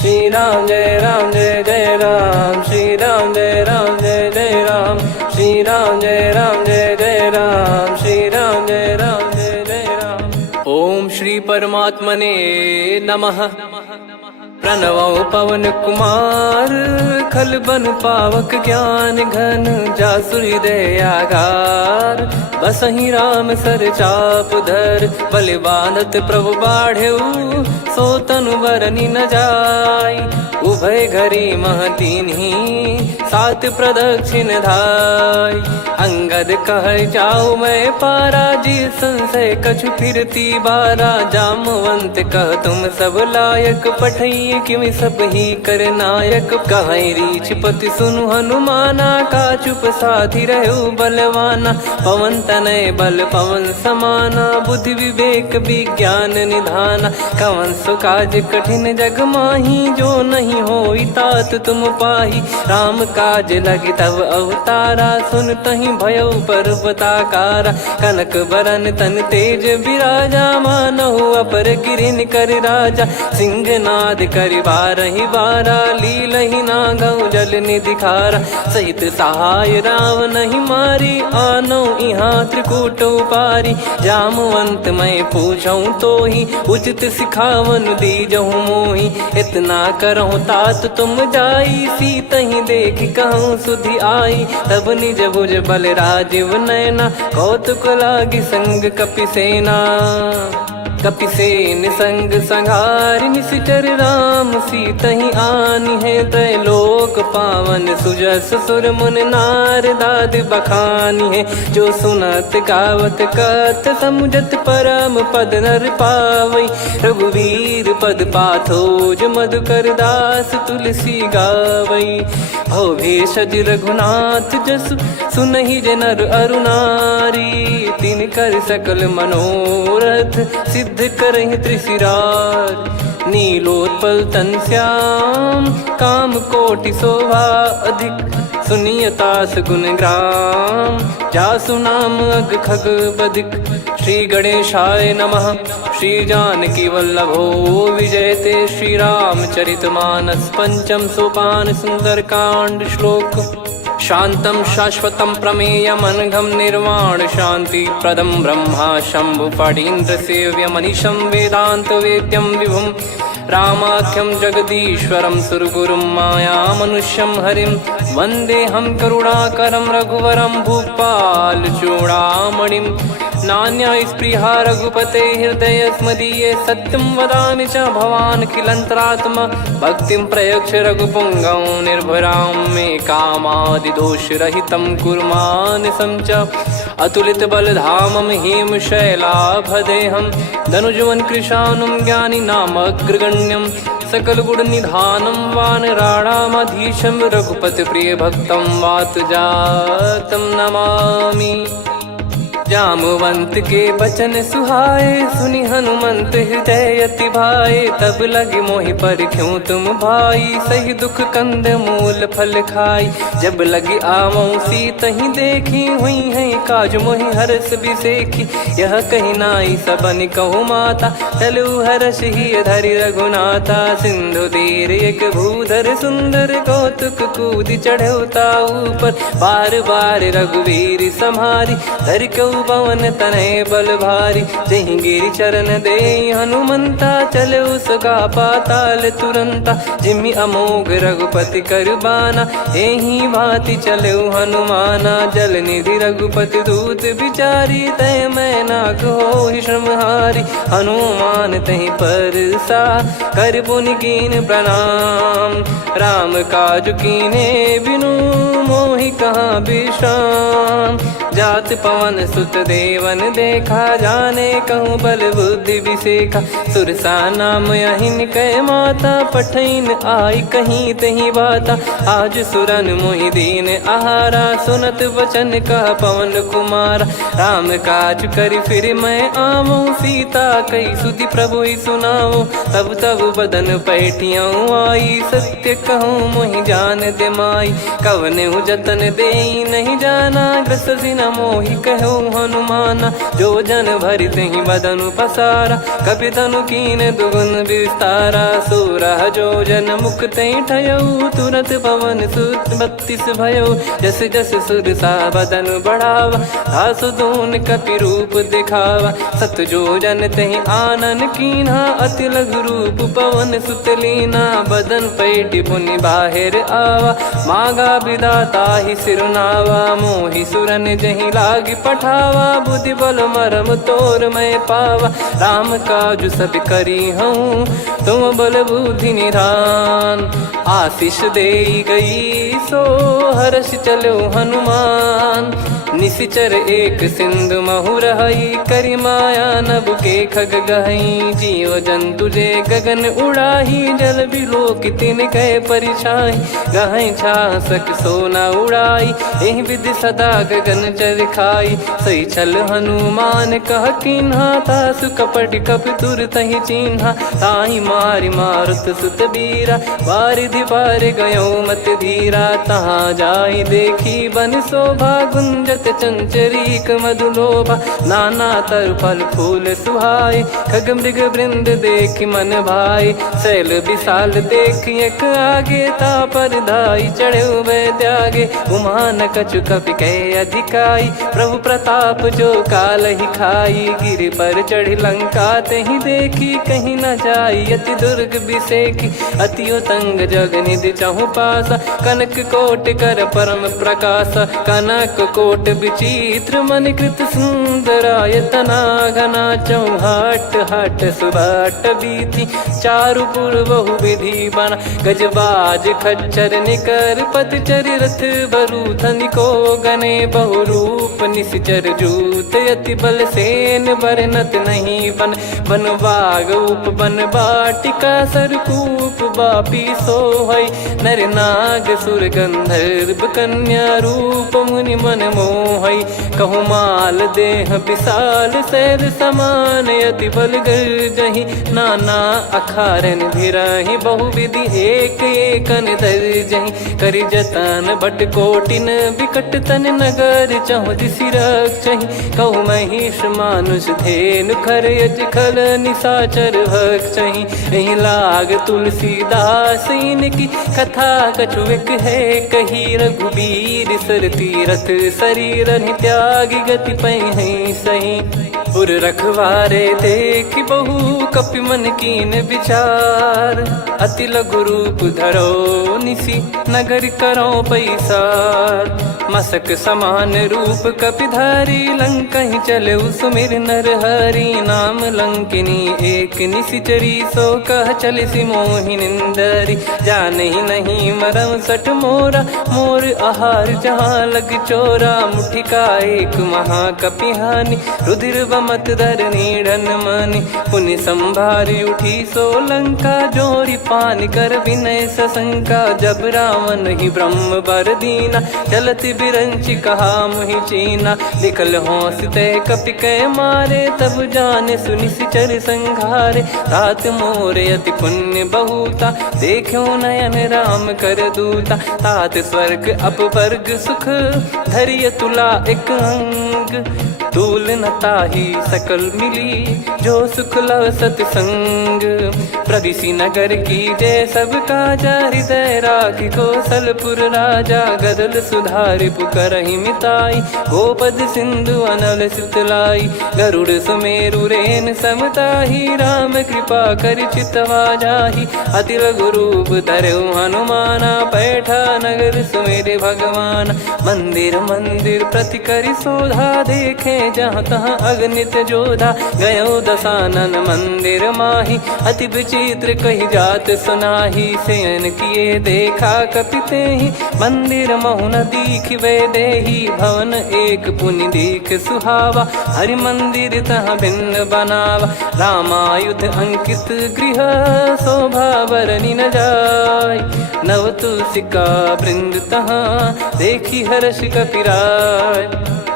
श्री राम जय जय राम, श्री राम जय जय राम, श्री राम जय जय राम, श्री राम जय जय राम। ओम श्री परमात्मने नमः। प्रणवो पवन कुमार, खल बन पावक ज्ञान घन, जासु हृदय आगार। बसहि राम सर चाप धर, बलि बांधत प्रभु बाढ़ेऊ, सो तनु बरनि न जाय। उभय घरी महतीन्ही, सात प्रदक्षिण धाय। अंगद कह जाऊ मैं पारा, जी संशय कछु फिरती बारा। जामवंत कह तुम सब लायक, पठई किमि सब ही कर नायक। कहीं रीछ पति सुनु हनुमाना, का चुप साधि रहु बलवाना। पवन तनय बल पवन समाना, बुद्धि विवेक विज्ञान निधाना। कवन सो काज कठिन जग माही, जो नहीं होई तात तुम पाही। राम काज लगी तब अवतारा, सुन तहि भयउ पर्वताकारा। कनक बरन तन तेज बिराजा, मानहु अपर गिरिन कर राजा। सिंहनाद करि बारहि बारा, लीलहि नागौ जल निधि खारा। सहित सहाय राम नहीं मारी, आनो इहाँ त्रिकूट उपारी। जामवंत मैं पूछऊँ तोहि, उचित सिखावन दीजहु मोहि। इतना करहु तात तुम जाई, सीतहि देख कहूँ सुधि आई। तब निज भुज बल राजीव नयना, कौतुक लागी संग कपिसेना। कपिसेन संग संघारि, निशिचर राम सीतहि आनी है। त्रैलोक पावन सुजस सुर मुन नार, दाद बखानी है। जो सुनत गावत कथ, समुझत परम पद नर पावई। रघुवीर पद पाथोज, मधुकर दास तुलसी गावई। भव भेषज रघुनाथ जसु, सुनहि जे नर अरु नारी। तिन कर सकल मनोरथ, सिद्ध करहि त्रिशिरार। नीलोत्पल तन श्याम, काम कोटि शोभा अधिक। सुनियतास गुण ग्राम, जासु नाम अग खग बदिक। श्री गणेशाय नमः। श्री जानकी वल्लभो विजयते, श्री रामचरित मानस। पंचम सोपान सुंदर कांड श्लोक। शांतं शाश्वतं प्रमेयमनघं, निर्वाण शांति प्रदं ब्रह्मा शंभु फणीन्द्र सेव्यमनिशं। वेदांत वेद्यं विभुं रामाख्यं जगदीश्वरं, सुरगुरुं माया मनुष्यं हरिं। वन्देऽहं करुणाकरं रघुवरं, भूपाल चूडामणिं। नान्या स्पृहा रघुपते हृदय स्मदीये, सत्यं वदामि च भवान् खिलन्तरात्मा। भक्तिं प्रयच्छ रघुपुङ्गं, निर्भरां मे कामादिदोषरहितं कुर्मानिसं च। अतुलित बलधामं हेमशैलाभदेहं, धनुजवन कृशानुं ज्ञानी नामग्रगण्यं। सकल गुण निधानं वानराणामधीशं, रघुपति प्रिय भक्तं वातजातं नमामि। जामवंत के बचन सुहाए, सुनि हनुमंत हृदय अति भाए। तब लगे मोहि पर क्यों तुम भाई, सही दुख कंद मूल फल खाई। जब लगे आवऊं सीतहि देखी, हुई है काज मोहि हरस बिसेखी। यह कही नाई सबन कहु माता, चलु हरष ही धरि रघुनाथा। सिंधु तीर एक भूधर सुंदर, कौतुक कूद चढ़ौता ऊपर। बार बार रघुवीर सम्हारी, धर कऊ पवन तनय बल भारी। जहि गिरि चरण दे हनुमंता, चले उसका पाताल तुरंता। जिमि अमोघ रघुपति कर बाना, एहि भांति चले हनुमाना। जल निधि रघुपति दूत बिचारी, तय मैं नाग होहि श्रमहारी। हनुमान तहि परसा, कर पुनि कीन प्रणाम। राम काज कीने बिनु, मोहि कहाँ विश्राम। जात पवन सुत देवन देखा, जाने कहूँ बल बुद्धि विसेखा। सुरसा नाम अहिन कै माता, पठैन आई कहीं तही बाता। आज सुरन मोहि दीन आहारा, सुनत वचन कह पवन कुमारा। राम काज करि फिर मैं आवऊं, सीता कई सुधि प्रभु ही सुनाओ। तब तब बदन पैठियाँ आई, सत्य कहूँ मोहि जान दे माई। कवने जतन दे नहीं जाना, ग्रसि न मोहि कहो हनुमाना। जो जन भरि तेहि बदनु पसारा, कपि तनु कीन दुगुन विस्तारा। सोरा जो जन मुख तेहि ठयऊ, तुरत पवन सुत 32 भयऊ। जस जस सुरसा बदन बढ़ावा, आसु दून कपि रूप दिखावा। सत जो जन तेहि आनन कीन्हा, अति लघु रूप पवन सुत लीना। बदन पैटि पुनि बाहिर आवा, मागा विधाता ही सिरुनावा। मोहि सुरन जहि लागी पठावा, बुद्धि बल मरम तोर मैं पावा। राम काजु सब करी हूँ, तुम बल बुद्धि निधान। आशीष देई गई सो हर्ष चलो हनुमान। निशिचर एक सिंधु महु रहई, करी माया नभ के खग गहई। जीव जंतु जे गगन उड़ाही, जल बिलोक तिन कह परिछाई। गहई छासक सोना उड़ाई, एहि विधि सदा गगन चर खाई। सही छल हनुमान कह कीन्हा, तासु कपट कप तुर तहि चिन्हा। ताहि मारि मारुत सुत बीरा, वारिधि पार गयो मत धीरा। तहाँ जाई देखी बन शोभा, गुंजत चंचरीक मधुलोभा। नाना तर फल फूल सुहाए, खग मृग वृंद देख मन भाई। शैल विशाल देख एक आगे, तापर धाई चढ़े वै त्यागे। उमान कछु कपि कह अधिकाई, प्रभु प्रताप जो काल ही खाई। गिर पर चढ़ी लंका तेहि देखी, कहीं न जाई अति दुर्ग बिसेकी। अति उतंग जग निधि चहु पासा, कनक कोट कर परम प्रकाश। कनक कोट विचित्र मन कृत सुंदरायतना। घना चौहाट हाट सुबाट बीती, चारु पुर बहु विधि बना। गजबाज खच्चर निकर पतचर, रथ बरु धनिको गने। बहु रूप निशिचर जूत, अति बल सेन बरनत नहीं बन। बन बाग उप बन बाटिका, सरकूप बापी सोहई। नर नाग सुर गंधर्व कन्या, रूप मुनि मन मोहई। कहु माल देह विशाल, शैल समान अति बल गर्जहि। नाना अखारन भिरहि, बहु विधि एक एकन दर्जहि। करि जतन बट कोटिन, बिकट तन नगर चहु दिसि रक्षहि। कहु महिष मानुष धेनु, खर यज खल निशाचर भक्षहि। एहि लाग तुलसीदास इनकी, कथा कछु एक है कही। रघुबीर सर तीरथ शरीर, त्यागी गति पै सही। पुर रखवारे देख बहु, कपि मन कीन विचार। अति लघु रूप धरो निसी, नगर करो पैसार। मसक समान रूप कपि धारी, लंकहि चले सुमिर नर हरि। नाम लंकिनी एक निशिचरी, सो कह चलिसि मोहि निंदरी। जानहि नहीं मरम सठ मोरा, मोर आहार जहाँ लग चोरा। मुठिका एक महाकपिहानि, रुधिर बमत धरनी ढन मानि। पुनि संभारी उठी सो लंका, जोरी पान कर विनय सशंका। जब रावण ही ब्रह्म बर दीना, चलत बिरंचि कहा मुहि चीना। लिखल होंस ते कपि कै मारे, तब जाने सुनिशिचर संघारे। तात मोरे अति पुण्य बहुता, देखो नयन राम कर दूता। तात स्वर्ग अपवर्ग सुख, धरिय तुला एक अंग। तूल न ताहि सकल मिली, जो सुख लव सतसंग। प्रविशि नगर की जय सब काजा, हृदय राखि कौशलपुर राजा। गदल सुधारि पुकरहि मिताई, गोपद सिंधु अनल सितलाई। गरुड़ सुमेरु रेन समताहि, राम कृपा करि चितवा जाहि। अति लघु रूप धरऊ हनुमाना, पैठा नगर सुमेरे भगवान। मंदिर मंदिर प्रति करि शोधा, देखे जहाँ तहाँ अगणित जोधा। गयो दशानन मंदिर माही, अति विचित्र कही जात सुनाही। शयन किए देखा कपि तेहि, मंदिर महु न दीखिबे देहि। भवन एक पुनि दीख सुहावा, हरि मंदिर तहाँ भिन्न बनावा। रामायुध अंकित गृह, शोभा बरनि न जाय। नव तुलसी का वृंद तहाँ, देखी हर्ष कपिराय।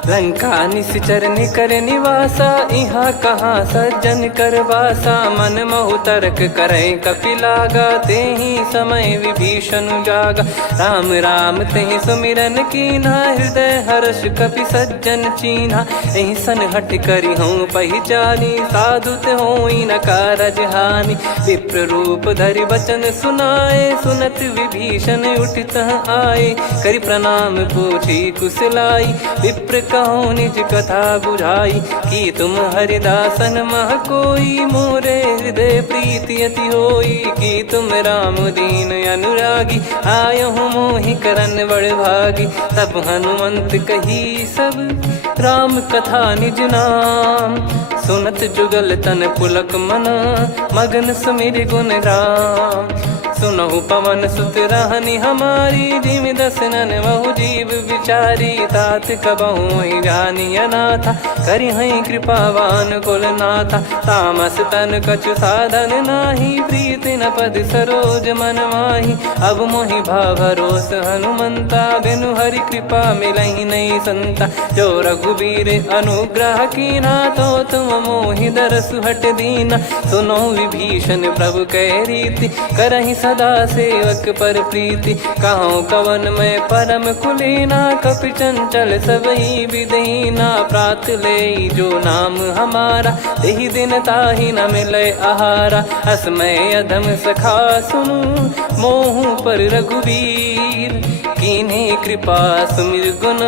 लंका निश्चर निकर निवासा, इहा कहाँ सज्जन कर वासा। मन महु तर्क करे कपिलागा, तेहि समय विभीषण जागा। राम राम तेहि सुमिरन कीन्हा, हृदय हर्ष कपि सज्जन चीन्हा। एहि सन हट करि हूँ पहिचानी, साधु ते होई न कारज हानि। विप्र रूप धरि वचन सुनाए, सुनत विभीषण उठित आए। करि प्रणाम पूछी कुशलाई, विप्र कहो निज कथा बुझाई। कि तुम हरिदासन मह कोई, मोरे हृदय प्रीति अति होई। कि तुम राम दीन अनुरागी, आयहु मोहि करन बड़ भागी। तब हनुमंत कही सब राम कथा निज नाम, सुनत जुगल तन पुलक मना, मगन सुमिर गुण राम। सुनहु पवन सुत रहनी हमारी, जिमि दसनन महु जीव विचारी। तात कबहु ही जानी अनाथा, करि हई कृपावान कुल नाथा। तामस तन कछु साधन नाही, प्रीति न पद सरोज मन माही। अब मोहि भरोस हनुमंता, बिनु हरि कृपा मिलहि नहीं संता। जो रघुबीर अनुग्रह कीन्हा, तो तुम मोहि दरसु हट दीना। सुनो विभीषण प्रभु कह रीति, करहि सदा सेवक पर प्रीति। कहूँ कवन में परम कुलीना, कपि चंचल सबही विदहीना। प्रात ले जो नाम हमारा, तेहि दिन ताहि न मिले आहारा। असमय अधम सखा सुनु, मोहु पर रघुवीर। कीन्हे कृपा सुमिर गुण,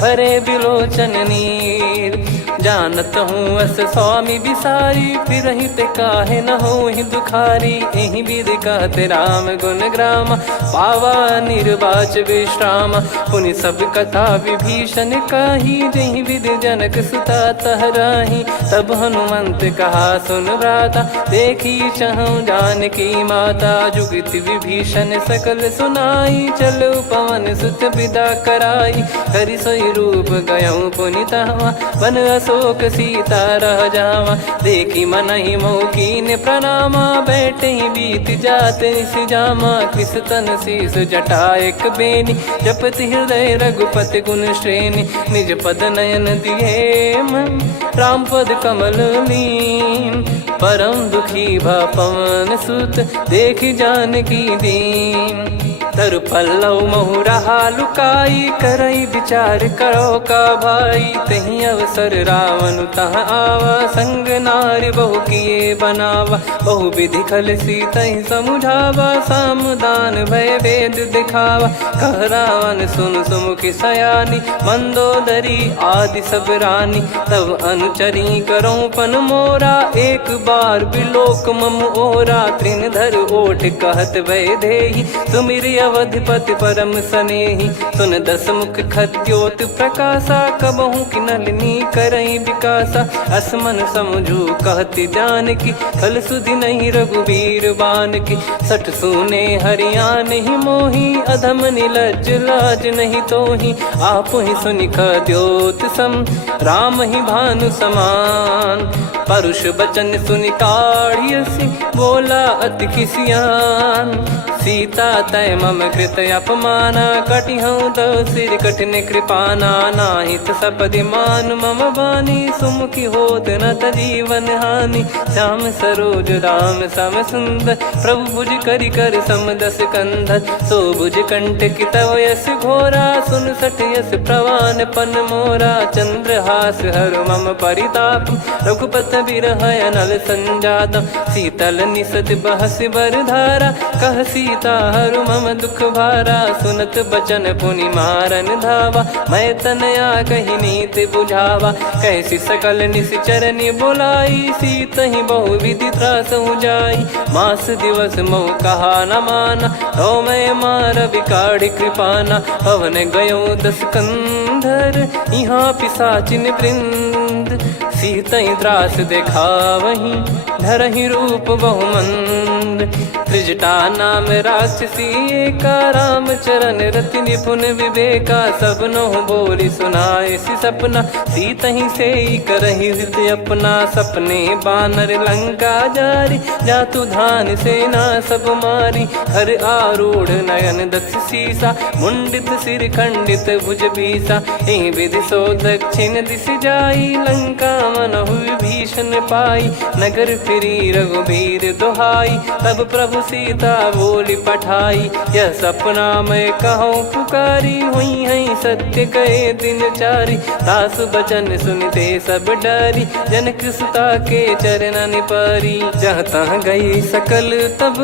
भरे बिलोचन नीर। जानत हूँ अस स्वामी बिसारी, फिरहि ते काहे न होहि दुखारी। एहि विधि कहते राम गुण ग्राम, पावा निर्वाच विश्राम। पुनि सब कथा विभीषण काही, जहि विधि जनक सुता तहराही। तब हनुमंत कहा सुन भ्राता, देखी चहु जानकी माता। जुगति विभीषण सकल सुनाई, चलो पवन सुत विदा कराई। करि सोई रूप गयऊँ पुनि तहवा, वन अशोक सीता रह जावा। देखी मनहि मोह कीन्ह प्रणामा, बैठे ही बीत जात निस जामा। कृस तन शीस जटा एक बेनी, जपति हृदय रघुपति गुण श्रेणी। निज पद नयन दिए मन, राम पद कमल लीन। परम दुखी भा पवन सुत, देखि जानकी दीन। तरु पल्लव महु रहा लुकाई, करई विचार करो का भाई। तहि अवसर रावण तह आवा, संग नारी बहु किए बनावा। बहु विधि खल सीतहि समुझावा, सामदान भय वेद दिखावा। कह रावण सुन सुमुखि सयानी, मंदोदरी आदि सब रानी। तब अनुचरी करो पन मोरा, एक बार बिलोक मम ओरा। तृण धर ओठ कहत भय देहि, सुमिर अवधिपति परम सनेहि। सुन दस मुख खद्योत प्रकाशा, कबहु कि नलिनी करई विकासा। असमन समझू कहति जानकी, खल सुधि नहीं रघुवीर बानकी। सठ सुने हरियाण ही मोही, अधम निलज्ज लाज नहीं तोही। आप ही सुनि खद्योत सम, राम ही भानु समान। परुष बचन सुनि काढ़ियसि, बोला अति किसियान। सीता तय मम कृत अपमाना, कटिहऊँ तो सिर कठिन कृपाना। नाहित सपदि मान मम बानी, सुमुखी होत न जीवन हानि। श्याम सरोज राम सम सुंदर, प्रभु भुज करि कर सम दस कंधर। सो भुज कंठ की तव यस घोरा, सुन सठ यस प्रवान पन मोरा। चंद्रहास हर मम परिताप, रघुपत बिरह अनल संजात। शीतल निसत बहस बर धारा, कह सीता हरु मम दुख भारा। सुनत बचन पुनि मारन धावा, मैं तनया कही नीति बुझावा। कैसी सकल निश्चरनि बुलाई, सीतहि बहु विधि त्रासहु जाई। मास दिवस मोह कहा न माना, तो मैं मार बिकाढ़ि कृपाना। पवन गयो दस कंधर, यहाँ पिशाचिन वृंद। मंद, सीतई त्रास देखावहीं धरहि रूप बहुमंद। त्रिजटा नाम राक्षसी एका, राम चरण रति निपुण विवेका। सबनो बोली सुनाए सि सपना, सीतहि से करहि हृत अपना। सपने बानर लंका जारी, जातु धान सेना सब मारी। हर आरूढ़ नयन दक्ष सीसा, मुंडित सिर खंडित भुज बीसा। ए विधि सो दक्षिण दिश जाई, लंका मनहु भीषण पाई। नगर फिरी रघुबीर दुहाई, तब प्रभु सीता बोली पठाई। यह सपना मैं कहूँ पुकारी, हुई है सत्य कहे दिन चारी। दास बचन सुनते सब डरी, जनक सुता के चरण परी। जहाँ तहाँ गई सकल तब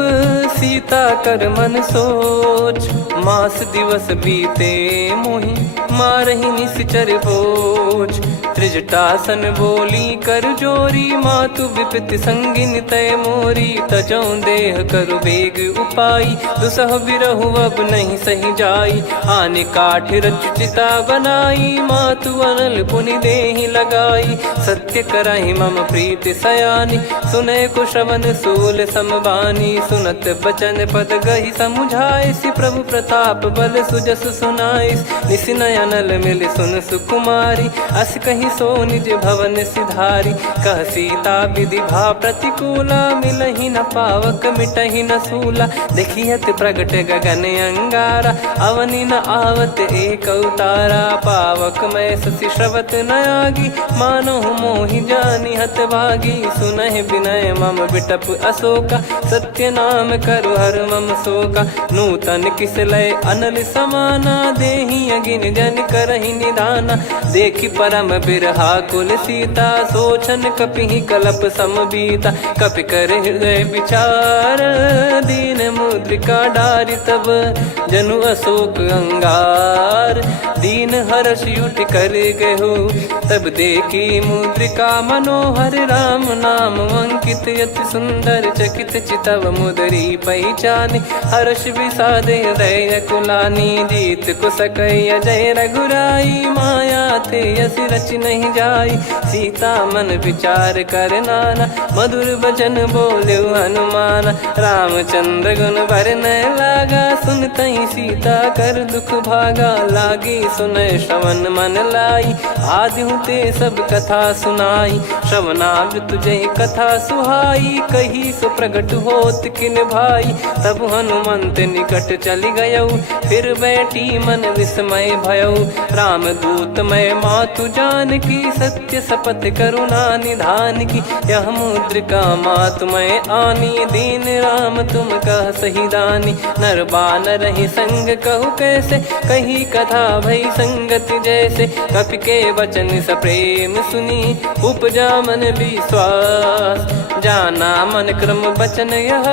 सीता कर मन सोच। मास दिवस बीते मोहि मारहि निश्चर बोझ। त्रिजटासन बोली कर जोरी, मातु विपत्ति संगिन तय मोरी। तजौ देह करु बेग उपाई, दुसह बिरहु अब नहीं सही जाई। आने काठ रचिता बनाई, मातु अनल पुनि देहि लगाई। सत्य करहि मम प्रीति सयानी, सुनय को श्रवण सूल समबानी। सुनत बचन पद गहि समुझाए, सि प्रभु प्रताप बल सुजस सुनाइस। निस नयनल मिल सुन सुकुमारी, अस कहि सो निज भवन सिधारी। कह सीता विधि भा प्रतिकूला, मिलहि न पावक मिटहि न सूला। देखियत प्रगट गगन अंगारा, अवनि न आवत एक अवतारा। पावक मैं शशि श्रवत न आगी, मानो मोहि जानि हत भागी। सुनहि विनय मम बिटप अशोका, सत्य नाम करु हर मम शोका। नूतन किस लय अनल समाना, देहि अगिन जन करहि निदाना। देखि परम बिरहा कुल सीता, सोचन कपिहि कलप समबीता। कपि कर हृदय विचार, दीन मुद्रिका डारि तब जनु अशोक अंगार। दीन हर्ष उठ कर गहु, तब देखी मुद्रिका मनोहर। राम नाम अंकित अति सुंदर, चकित चितव मुदरी पहचान। हर्ष विषाद हृदय कुलानी, जीत को सकय जय रघुराई। माया थे यस रच नहीं जाई, सीता मन विचार कर नाना। मधुर बचन बोले हनुमान, रामचंद्र गुण बरनै लागा। सुनतहि सीता कर दुख भागा, लागी सुनय श्रवण मन लाई। आदिहु ते सब कथा सुनाई, श्रवणामृत जय कथा सुहाई। कही सो प्रगट होत किन भाई, तब हनुमंत निकट चली गयौ। फिर बैठी मन विस्मय भयौ, राम दूत मैं मातु जानकी। सत्य शपथ करुणा निधान की, यह मुद्रिका मातु मैं आनी। दीन राम तुम कह सही दानी, नर बानर ही संग कहु कैसे। कही कथा भई संगति जैसे, कपि के वचन सप्रेम सुनी। उपजा मन विश्वास, जाना मन क्रम बचन यह।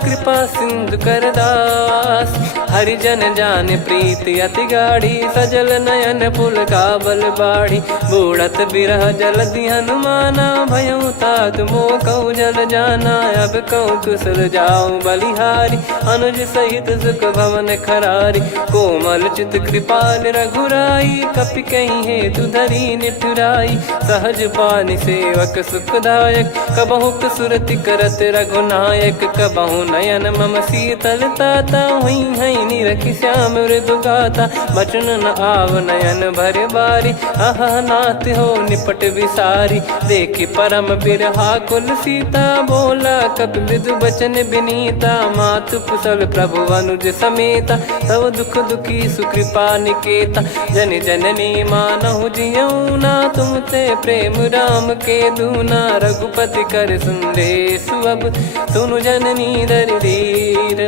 कृपा सिंधु कर दास, हरिजन जान प्रीति अति गाढ़ी। सजल नयन पुल काबल बाढ़ी, बूढ़त बिरह जल दी हनुमाना। भयउ तात मोह कहु जल जाना, अब कहु कुशल जाऊं बलिहारी। अनुज सहित सुख भवन खरारी, कोमल चित कृपाल रघुराई। कपि कहीं हेतु धरी निठुराई, सहज पानि सेवक सुखदायक। कबहु सुरति करत रघुनायक, कबहु नयन मम शीतल ताता। हुई है निरखि श्याम मृदु गाता, बचन न आव नयन भर बारी। आहा नाथ हो निपट विसारी, देखि परम बिरहा कुल सीता। बोला कपि मृदु बचन बिनीता, मातु कुशल प्रभु अनुज समेता। तव दुख दुखी सुकृपा निकेता, जन जननी मानहु जियऊ ना। तुम ते प्रेम राम के दूना, रघुपति कर संदेश अब सुनु जननी दर धीर।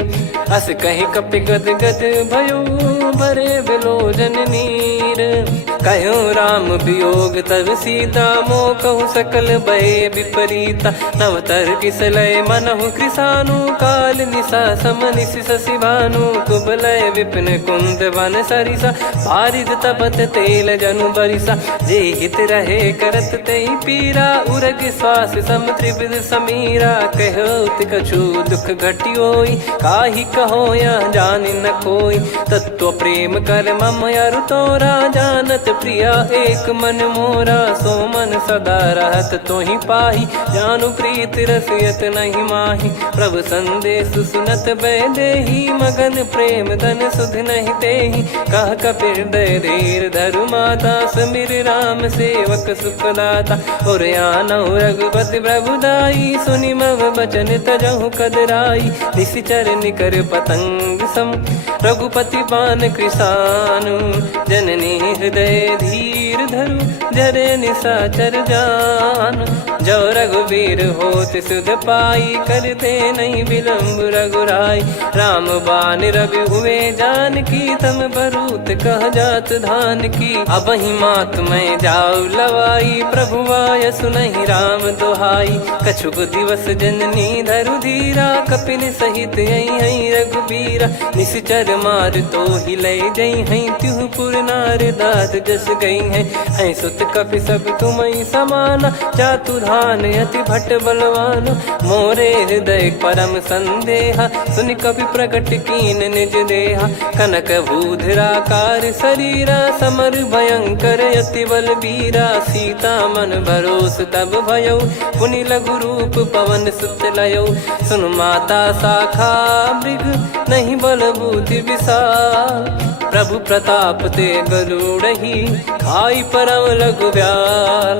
अस कहि कपि गद गद भयो, भरे बिलोचन नीर। कहो राम वियोग तब सीता, मोह कहु सकल भय विपरीता। नवतर किसलय मनहु कृसानु, काल निशा समनिशि शशि भानु। कुबलय विपिन कुंद वन सरिसा, पारिद तपत तेल जनु बरिसा। जे हित रहे करत तेहि पीरा, उरग श्वास सम त्रिविध समीरा। कहो कछु दुख घटियोई, काहि कहो या जान न कोई। तत्व प्रेम कर मम अरु तोरा, जानत प्रिया एक मन मोरा। सो मन सदा रहत तो ही पाही, जानु प्रीत रसियत नहीं माही। प्रभु संदेश सुनत बैदेही, मगन प्रेम धन सुध नहीं तेही। कह कपिर दय धीर धरु माता, समिर राम सेवक सुखदाता। और आनौ रघुपति प्रभुदाई, सुनि मव बचन तजहु कदराई। निशिचर निकर पतंग सम, रघुपति पान कृसानु। जननी हृदय धीर धरु, जरे निशाचर जान। जो रघुवीर होत सुध पाई, करते नहीं विलम्ब रघुराई। राम बान रवि हुए जानकी, तम बरूत कह जात धान की। अब ही मात मैं जाऊ लवाई, प्रभु आय सुनहि राम दोहाई। कछुक दिवस जननी धरु धीरा, कपिन सहित यही रघुबीरा। निशिचर मार तो ही ले जई हैं, त्युह पुर नार दाद जस गई हैं। सुत कपि सब तुमहि समाना, जातु धान अति भट बलवान। मोरे हृदय परम संदेहा, सुनि कपि प्रकट कीन निज देहा। कनक भूधराकार शरीरा, समर भयंकर अति बलबीरा। सीता मन भरोस तब भयउ, पुनि लघु रूप पवन सुत लयउ। सुन माता शाखा मृग, नहीं बल बुद्धि विशाल। प्रभु प्रताप ते गरुड़ही, खाई परम लघु ब्याल।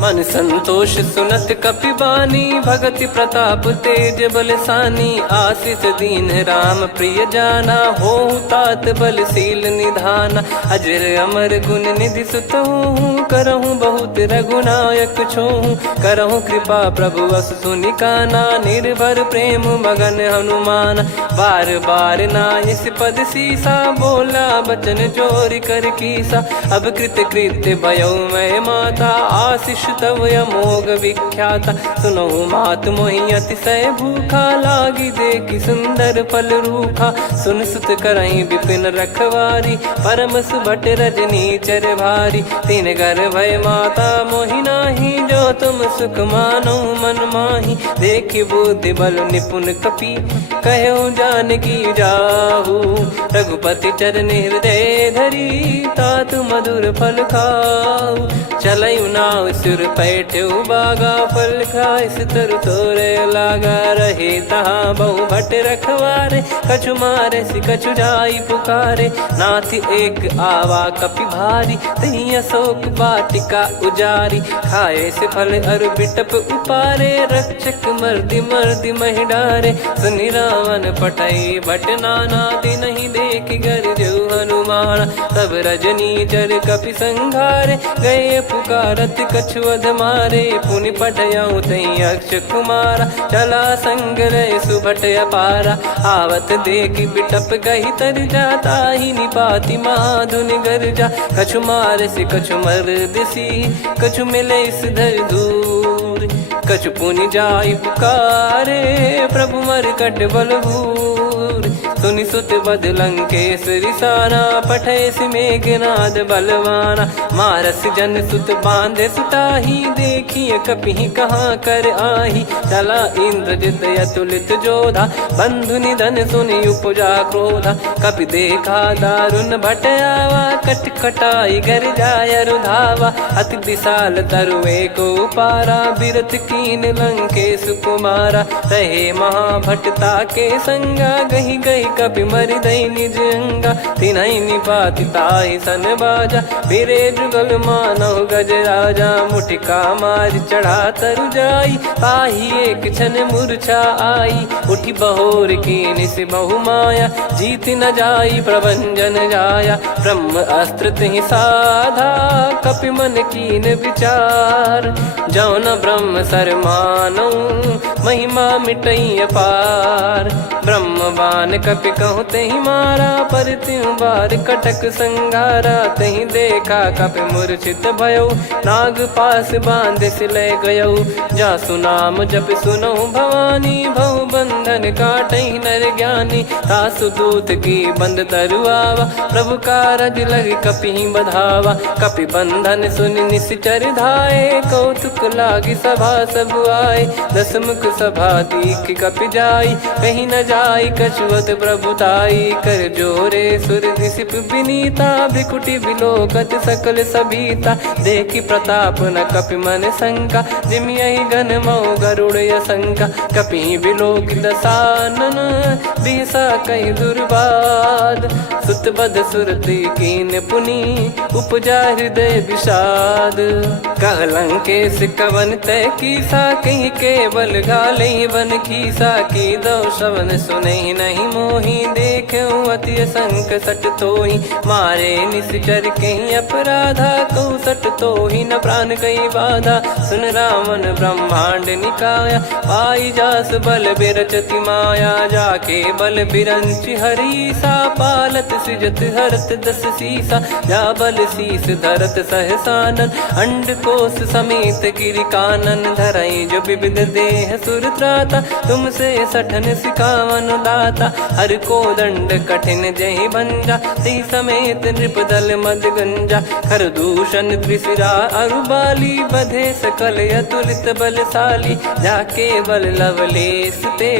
मन संतोष सुनत कपि बानी, भगति प्रताप तेज बलसानी। आशीष दीन राम प्रिय जाना, होहु तात बलशील निधाना। अजर अमर गुण निधि सुतहु, करहु बहुत रघुनायक छोहु। करहु कृपा प्रभु अस सुनि काना, निर्भर प्रेम मगन हनुमान। बार बार नायस पद सीसा, बोला बचन चोरी कर कीसा। अब कृत कृत्य भयउ मैं माता, आशीष तव अमोघ विख्याता। सुनहु मात मोहि अतिशय भूखा, लागी देखि सुंदर फल रूखा। सुन सुत करहि विपिन रखवारी, परम सुभट रजनी चर भारी। तीन घर भय माता मोहि नाही, जो तुम सुख मानो मन माही। देखि बुद्धि बल निपुण कपि, कहु जानकी जाहु। रघुपति चरण हृदय धरी, तात मधुर फल खाऊ। चलयु नाव सुर पैठ्यु बागा, फल खाइस तरु तोरे लागा। रहे तहाँ बहु भट रखवारे, कछु मारे सि कछु जाई पुकारे। नाथ एक आवा कपि भारी, तही अशोक वाटिका उजारी। खाए से फल अरु बिटप उपारे, रक्षक मर्दि मर्दि महि डारे। सुनि रावण पटई भट नाना, तिनहि देखि गरजु हनुमान। तब रजनी चर कपि संघारे, गए पुकारत कछु अध मारे। पुनि पटयउ तई अक्ष कुमारा, चला संग रहे सुभट अपारा। आवत देखि बिटप गही तर जाता, ही निपाति महाधुनि गर्जा। कछु मार से कछु मर्दिसी, कछु मिले इस धर दूर। कछु पुनि जाई पुकारे, प्रभु मरकट बलभूर। सुनि सुत बद लंकेश्वरी साना, पठय मेघनाद बलवाना। मारस जन सुत बांधे सुताही, देखिए कपि कहाँ कर आही। चला इंद्रजित अतुलित जोधा, बंधु निधन सुनि उपजा क्रोधा। कपि देखा दारुण भट आवा, कट कटाई गर जाय रुधावा। अति विशाल तरुए को पारा, बिरत कीन लंकेश कुमारा। रहे महाभटता के संगा, गही गही कपि मरि दई निज अंगा। तिन्हि निपाति ताहि सन बाजा, फिरे जुगल मानव गज राजा। मुटिका मार चढ़ा तरु जाई, ताहि एक क्षण मूर्छा आई। उठि बहोर कीन से बहु माया, जीत न जाई प्रभंजन जाया। ब्रह्म अस्त्र तिहि साधा, कपि मन कीन विचार। जौ न ब्रह्म सर मानौ, महिमा मिटई अपार। ब्रह्म बान कपि कहु तहि मारा, पर त्यों बार कटक संगारा। तहि देखा कपि मूर्छित भयउ, नाग पास बांध सिले गयउ। जासु नाम जप सुनहु भवानी, भव बंधन काटहि नर ज्ञानी। तासु दूत की बंद तरुआवा, प्रभु कारज लग कपि बधावा। कपि बंधन सुनि निश्चर धाये, कौतुक लागी सभा सब आए। दस मुख सभा दीख कपि जाई, कहीं न जाई कछुवत प्रभुताई। कर जोरे सुर दिसिप विनीता, भ्रिकुटि बिलोकत सकल सबीता। देखि प्रताप न कपि मन शंका, जिमियहि गन मऊ गरुड़ असंका। कपि बिलोक दसानन, बिहसा कहि दुर्वाद। सुत बध सुरति कीन पुनि, उपजा हृदय विषाद। कहलंकेश कवन तय कीसा, कहीं केवल गाले बन खीसा। की दो श्रवण सुने नहीं मोही, देखे अति संक सट तोही। मारे निश्चर कहीं अपराधा, कहूँ सट तोही न प्राण कहीं बाधा। सुन रावण ब्रह्मांड निकाया, पाई जास बल बिरचति माया। जाके बल बिरंच हरीसा, पालत सृजत हरत दस सीसा। जा बल शीस धरत सहसानन, अंड कोश समेत गिरि कानन। धरई जो विविध देह सुर त्राता, तुमसे सठन सिखावन दाता। हर को दंड कठिन जहि भंजा, ती समेत नृप दल मद गंजा। खर दूषण त्रिशिरा अरुबाली, बधे सकल अतुलित बलशाली। जाके बल लवलेस ते,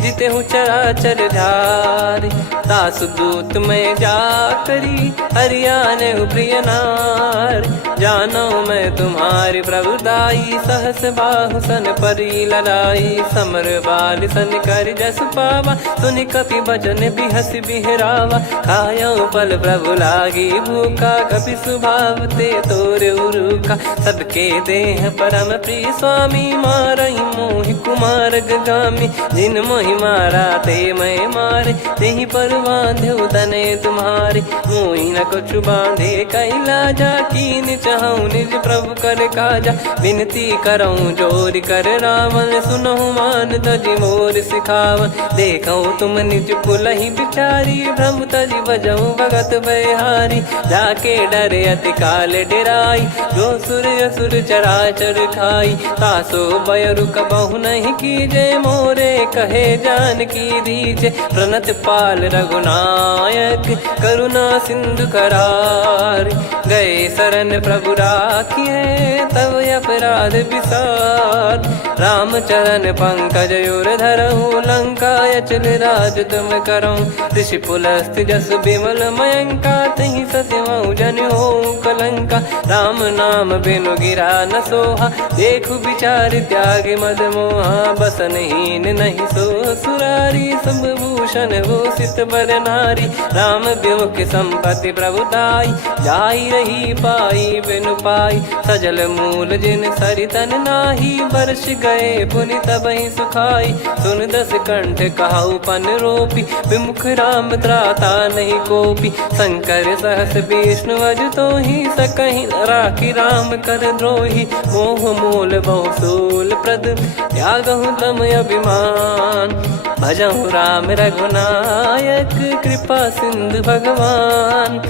जिते हूँ चराचर धारी। दास दूत में जा करी, हरियाने प्रिय नार। जानो मैं तुम्हारी प्रभुताई, सहस बाहु सन परी लड़ाई। समर बाल सन कर जस पावा, सुनि कपि भजन बिहस बिहरावा। खायो पल प्रभु लागी भूखा, कपि स्वभाव ते तोर उरुखा। सबके देह परम प्रिय स्वामी, मारई मोहि कुमार गगामी। जिन मोहि मारा ते मैं मारे, तेहि पर बांधो तने तुम्हारे। मोहि न कुछ बांधे कैलाजा, कीन चाहूँ निज प्रभु कर काजा। विनती करऊँ जोर कर रावण, सुनहु मान तजि मोर सिखावन। देखऊँ तुम निज पुलहि बिचारी, भ्रम तजि बजऊँ भगत बहारी। जाके डरे अति काल डेराई, जो सुर असुर चराचर खाई। तासो बयरु कबहु नहीं कीजे, मोरे कहे जान की दीजे। प्रणत पाल रघुनायक, करुणा सिंधु करार। गए शरण प्रभु राखिए, तब अपराध विसार। राम चरण पंकज उर धरऊँ, लंका अचल राज तुम करऊँ। ऋषि पुलस्त जस विमल मयंका, तहि सत्यमऊ जन हो कलंका। राम नाम बिनु गिरा न सोहा, देखु विचार त्याग मद मोहा। बसनहीन नहीं सो सुरारी, सब भूषण भूषित बर नारी। राम विमुख संपत्ति प्रभुताई, जाई रही पाई बिनु पाई। सजल मूल जिन सरितन नाही, वर्ष गए पुनि तबहि सुखाई। सुन दस कंठ कहाऊ पन रोपी, विमुख राम त्राता नहीं कोपी। शंकर सहस विष्णु अज तोहि, सकहि न राखी राम कर द्रोही। मोह मूल बहु सूल प्रद, त्यागहु तम अभिमान। भजहु राम रघुनायक, कृपा सिंधु भगवान।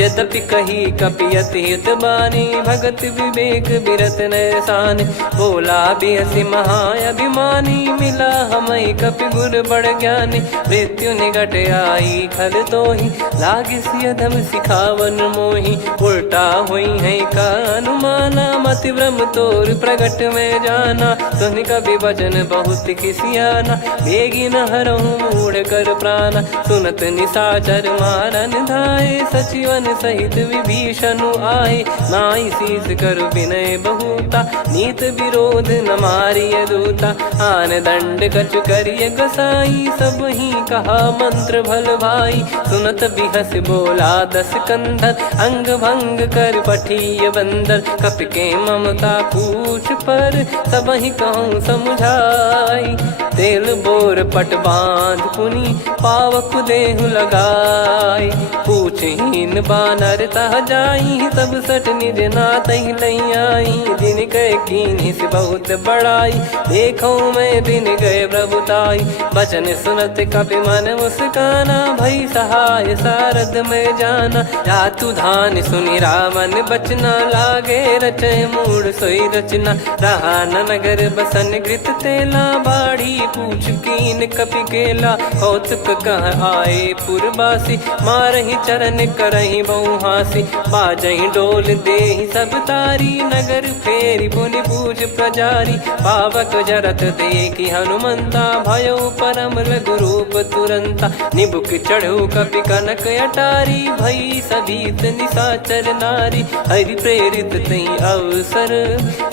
यद्यपि कही कपियति हित बानी, भगत विवेक बिरत नैसान। बोला बिहसि महाअभिमानी, मिला हमई कपि गुर बड़ ज्ञानी। मृत्यु निकट आई खल तोहि, लागिसि अधम सिखावन मोहि। उल्टा हुई है का अनुमाना, मति भ्रम तोर प्रगट में जाना। सुन कवि वचन बहुत खिसियाना, बेगी न हरहु मूढ़ कर प्राणा। सुनत निशाचर मारन धाये, सचिवन सहित विभीषणु आए। नाई शीस कर विनय बहुता, नीत विरोध न मारिय दूता। आन दंड कछु करिय गसाई, सब ही कहा मंत्र भल भाई। सुनत बिहस बोला दस कंधर, अंग भंग कर पठिय बंदर। कपि के ममता पूछ पर, सब ही कहूँ समुझाई। तेल बोर पट बांध पुनि, पावक देहु लगाई। पूछहीन बानर तह जाई, सब सट निज नातहि लई आई। दिन गए कीन्ही से बहुत बड़ाई, देखो मैं दिन गए प्रभुताई। बचन सुनत कपि मन मुस्काना, भई सहाय सारद में जाना। जातु धान सुनि रावण बचना, लागे रचय मूढ़ सोई रचना। रहा न नगर बसन घृत तेला, बाढ़ी पूछ कीन कपि केला कौतुक कह आए पुरबासी मारही चरण करही बहु हासी बाजही डोल देहि सब तारी नगर फेरी पुनि पूज प्रजारी पावक जरत देखी हनुमंता भयो परम लघु रूप तुरंता निबुक चढ़ू कपि कनक अटारी भई सभीत निशाचर नारी हरि प्रेरित तई अवसर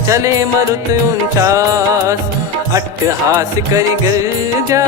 चले मरुत 49 अट्टहास करि गिरजा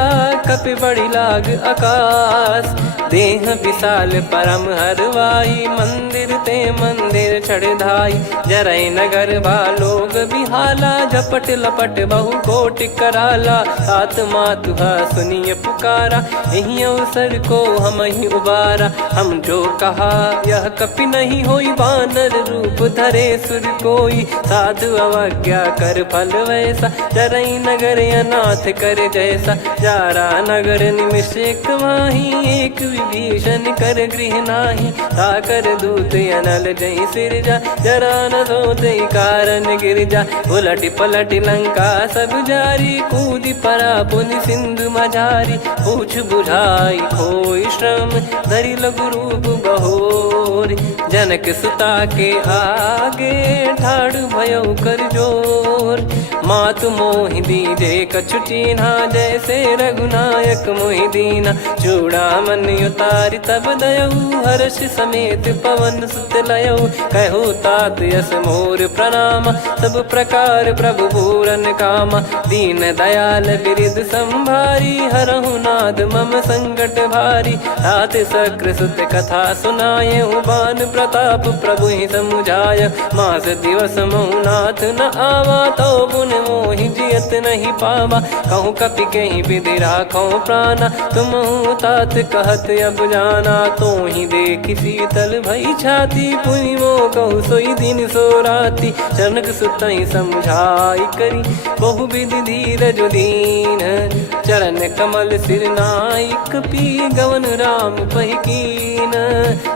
कपि बड़ी लाग आकाश देह विशाल परम हरवाई मंदिर ते मंदिर चढ़ाई जरई नगर बालोग बिहाला झपट लपट बहु कोट कराला सात मातुहा सुनिय पुकारा यही अवसर को हम ही उबारा हम जो कहा यह कपि नहीं होई बानर रूप धरे सुर कोई साधु अवज्ञा कर फल वैसा जरई नगर अनाथ कर जैसा जारा नगर निमिष एक माही एक विभीषण कर गृह नाही ताकर दूत अनल जय सिरजा जरा न सोते कारण गिरजा उलट पलट लंका सब जारी कूदी परा पुनि सिंधु मझारी पूछ बुझाई खोई श्रम धरि लघु रूप बहोरी जनक सुता के आगे ठाड़ भयो कर जोर मातु मोहि दीजे कछु चीन्हा जैसे रघुनायक मोहि दीना चूड़ामन उतारि तब दयऊ हर्ष समेत पवन सुत लयऊ कहु तात यस मोर प्रणाम सब प्रकार प्रभु पूरन कामा दीन दयाल बिरिद संभारी हरहु नाद मम संकट भारी तात सक्र सुत कथा सुनाये बान प्रताप प्रभु ही समुझाय मास दिवस महु नाथ न आवा तो पुन मोहि जियत नहीं पावा कहूँ कपि कहीं विधि राखो प्राणा तुम तात कहत अब जाना तो ही देख शीतल भई छाती पुनि मो कहु सोई दिन सो राती जनक सुतई समझाई करी बहु विधि धीरज दीन चरण कमल सिर नाइक पी गवन राम पहिकीन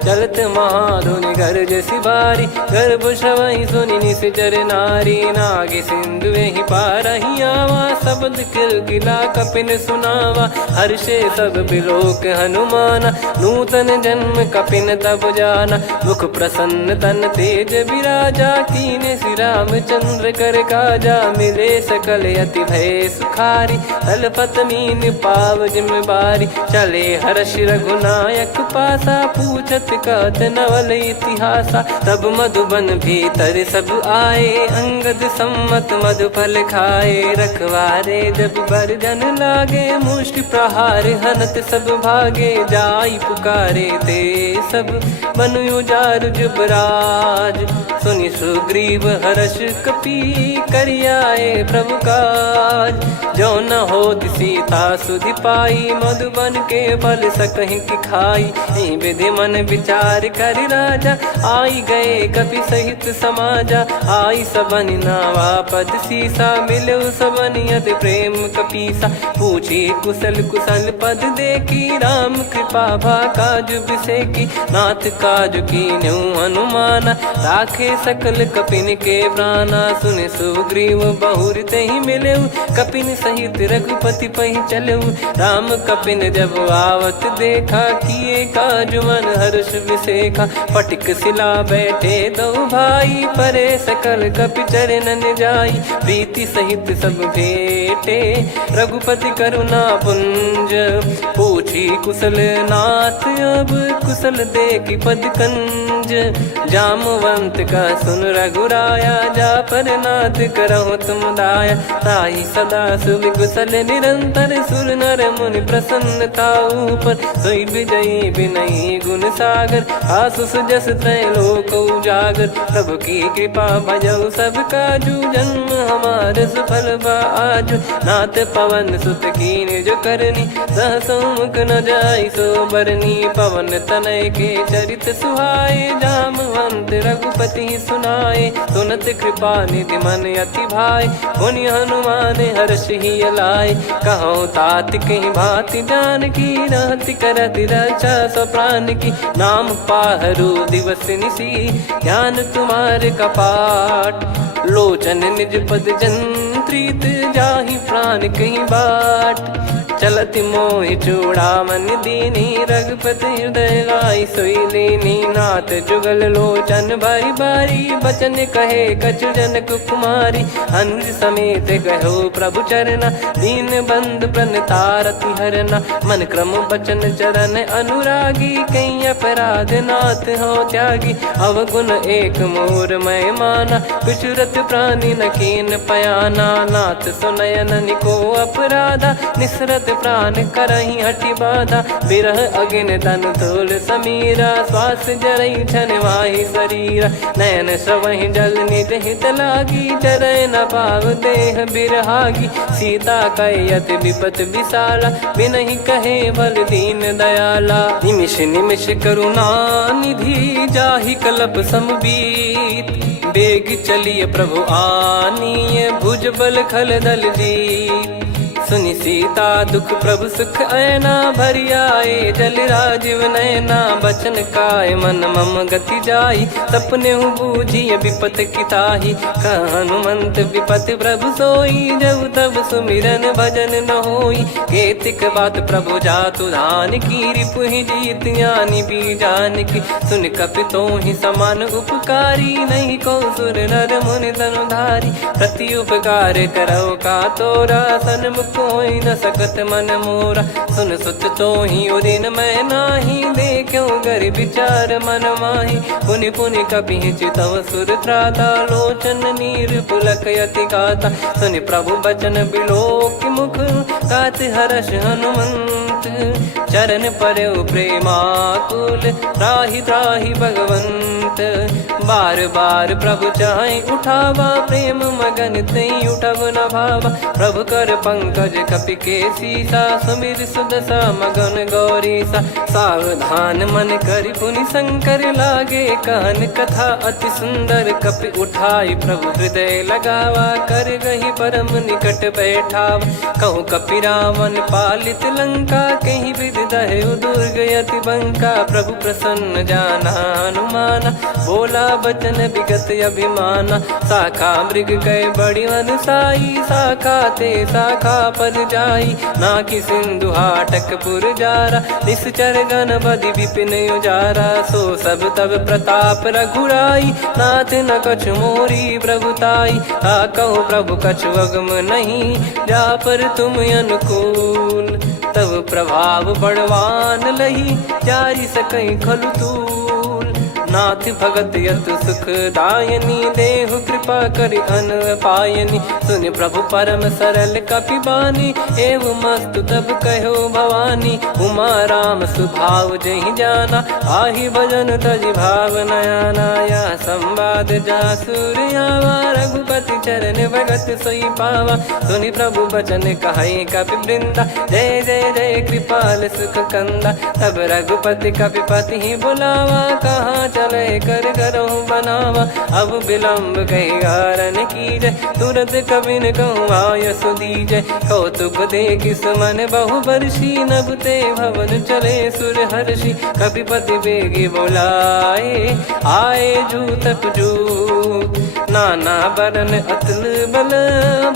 चलत महाधुनि गर्ज सिबारी गर्भ श्रवहि सुनि निश्चर नारी नागे सिंधु ही पारही आवा शब्द किलकिला कपिन सुनावा हर्षे सब बिलोक हनुमाना नूतन जन्म कपिन तब जाना मुख प्रसन्न तन तेज विराजा कीने श्री रामचंद्र कर काजा मिले सकल अति भय सुखारी तलपत मीन पाव जिम्मेवारी चले हर्ष रघुनायक पासा पूछत कहत नवल इतिहासा तब मधुबन भीतर सब आए अंगद सम्मत मधुफल खाए रखवारे जब बरजन लागे मुष्टि प्रहार हनत सब भागे जाई पुकारे ते सब मनु उजार जुबराज सुनि सुग्रीव हर्ष कपि करियाए प्रभु काज जो न हो सीता सुधि पाई मधुबन के फल सकहि की खाई विधि मन विचार कर राजा आई गए कपि सहित समाजा आई सबन नावा पद सीसा मिलो सबनियत प्रेम कपीसा पूछी कुशल कुशल पद देखी राम कृपा भा काज बिसेकी नाथ काज की न्यू हनुमाना राखे सकल कपिन के प्राणा सुन सुग्रीव बहुर ते ही मिले कपिन सहित रघुपति पही चले राम कपिन जब आवत देखा किए काज मन हर्ष विसेखा पटिक सिला बैठे दो भाई परे सकल कपि चरणन जाई प्रीति सहित सब भेटे रघुपति करुणा पुंज पूछी कुशल नाथ अब कुशल देखी पद कंज जामवंत का सुन रघुराया जा पर नाथ करहु तुम दाया ताई सदा सुभि कुशल निरंतर सुर नर मुनि प्रसन्नता ऊपर सोई विजयी विनयी गुण सागर आसु सुजस त्रैलोक उजागर प्रभु की कृपा भजऊ सब काजू जन्म हमार सफल बाजू नाथ पवन सुत कीन जो करनी सहसो मुख न जाई सो बरनी पवन तनय के चरित सुहाए जामवंत रघुपति सुनाए सुनत कृपा निधि मन अति भाई पुनि हनुमान हर्ष ही लाए कहो तात कहीं भांति जान की रहति करति रक्षा सो प्राण की नाम पाहरू दिवस निसी ध्यान तुम्हारे कपाट लोचन निज पद जन प्रीत जाहि प्राण कहीं बाट। चलत मोहि चूड़ामन दीनी रघुपति हृदय लाई सोई लीनी। नाथ जुगल लोचन बारी बारी बचन कहे कछु जनक कुमारी। हंस समेत गहो प्रभु चरना दीन बंद प्रणतारति हरना। मन क्रम बचन चरण अनुरागी कहीं अपराध नाथ हो त्यागी। अवगुण एक मोर मैं माना विचुरत प्राणी न कीन पयाना। नाथ सुनयन निको अपराधा निसरत प्राण करही हटि बाधा। बिरह अगिन तन तोल समीरा श्वास जरई छन वाहि शरीरा। नयन सवहि जल निज हित लागी चरय न पाव देह बिरहागी। सीता कयत विपत विशाला बिनहि कहे बल दीन दयाला। निमिष निमिष करुणा निधि जाहि कलप समबीत। बेग चलिए प्रभु आनीय भुज बल खल दल जीत। सुनि सीता दुख प्रभु सुख ऐना भरि आए जल राजीव नैना। बचन काय मन मम गति जाई सपने बूझी विपत किताही। हनुमंत विपत प्रभु सोई जब तब सुमिरन भजन न होई। केतिक बात प्रभु जातु धान की रिपुहि जीत ज्ञानी बीजान की। सुन कपितो ही समान उपकारी नहीं को सुर नर मुनि तनुधारी। प्रति उपकार करो का तोरा सन्मुख कोई न सकत मन मोरा। सुन सुत तो ही उदिन मैं नाही देखो गर विचार मन माही। पुनि पुनि कपि चितव सुर त्राता लोचन नीर पुलक यति गाता। सुनि प्रभु बचन बिलोक मुख गात हर्ष हनुमंत। चरण परयो प्रेमाकुल त्राहि त्राहि भगवंत। बार बार प्रभु चाहे उठावा प्रेम मगन तई उठब न भावा। प्रभु कर पंकज कपि के सीसा सुमिर सुदशा मगन गौरीसा। सावधान मन करि पुनि शंकर लागे कहन कथा अति सुंदर। कपि उठाई प्रभु हृदय लगावा कर गही परम निकट बैठावा। कहूँ कपि रावण पालित लंका कहीं विधि दहु दुर्ग यति बंका। प्रभु प्रसन्न जाना हनुमाना बोला बचन विगत अभिमाना। शाखा मृग गए बड़ी अनुसाई शाखा ते शाखा पर जाई। ना कि सिंधु हाटक पुर जारा निश्चर गण बदि विपिन उजारा। सो सब तब प्रताप रघुराई नाथ न कछु मोरी प्रभुताई। कहूँ प्रभु कछु अगम नहीं जा पर तुम अनुकूल। तब प्रभाव बड़वान लही जारी सकई खलु तूल। नाथ भगत यत सुख दायनी देहु कृपा करि अन पायनी। सुन प्रभु परम सरल कपि बानी एवं मस्तु तब कहो भवानी। उमा राम सुभाव जहि जाना आहि भजन तजि भाव नयाना। या संवाद जासुर आवा रघुपति चरण भगत सोई पावा। सुनि प्रभु बचन कहे कपि वृंदा जय जय जय कृपाल सुख कंदा। तब रघुपति कपि पति ही बुलावा कहाँ चले कर करहु बनावा। अब विलम्ब कही कारण कीजय तुरंत कबिन कहूँ आयस दीजय। कौतुक देख सुमन बहु बरसी नभ ते भवन चले सुर हर्षि। कपिपति बेगी बोलाए आए जूतक जूत। नाना बरन अतुल बल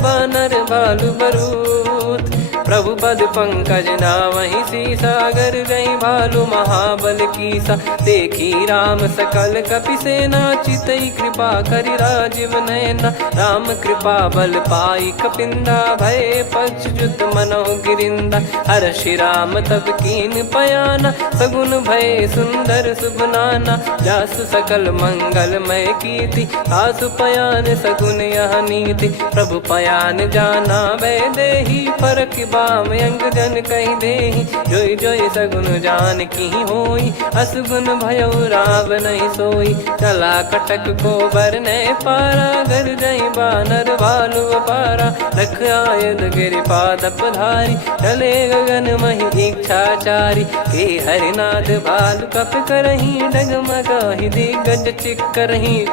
बानर भालु बरूत। प्रभु पद पंकज नावहि सीसागर गई भालु महाबल कीसा। देखी राम सकल कपि सेना चितई कृपा करि राजीव नयना। राम कृपा बल पाई कपिंदा भय पक्ष जुत मनो गिरिंदा। हर्षि राम तब कीन पयाना सगुन भय सुंदर सुभनाना। जासु सकल मंगलमय कीर्ति आसु पयान सगुन यह नीति। प्रभु पयान जाना वै देही फरक बाम अंग जन कहीं देही। जोई जोई सगुन जान की होई असगुन भयो राव नहीं सोई। चला कटक को बरने पारा घर जई बानर भालु पारा। रख आयद गिरि पाद पधारी चले गगन मही इच्छाचारी। के हरिनाथ भालु कप करही डगमगाहि दिग्गज चिक्करही।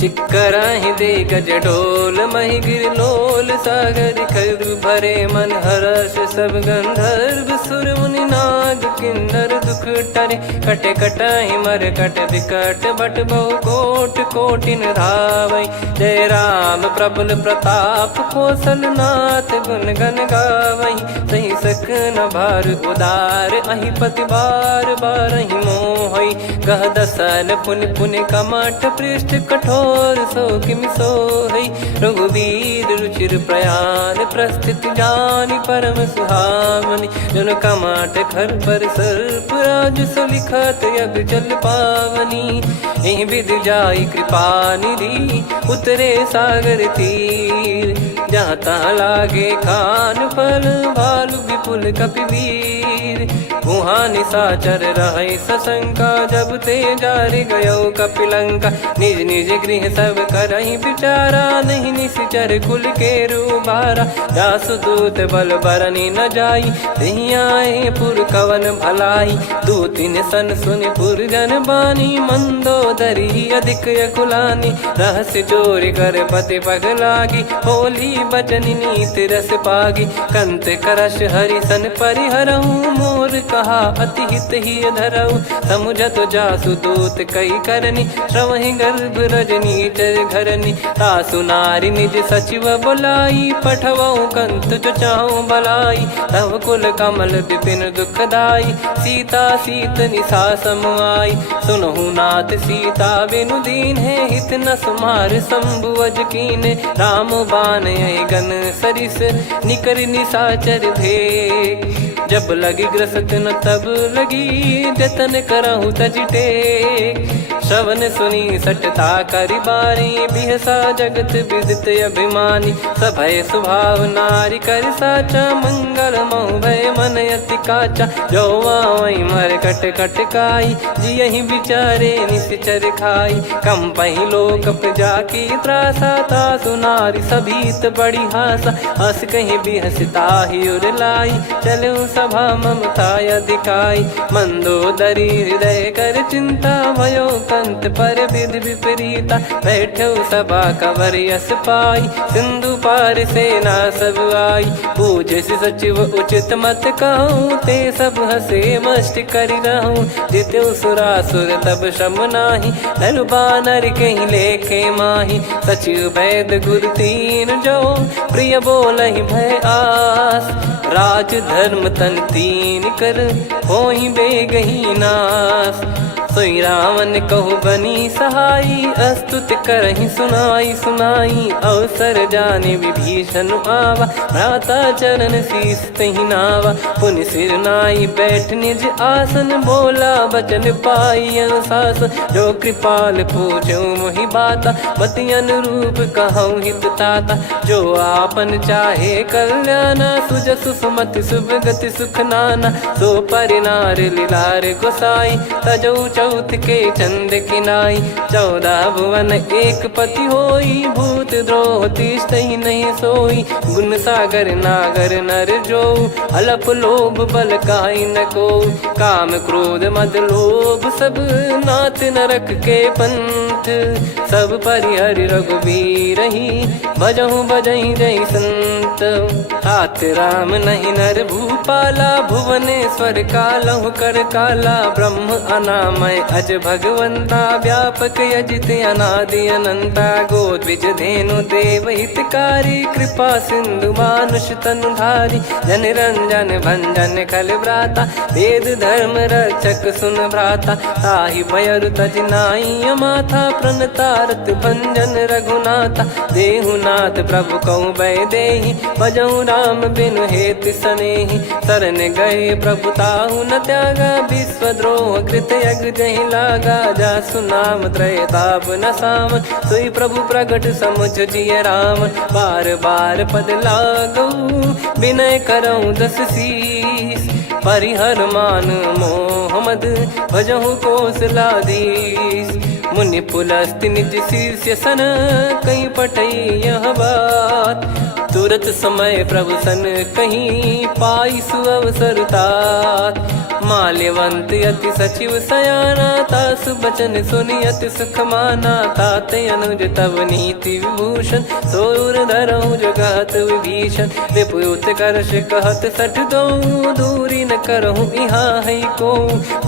चिक्कराहि दे गज डोल मही गिर लोल सागर खर भरे मन हर्ष सब गंधर्व सुर मुनि नार माग किन्नर दुख टरे। कटे कटहि मर कट विकट बट बहु कोट कोटिन धावै। जय राम प्रबल प्रताप कौशल नाथ गुण गण गावै। सही सकन भार उदार अहि पति बार बारहि मोहै। गह दसल पुन पुन कमठ पृष्ठ कठोर सो किमि सोहै। रघुवीर रुचिर प्रयाण प्रस्थित जानि परम सुहावनि। जन कमठ खर पर सर्प राज सलिखत यग जल पावनी। एहि विधि जाई कृपा निधि उतरे सागर तीर। जहाँ तहाँ लागे खान फल भालु विपुल कपिवीर। वहाँ निशाचर रहै सशंका जब ते जारि गयो कपिलंका। निज निज गृह सब करहि विचारा नहीं निश्चर कुल के रूबारा। जासु दूत बल बरनि न जाई तेहि आए पुर कवन भलाई। दूतिन सन सुनि पुर जन बानी मंदोदरी अधिक यकुलानी। रहस्य चोरी कर पति पग लागी होली बचन नीति रस पागी। कंत करश हरिसन परिहरहु मोर कहा अति हित ही धरऊ। समुझत जासु दूत कई करनी श्रवहि गर्भ रजनी चर घरनी। तासु नारी निज सचिव बुलाई पठवऊ कंत जो चाहूं बलाई। तव कुल कमल विपिन दुखदाई सीता सीत निशा समाई। सुनहु नाथ सीता बिनु दीन है हित न सुमार शंभु अज कीने। राम बाण गन सरिस निकर निशाचर भेग। जब लगी ग्रसत न तब लगी जतन करहु तज टेक। श्रवण सुनी सटता करि बारी बिहसा जगत विदित अभिमानी। सभय स्वभाव नारी कर साचा मंगल मऊ भय मन अति काचा। जो आवै मर कट कट काई जियहि विचारे निश्चर खाई। कम पहि लोक जाकी त्रासा तासु नारी सभीत बड़ी हासा। हस कहीं बिहसता ही उर लाई चलऊ सभा ममता अधिकाई। मंदोदरी हृदय कर चिंता भयो कंत पर विधि विपरीता। बैठो सभा कवर यस पाई सिंधु पार सेना सब आई। पूज्य सचिव उचित मत कहूँ ते सब हसे मष्ट करि रहूँ। जित्यु सुरासुर तब श्रम नाही नर बानर कहीं लेखे माही। सचिव वैद गुरु तीन जो प्रिय बोलहि भय आस। राज धर्म तन तीन कर होई बेगही नास। सोई रावण कहु बनी सहाई अस्तुत करहि सुनाई सुनाई। अवसर जाने विभीषण आवा भ्राता चरण शीस तहि नावा। पुनि सिर नाई बैठ निज आसन बोला बचन पाई अनुशासन। जो कृपाल पूछो मोहि बाता मति अनुरूप कहूँ हित ताता। जो आपन चाहे कल्याणा सुजसु सुमति सुभगति सुख नाना। सो परिनार लीलार गोसाई तजौ चौथ के चंद किनाई। 14 भुवन एक पति होई भूत द्रोह तिष्ठहि नहीं सोई। गुण सागर नागर नर जो अलप लोभ बल काई न को। काम क्रोध मद लोभ सब नाथ नरक के पंथ। सब परिहरि रघुबीर ही भजहु भजहि जय संत। तात राम नहीं नर भूपाला भुवनेश्वर कालहु कर काला। ब्रह्म अनामय अज भगवंता व्यापक यजित अनादि अनंता। गोद्विज धेनु देव हितकारी कृपा सिंधु मानुष तनुधारी। जन रंजन भंजन खल भ्राता वेद धर्म रक्षक सुन भ्राता। ताहि भयरु तज नाई माथा प्रणतारत भंजन रघुनाथा। देहुनाथ प्रभु कहु भय देहि भजहु राम बिनु हेत सनेहि। शरण गए प्रभु ताहु न त्यागा विश्वद्रोह कृत यज्ञ जहि लागा। जासु नाम त्रय ताप न सामन सोई प्रभु प्रगट समुझ जिय राम। बार बार पद लागऊ विनय करऊँ 10 शीस। परिहर मान मोह मद भजहु कौशलाधीश। मुनि पुलस्त्य निज शिष्य सन कहीं पठई यह बात। तुरत समय प्रभु सन कहीं पाई सुअवसर तात। माल्यवंत अति सचिव सयाना तासु बचन सुनि अति सुख माना। ताते अनुज तव नीति विभूषण सोर धरऊ जगत विभीषण। विपुत करश कहत सठ दो दूरी न करहु यहाँ है को।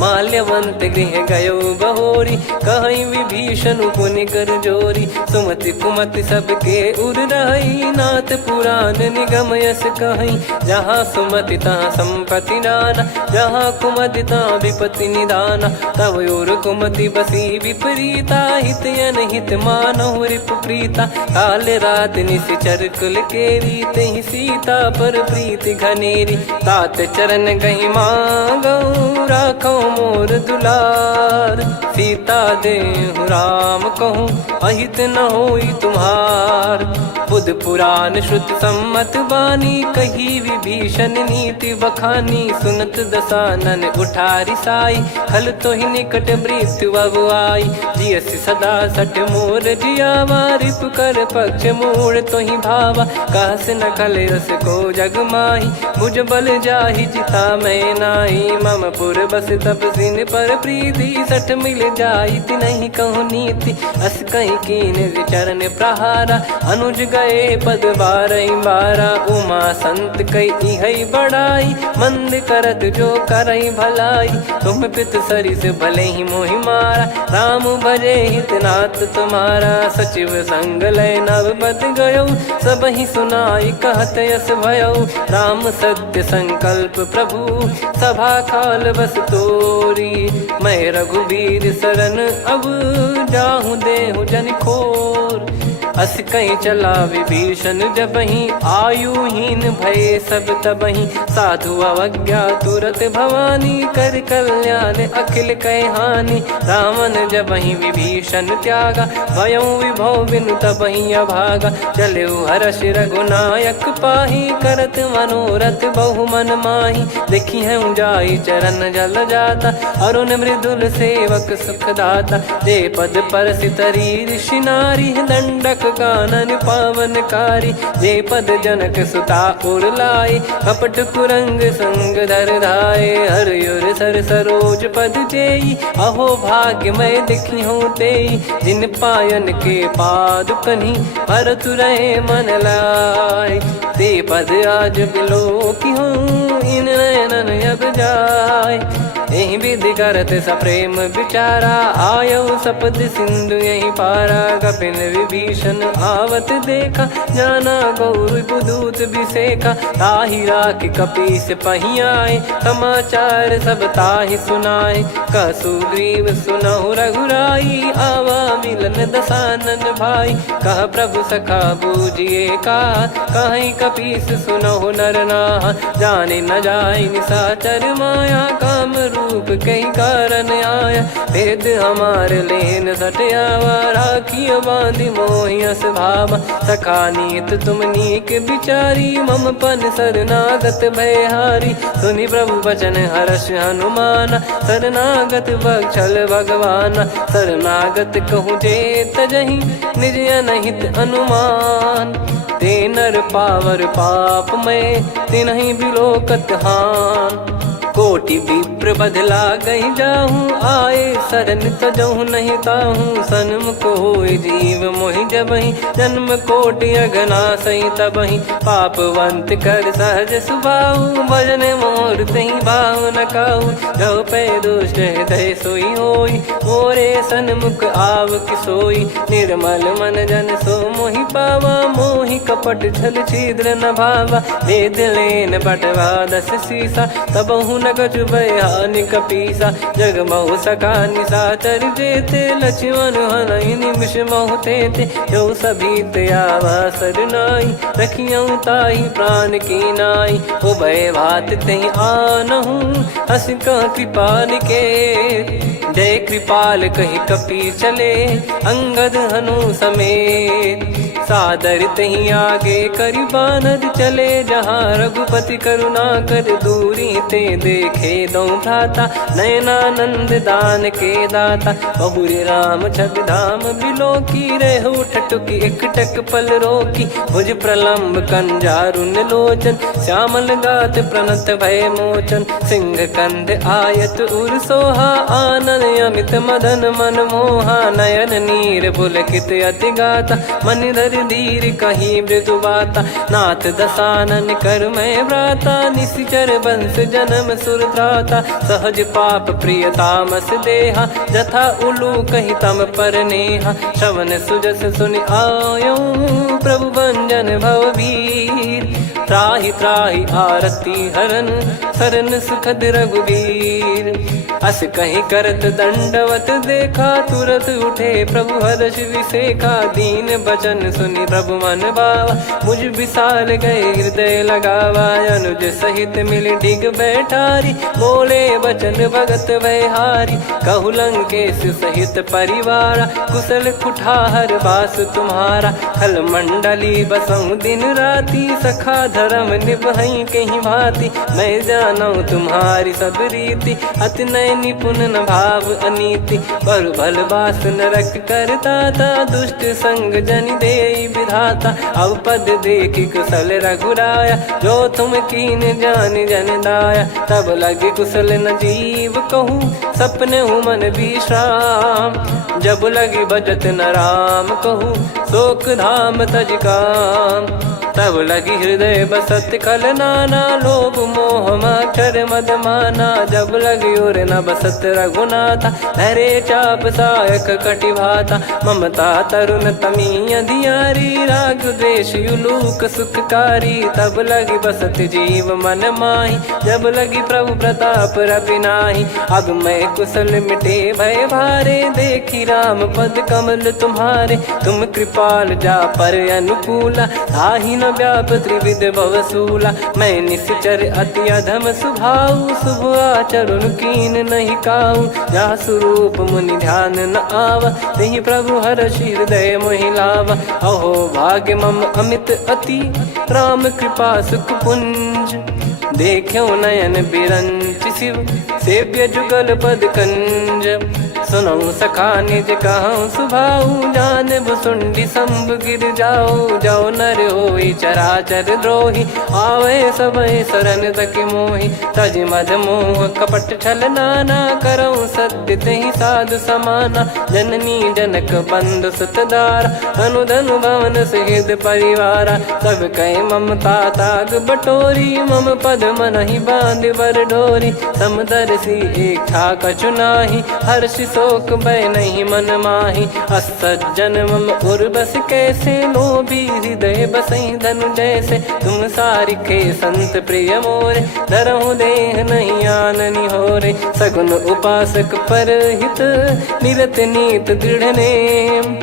माल्यवंत गृह गयो बहोरी, कहीं विभीषण पुनि कर जोरी। सुमति कुमति सबके उर रही, नाथ पुराण निगम यस कहीं। जहाँ सुमति तहाँ संपत्ति नाना, जहाँ कुमति तहाँ विपत्ति निदाना। तब और कुमति बसी विपरीता, हित अनहित मानहु रिपु प्रीता। काल रात निश्चर कुल केरी, तहि सीता पर प्रीति घनेरी। तात चरण गही मांगऊ, राखो मोर दुलार। सीता देहु राम कहूँ, अहित न होई तुम्हार। बुध पुराण श्रुत सम्मत बानी, कही विभीषण नीति बखानी। सुनत दसानन उठारी साई, खल तो ही निकट मृत्यु अब आई। जियसि सदा सठ मोर जियावा, रिप कर पक्ष मूड़ तो ही भावा। कहस न खल रस को जग माही, मुझ बल जाहि जिता मैं नाई। मम पुर बस तपसिन पर प्रीति, सठ मिल जाई नहीं कहूँ नीति। अस कहीं कीन चरण प्रहारा, अनुज गए पद बारई बारा। उमा संत कई है बड़ाई, मंद करत जो करई भलाई। तुम पित सरिस भले ही मोहि मारा, राम भजे हित नाथ तुम्हारा। सचिव संग लय नव बद गयो, सब ही सुनाई कहत यस भयो। राम सत्य संकल्प प्रभु, सभा काल बस तोरी। मैं रघुबीर शरण अब, जाहूँ देहु जन खोर। अस कहीं चला विभीषण जबहि, आयुहीन भय सब तबहि। साधु अवज्ञा तुरत भवानी, कर कल्याण अखिल कह हानि। रावण जबहि विभीषण त्यागा, भयउ विभव बिनु तबहि अभागा। चलऊ हर्ष रघुनायक पाही, करत मनोरथ बहु मन माही। देखी है जाई चरण जल जाता, अरुण मृदुल सेवक सुखदाता। जे पद पर सितरी ऋषि नारी, दंडक कानन पावनकारी। जे पद जनक सुता उर लाए, कपट कुरंग संग धर धाये। हरियुर सर सरोज पद जेई, अहो भाग्य मैं दिखी हूँ तेई। जिन पायन के पाद कन्ही, भरत रहे मन लाए। ते पद आज बिलो की हूँ, इन नयनन अब जाय। यही विधि करत सप्रेम विचारा, आयऊ सपद सिंधु यही पारा। कपिन विभीषण आवत देखा, जाना गौर बुदूत बिसेखा। ताहि राख कपीस पही आए, समाचार सब ताहि सुनाए। कह सुग्रीव सुनहु रघुराई, आवा मिलन दसानन भाई। कह प्रभु सखा बूझिए का, कहीं कपीस सुनहु नर नाहा। जाने न जाय निशाचर माया, काम रूप कई कारण आया। भेद हमार लेन सटयावा, राखियो बांधि मोहियस भावा। सखा नीत तुम नीक बिचारी, मम पन शरणागत भयहारी। सुनि प्रभु वचन हर्ष हनुमाना, शरणागत बक्षल भगवाना। शरणागत कहूँ जे तजहि, निज अनहित अनुमान। ते नर पावर पाप में, तिन्हि बिलोकत हान। कोटि विप्र बदला गई जाहूँ, आए शरण तजहु नहीं ताहूँ। सन्मुख होय जीव मोहि जबहि, जन्म कोटि अगना सही तबहि। पापवंत कर सहज सुभाऊ, भजन मोर तहि भाव न काहू। जो पै दुष्ट हृदय सोई होई, मोरे सन्मुख आव किसोई। निर्मल मन जन सो मोहि पावा, मोहि कपट छल छिद्र न भावा। वेद लेन बटवा दस सीसा, तबहु न कछु भयानि कपीसा। जग महु सखा निशाचर जेते, लक्ष्मण हनहि निमिष महु तेते। जो सभी त्यावा सरनाई, रखियऊ ताहि प्राण की नाई। उभय भात तहि आनहु, हस कह कृपाल के। जय कृपाल कहि कपी चले, अंगद हनु समेत। सादर तही आगे करि बानर चले, जहाँ रघुपति करुणा कर दूरी ते देखे दो भ्राता। नयनानंद दान के दाता, बहुरी राम छग धाम बिलो की। रेहु ठटुकी एकटक पल रोकी, भुज प्रलम्ब कंजारुन लोचन। श्यामल गात प्रणत भय मोचन, सिंह कंध आयत उर सोहा। आनन अमित मदन मन मोहा, नयन नीर पुलकित अति गाता। मनिधर कर धीर कहीं मृदु बाता। नाथ दसानन कर मैं व्राता, निशिचर बंस जन्म सुर त्राता। सहज पाप प्रिय तामस देहा, जथा उलू कही तम पर नेहा। श्रवण सुजस सुनि आयो, प्रभु भंजन भवबीर। त्राहि त्राहि आरती हरन, सरन सुखद रघुबीर। अस कहीं करत दंडवत देखा, तुरत उठे प्रभु हर्ष विसेखा। दीन बचन सुनि प्रभु मन भावा, मुझ विसाल गए हृदय लगावा। अनुज सहित मिल डिग बैठारी, बोले बचन भगत वैहारी। कहु लंकेश सहित परिवारा, कुशल कुठार बास तुम्हारा। खल मंडली बसऊं दिन राती, सखा धर्म निभई कहीं भांति। मैं जानू तुम्हारी सब रीति, अति नय निपुण न भाव अनीति। पर भल बास नरक करता था, दुष्ट संग जन दे विधाता। अब पद देखी कुशल रघुराया, जो तुम कीन जान जन दाया। तब लगे कुशल न जीव कहूँ, सपने हूँ मन विश्राम। जब लगी बजत न राम कहूँ, शोक धाम तज काम। तब लगी हृदय बसत खल नाना, लोभ मोह मक्षर मद माना। जब लगी उर न बसत रघुनाथा, धरे चाप सायक कटि भाता। ममता तरुण तमी अधियारी, राग द्वेष युलूक सुखकारी। तब लगी बसत जीव मन माही, जब लगी प्रभु प्रताप रवि नाही। अब मैं कुशल मिटे भय भारे, देखी राम पद कमल तुम्हारे। तुम कृपाल जा पर अनुकूला, ताहि न व्याप त्रिविध भवसूला। मैं निश्चर अति अधम सुभाऊ, शुभ आचरण कीन नहीं काऊ। जा स्वरूप मुनि ध्यान न आवा, तेहि प्रभु हर्ष हृदय मोहि लावा। अहो भाग्य मम अमित अति, राम कृपा सुख पुंज। देखो नयन बिरंच शिव, सेव्य जुगल पद कंज। सुनऊ सखा निज कहूँ सुभाऊ, जान भुसुंडी संभ गिर जाओ। जाओ नर होई चराचर द्रोही, आवे सबय शरण तक मोहि। तज मद मोह कपट छल नाना, करऊँ सत्य तेहि साधु समाना। जननी जनक बंधु सुतदारा, धनु धनु भवन सहित परिवारा। सब कहे ममता ताग बटोरी, मम पद मनहि बांध बर डोरी। समदर्शी इच्छा कछु नाही, हर्ष शोक भय नहीं मन माही। असज्जन मम उर्वश कैसे, लोभी हृदय बसई धनु जैसे। तुम सारिखे संत प्रिय मोरे, धरहु देह नहीं आननि होरे। सगुन उपासक परहित, निरत नीत दृढ़ नेम।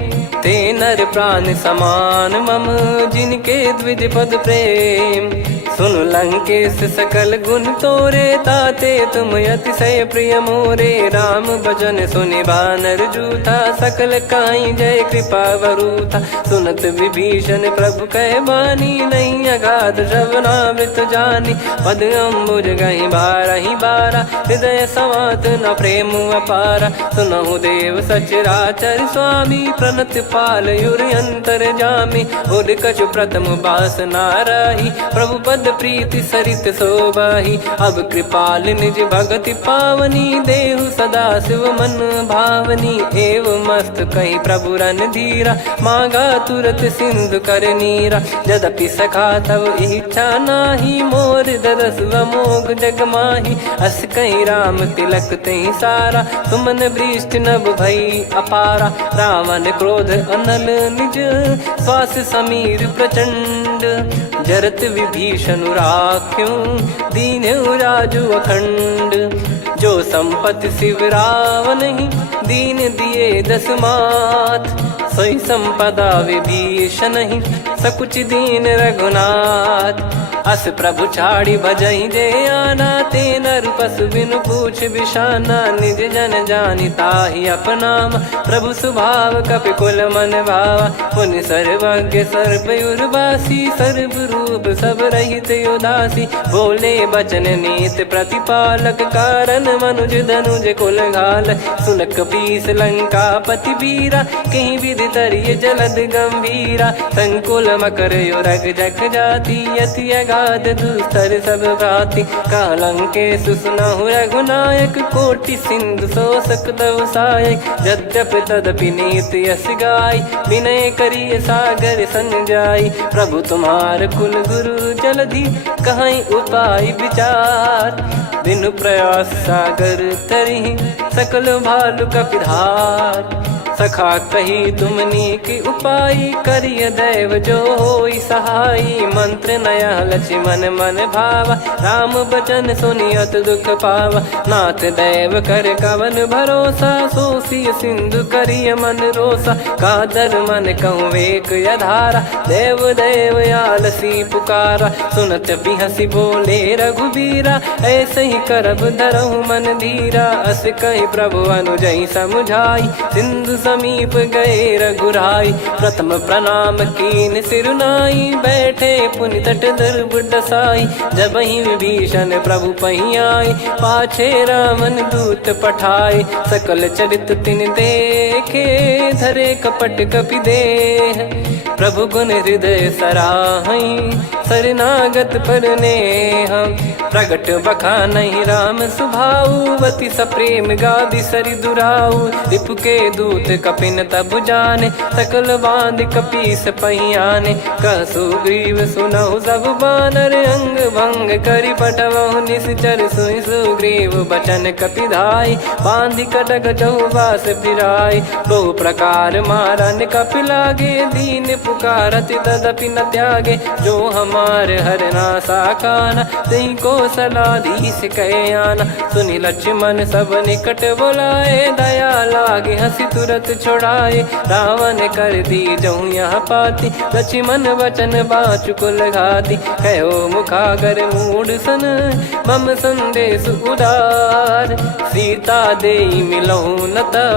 ते नर प्राण समान मम, जिनके द्विज पद प्रेम। सुन लंकेश सकल गुण तोरे, ताते तुम अतिशय प्रिय मोरे। राम भजन सुनि बानर जूथा, सकल काई जय कृपा वरूथा। सुनत विभीषण प्रभु कह बानी, नहीं अगाध श्रवणामृत जानी। पद अम्बुज गहि बारहि बारा, हृदय समात न प्रेम अपारा। सुनहु देव सचराचर स्वामी, प्रणत पाल युर अंतर जामी। उद कछु प्रथम बास नाराही, प्रभु पद प्रीति सरित शोभाही। अब कृपाल निज भगति पावनी, देहु सदा शिव मन भावनी। एव मस्त कही प्रभु रन धीरा, मांगा तुरत सिंधु कर नीरा। यद्यपि सखा तब इच्छा नाही, मोर दरस अमोघ जग माही। अस कहीं राम तिलक तहि सारा, सुमन वृष्ट नभ भई अपारा। रावण क्रोध अनल निज, श्वास समीर प्रचंड। जरत विभीषण राख्यों, दीन्हु राजु अखंड। जो संपत्ति शिव रावण ही, दीन दिए दस मात। सोई संपदा विभीषण ही, सकुच दीन रघुनाथ। अस प्रभु छाड़ी भजई जे आना, ते नर पशु बिनु पूछ बिशाना। निज जन जानि ताहि अपनाम, प्रभु स्वभाव कपि कुल मन भावा। मुनि सर्वज्ञ सर्वयुर्वासी, सर्व रूप सब रहित उदासी। बोले बचन नीत प्रतिपालक, कारण मनुज धनुज कुल घाल। सुन कपीस लंका पति वीरा, कहीं विधि तरिय जलद गंभीरा। संकुल मकर युरग जख जाति, यति गाद दुस्तर सब भांति कालंके सुसुनाहु रघुनायक कोटि सिंधु शोषक तव सहायक यद्यपि तदपि नीत यस गाय विनय करिय सागर सन जाई प्रभु तुम्हार कुल गुरु जलधि कहीं उपाय विचार बिनु प्रयास सागर तरिहि सकल भालु कपिधार सखा कही तुमनी की उपाय करिय दैव जो होई सहाई मंत्र नया लक्ष्मण मन भावा राम बचन सुनियत दुख पावा नाथ दैव कर कवन भरोसा सोसिय सिंधु करिय मन रोसा कादर मन कहूँ वेक यधारा देव देव आलसी पुकारा सुनत बिहसी बोले रघुबीरा ऐसे ही करब धरहु मन धीरा अस कही प्रभु अनुजई समुझाई सिंधु समीप गए रघुराई प्रथम प्रणाम कीन सिरुनाई बैठे पुनि तट दर्भ डसाई जब ही विभीषण प्रभु पही आए पाछे रामन दूत पठाए सकल चरित तिन देखे धरे कपट कपि देह प्रभु गुण हृदय सराहई शरणागत पर नेह प्रगट बखानहि राम सुभाऊ वति सप्रेम गादि सरि दुराऊ रिपु के दूत कपिन तब जाने सकल बांध कपीस पहियाने कह सुग्रीव सुनहु सब बानर अंग भंग करि पटवहु निश्चर सुनि सुग्रीव बचन कपिधाई बांधि कटक चहुबास फिराई बहु प्रकार मारन कपि लागे दीन पुकारति तदपि न त्यागे जो हमार हरना साकाना तही को सलाधीश कहे आना सुनि लक्ष्मण सब निकट बुलाए दया लागे हंसी तुरत छोड़ाए रावण कर दी जहूँ यहाँ पाती लक्ष्मण वचन बाचु कुल घाती कहो मुखागर मूड सन मम संदेश उदार सीता देई मिलहु नता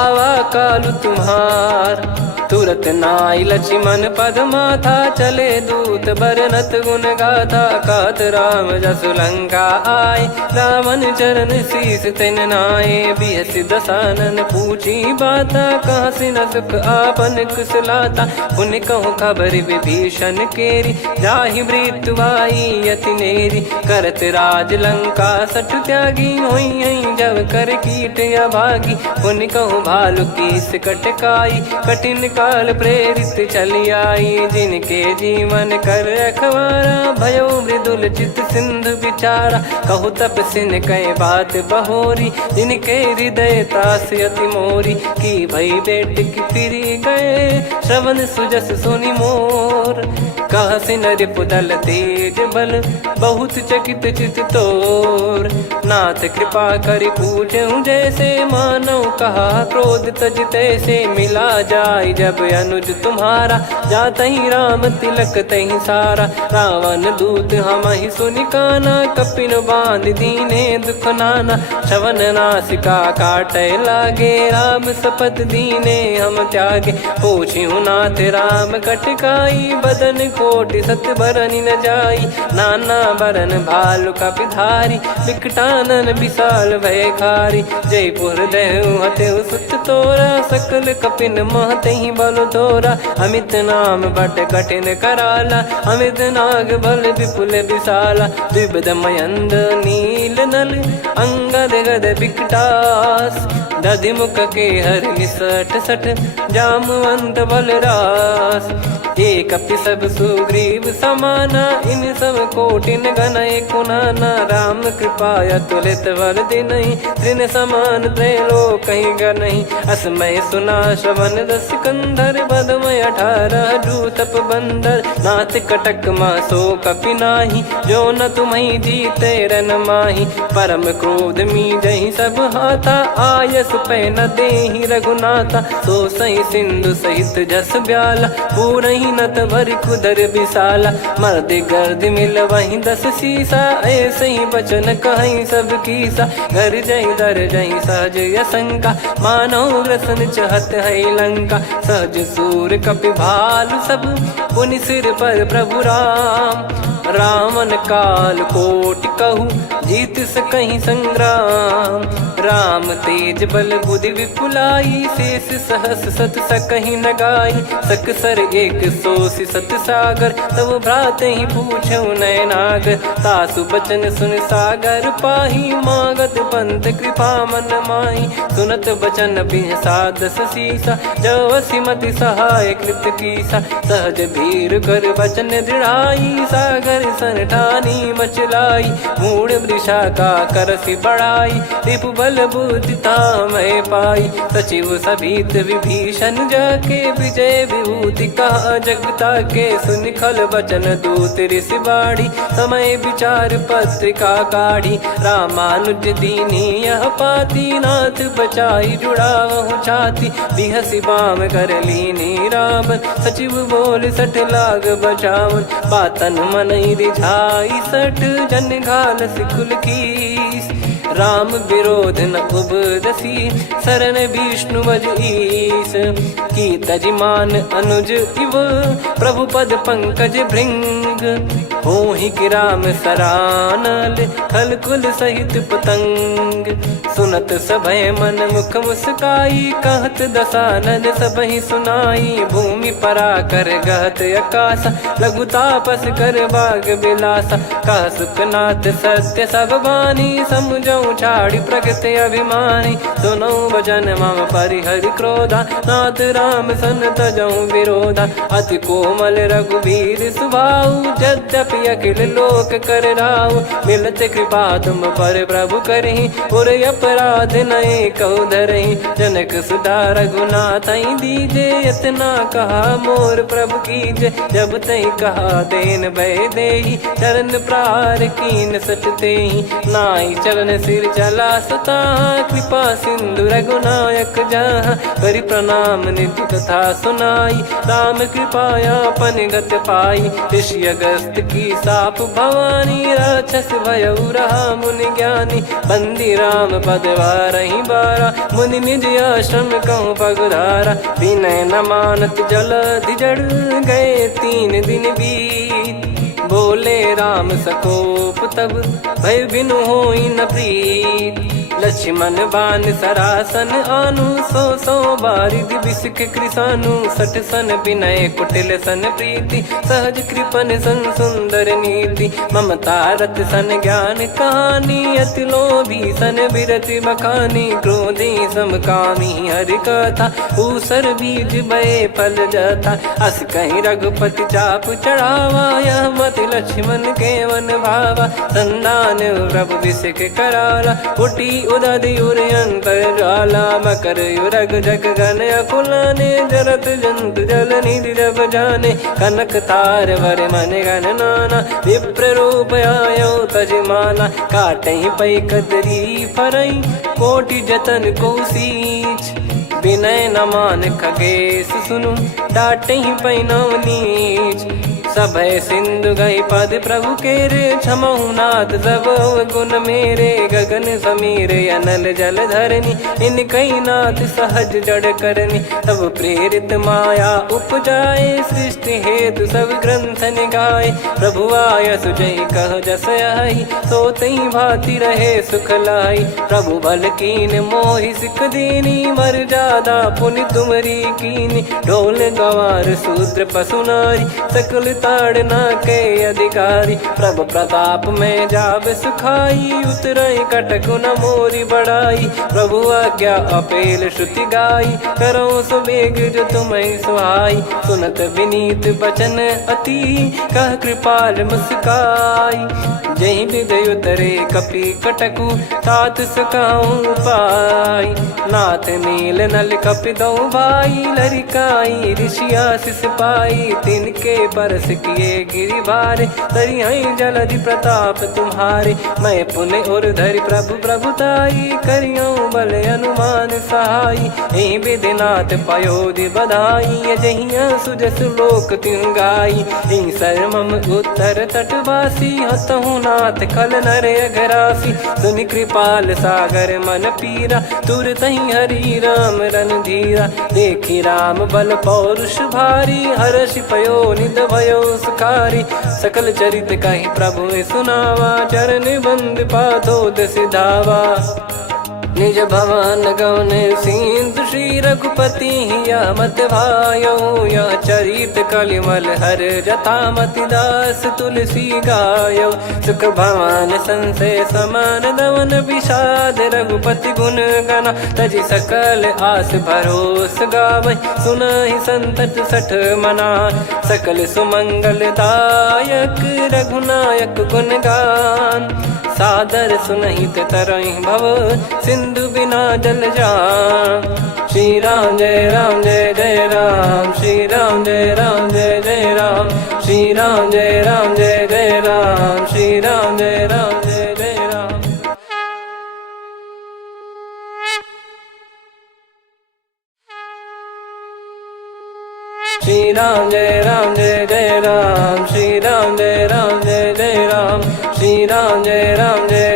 आवा कालु तुम्हार तुरत नाई लक्ष्मण पद माथा चले दूत बरनत गुण गाथा कात राम जसु लंका आए रावण चरण शीस तिन नाये बिहसि दसानन पूछी बाता कहाँ से न सुख आपन कुशलाता पुन कहूँ खबर विभीषण केरी जाहि मृत्यु आई यति नेरी करत राज लंका सठ त्यागी होई जब कर कीट अभागी पुन कहूँ भालु कीस कटकाई कठिन काल प्रेरित चली आई जिनके जीवन कर रखवारा भयो मृदुल चित सिंधु विचारा कहु तप सिन कई बात बहोरी जिनके हृदय तास अति मोरी की भई बेट की फिरी गए श्रवण सुजस सुनि मोर कह सिन रिपुदल तेज बल बहुत चकित चित तोर नाथ कृपा करि पूछूं जैसे मानव कहा क्रोध तज तैसे मिला जाय जब अनुज तुम्हारा जात ही राम तिलक तही सारा रावण दूत हम ही सुनि काना कपिन बांध दीने दुख नाना श्रवण नासिका काटे लागे राम सपत दीने हम त्यागे पूछ्यू नाथ राम कटकाई बदन कोटि सत बरनि न जाई नाना बरन भालु कपिधारी विकटानन विशाल भय खारी जयपुर देहु हतेउ सुत तोरा सकल कपिन महतहि बल तोरा अमित नाम बट कठिन कराला अमित नाग बल विपुल विशाला द्विपद मयंद नील नल अंगद गद विकटास दधि मुख के हर निसठ सठ जामवंत बलरास एक अपि सब सुग्रीव समाना इन सब कोटिन गनय कुनाना राम कृपा अतुलित बल दिनहि त्रिन समान त्रैलोक कहीं गनहि असमय सुना श्रवण दस कंधर बदमय 18 जूतप बंदर नाथ कटक मासो कपि नाही जो न तुम्हि जीते रन माही परम क्रोध मी जहि सब हाथा आयस पै न देहि रघुनाथा सो सही सिंधु सहित जस ब्याला पूरहि नत भरि कुदर विशाला मर्द गर्द मिल वहीं 10 सीसा ऐसे ही बचन कहीं सब कीसा घर जहि दर जहि सहज यसंका मानव रसन चहत है लंका सहज सूर कपि भालु सब पुनि सिर पर प्रभु राम रावण काल कोटि कहु जीत सकहीं संग्राम। राम तेज बल बुद्धि विपुलाई, शेष सहस सत सकहीं न गाई। सकसर एक सोसी सत सागर, तब भ्रात ही पूछो नयनागर। तासु बचन सुन सागर पाही, मागत पंथ कृपा मन माही। सुनत बचन बिहसादस सीसा, जव सिमति सहाय कृत कीसा। सहज भीर कर बचन दृढ़ाई, सागर सन ठानी मचलाई। मूढ़ वृषा का करसि बढ़ाई, रिपु बल बुद्धि तामय पाई। सचिव सभीत विभीषण जाके, विजय विभूति कहा जगता के। सुनि खल बचन दूत ऋषि बाड़ी, समय विचार पत्रिका काढ़ी। रामानुज दीनी यह पाती, नाथ बचाई जुड़ावहु छाती। बिहसि बाम कर लीनी रावण, सचिव बोल सठ लाग बचावन। बातन मनई रिझाई सठ, जन घाल सिकुल कीस। राम विरोध न उपदसी, शरण विष्णु बज ईस। की तजिमान अनुज इव, प्रभु पद पंकज भृंग। होहि कि राम सरानल, खल कुल सहित पतंग। सुनत सभय मन मुख मुस्काई, कहत दसानन सबहि सुनाई। भूमि परा कर गहत आकाशा, लघु तापस कर बाग बिलासा। कह सुखनाथ सत्य सब बानी, समुझौ छाड़ी प्रगति अभिमानी। सुनो भजन मम परिहरि क्रोधा, नाथ राम सन तजौ विरोधा। अति कोमल रघुवीर सुभाऊ, यद्यपि अखिल लोक कर राऊ। मिलत कृपा तुम पर प्रभु करहि, पुर अपराध नए कौ धरहि। जनक सुधा रघुनाथ दीजे, इतना कहा मोर प्रभु कीजे। जब तई कहा देन भय देहि, चरण प्रार कीन सट तेहि। नाई चरण सिर चला सता, कृपा सिंधु रघुनायक जहाँ। करि प्रणाम निधि कथा सुनाई, राम कृपाया पन गत पाई। ऋषि अगस्त की साप भवानी, राक्षस भयउ रहा मुनि ज्ञानी। बंदी राम पद वारहि बारा, मुनि निज आश्रम कहूँ पगधारा। विनय न मानत जलधि जड़, गए 3 दिन बीत। बोले राम सकोप तब, भय बिनु होई न प्रीत। लक्ष्मण बान सरासन आनु, 100 बारिधि बिसक कृसानु। 60 सन विनय कुटिल सन प्रीति, सहज कृपन सन सुंदर नीति। ममता रत सन ज्ञान कहानी, अति लोभी सन बिरति बखानी। क्रोधी समकामी हरि कथा, ऊसर बीज बये फल जथा। अस कहीं रघुपति चाप चढ़ावा, यह मत लक्ष्मण के मन भावा। संदान प्रभु बिसक कराला, उठी उदधि उर अंतर ज्वाला। मकर युरग जग गण अकुलाने, जरत जंतु जल निधि जब जाने। कनक तार वर मन गण नाना, विप्र रूप आयो तजमाना। काटहि पै कदरी फरई, कोटि जतन को सींच। विनय न मान खगेश सुनु, डांटहि पै नव नीच। सभय सिंधु गई पद प्रभु केरे, क्षमहु नाथ सब गुण मेरे। गगन समीरे अनल जल धरनी, इन कई नाथ सहज जड़ करनी। तब प्रेरित माया उपजाए, सृष्टि हेतु सब ग्रंथ निगाए। प्रभु आय सुजई कह जस आई, सोतई भांति रहे सुख लाई। प्रभु बल कीन मोहि सिख दीनी, मर्यादा पुनि तुमरी कीनी। ढोल गवार शूद्र पशु नारी, सकल ताड़ना के अधिकारी। प्रभु प्रताप में जाब सुखाई, उतरई कटक न मोरी बढ़ाई। प्रभु आज्ञा अपेल श्रुति गाई, करो सुबेग जो तुम्हें सुहाई। सुनत विनीत बचन अति, कह कृपाल मुस्काई। जहि हृदय उतरे कपि कटकु, तात सकाऊं पाई। नाथ नील नल कपि दो भाई, लरिकाई ऋषि आशीष पाई। तिनके परस किए गिरि भारे, तरिहै जलधि प्रताप तुम्हारे। मैं पुण्य और धरि प्रभु प्रभुताई, करियौ बल अनुमान सहाई। एहि विधिनाथ पयोधि बधाई, जहिया सुजस लोक तिहुँ गाई। एहि सरमम उत्तर तटवासी, हतहु रघुनाथ खल नर अघरासी, सुनि कृपाल सागर मन पीरा, तुरतहि हरि राम रणधीरा। देखि राम बल पौरुष भारी, हर्षि पयो निध भयो सुखारी। सकल चरित कहि प्रभु सुनावा, चरण बंद पादोद सिधावा। निज भवन गौन सिंधु श्री रघुपति हिया मत भायो, यह चरित कलिमल हर जथा मति दास तुलसी गायो। सुख भवन संशय समान दवन विषाद, रघुपति गुण गना तजि सकल आस भरोस गावै। सुनहि संतत सठ मना, सकल सुमंगल दायक रघुनायक गुण गान। सादर सुनहित तरहि भव, सिंधु बिना जल जान। श्री राम जय जय राम, श्री राम जय जय राम, श्री राम जय जय राम, श्री राम जय जय राम। श्री राम जय जय राम, श्री राम जय जय राम, श्री राम जय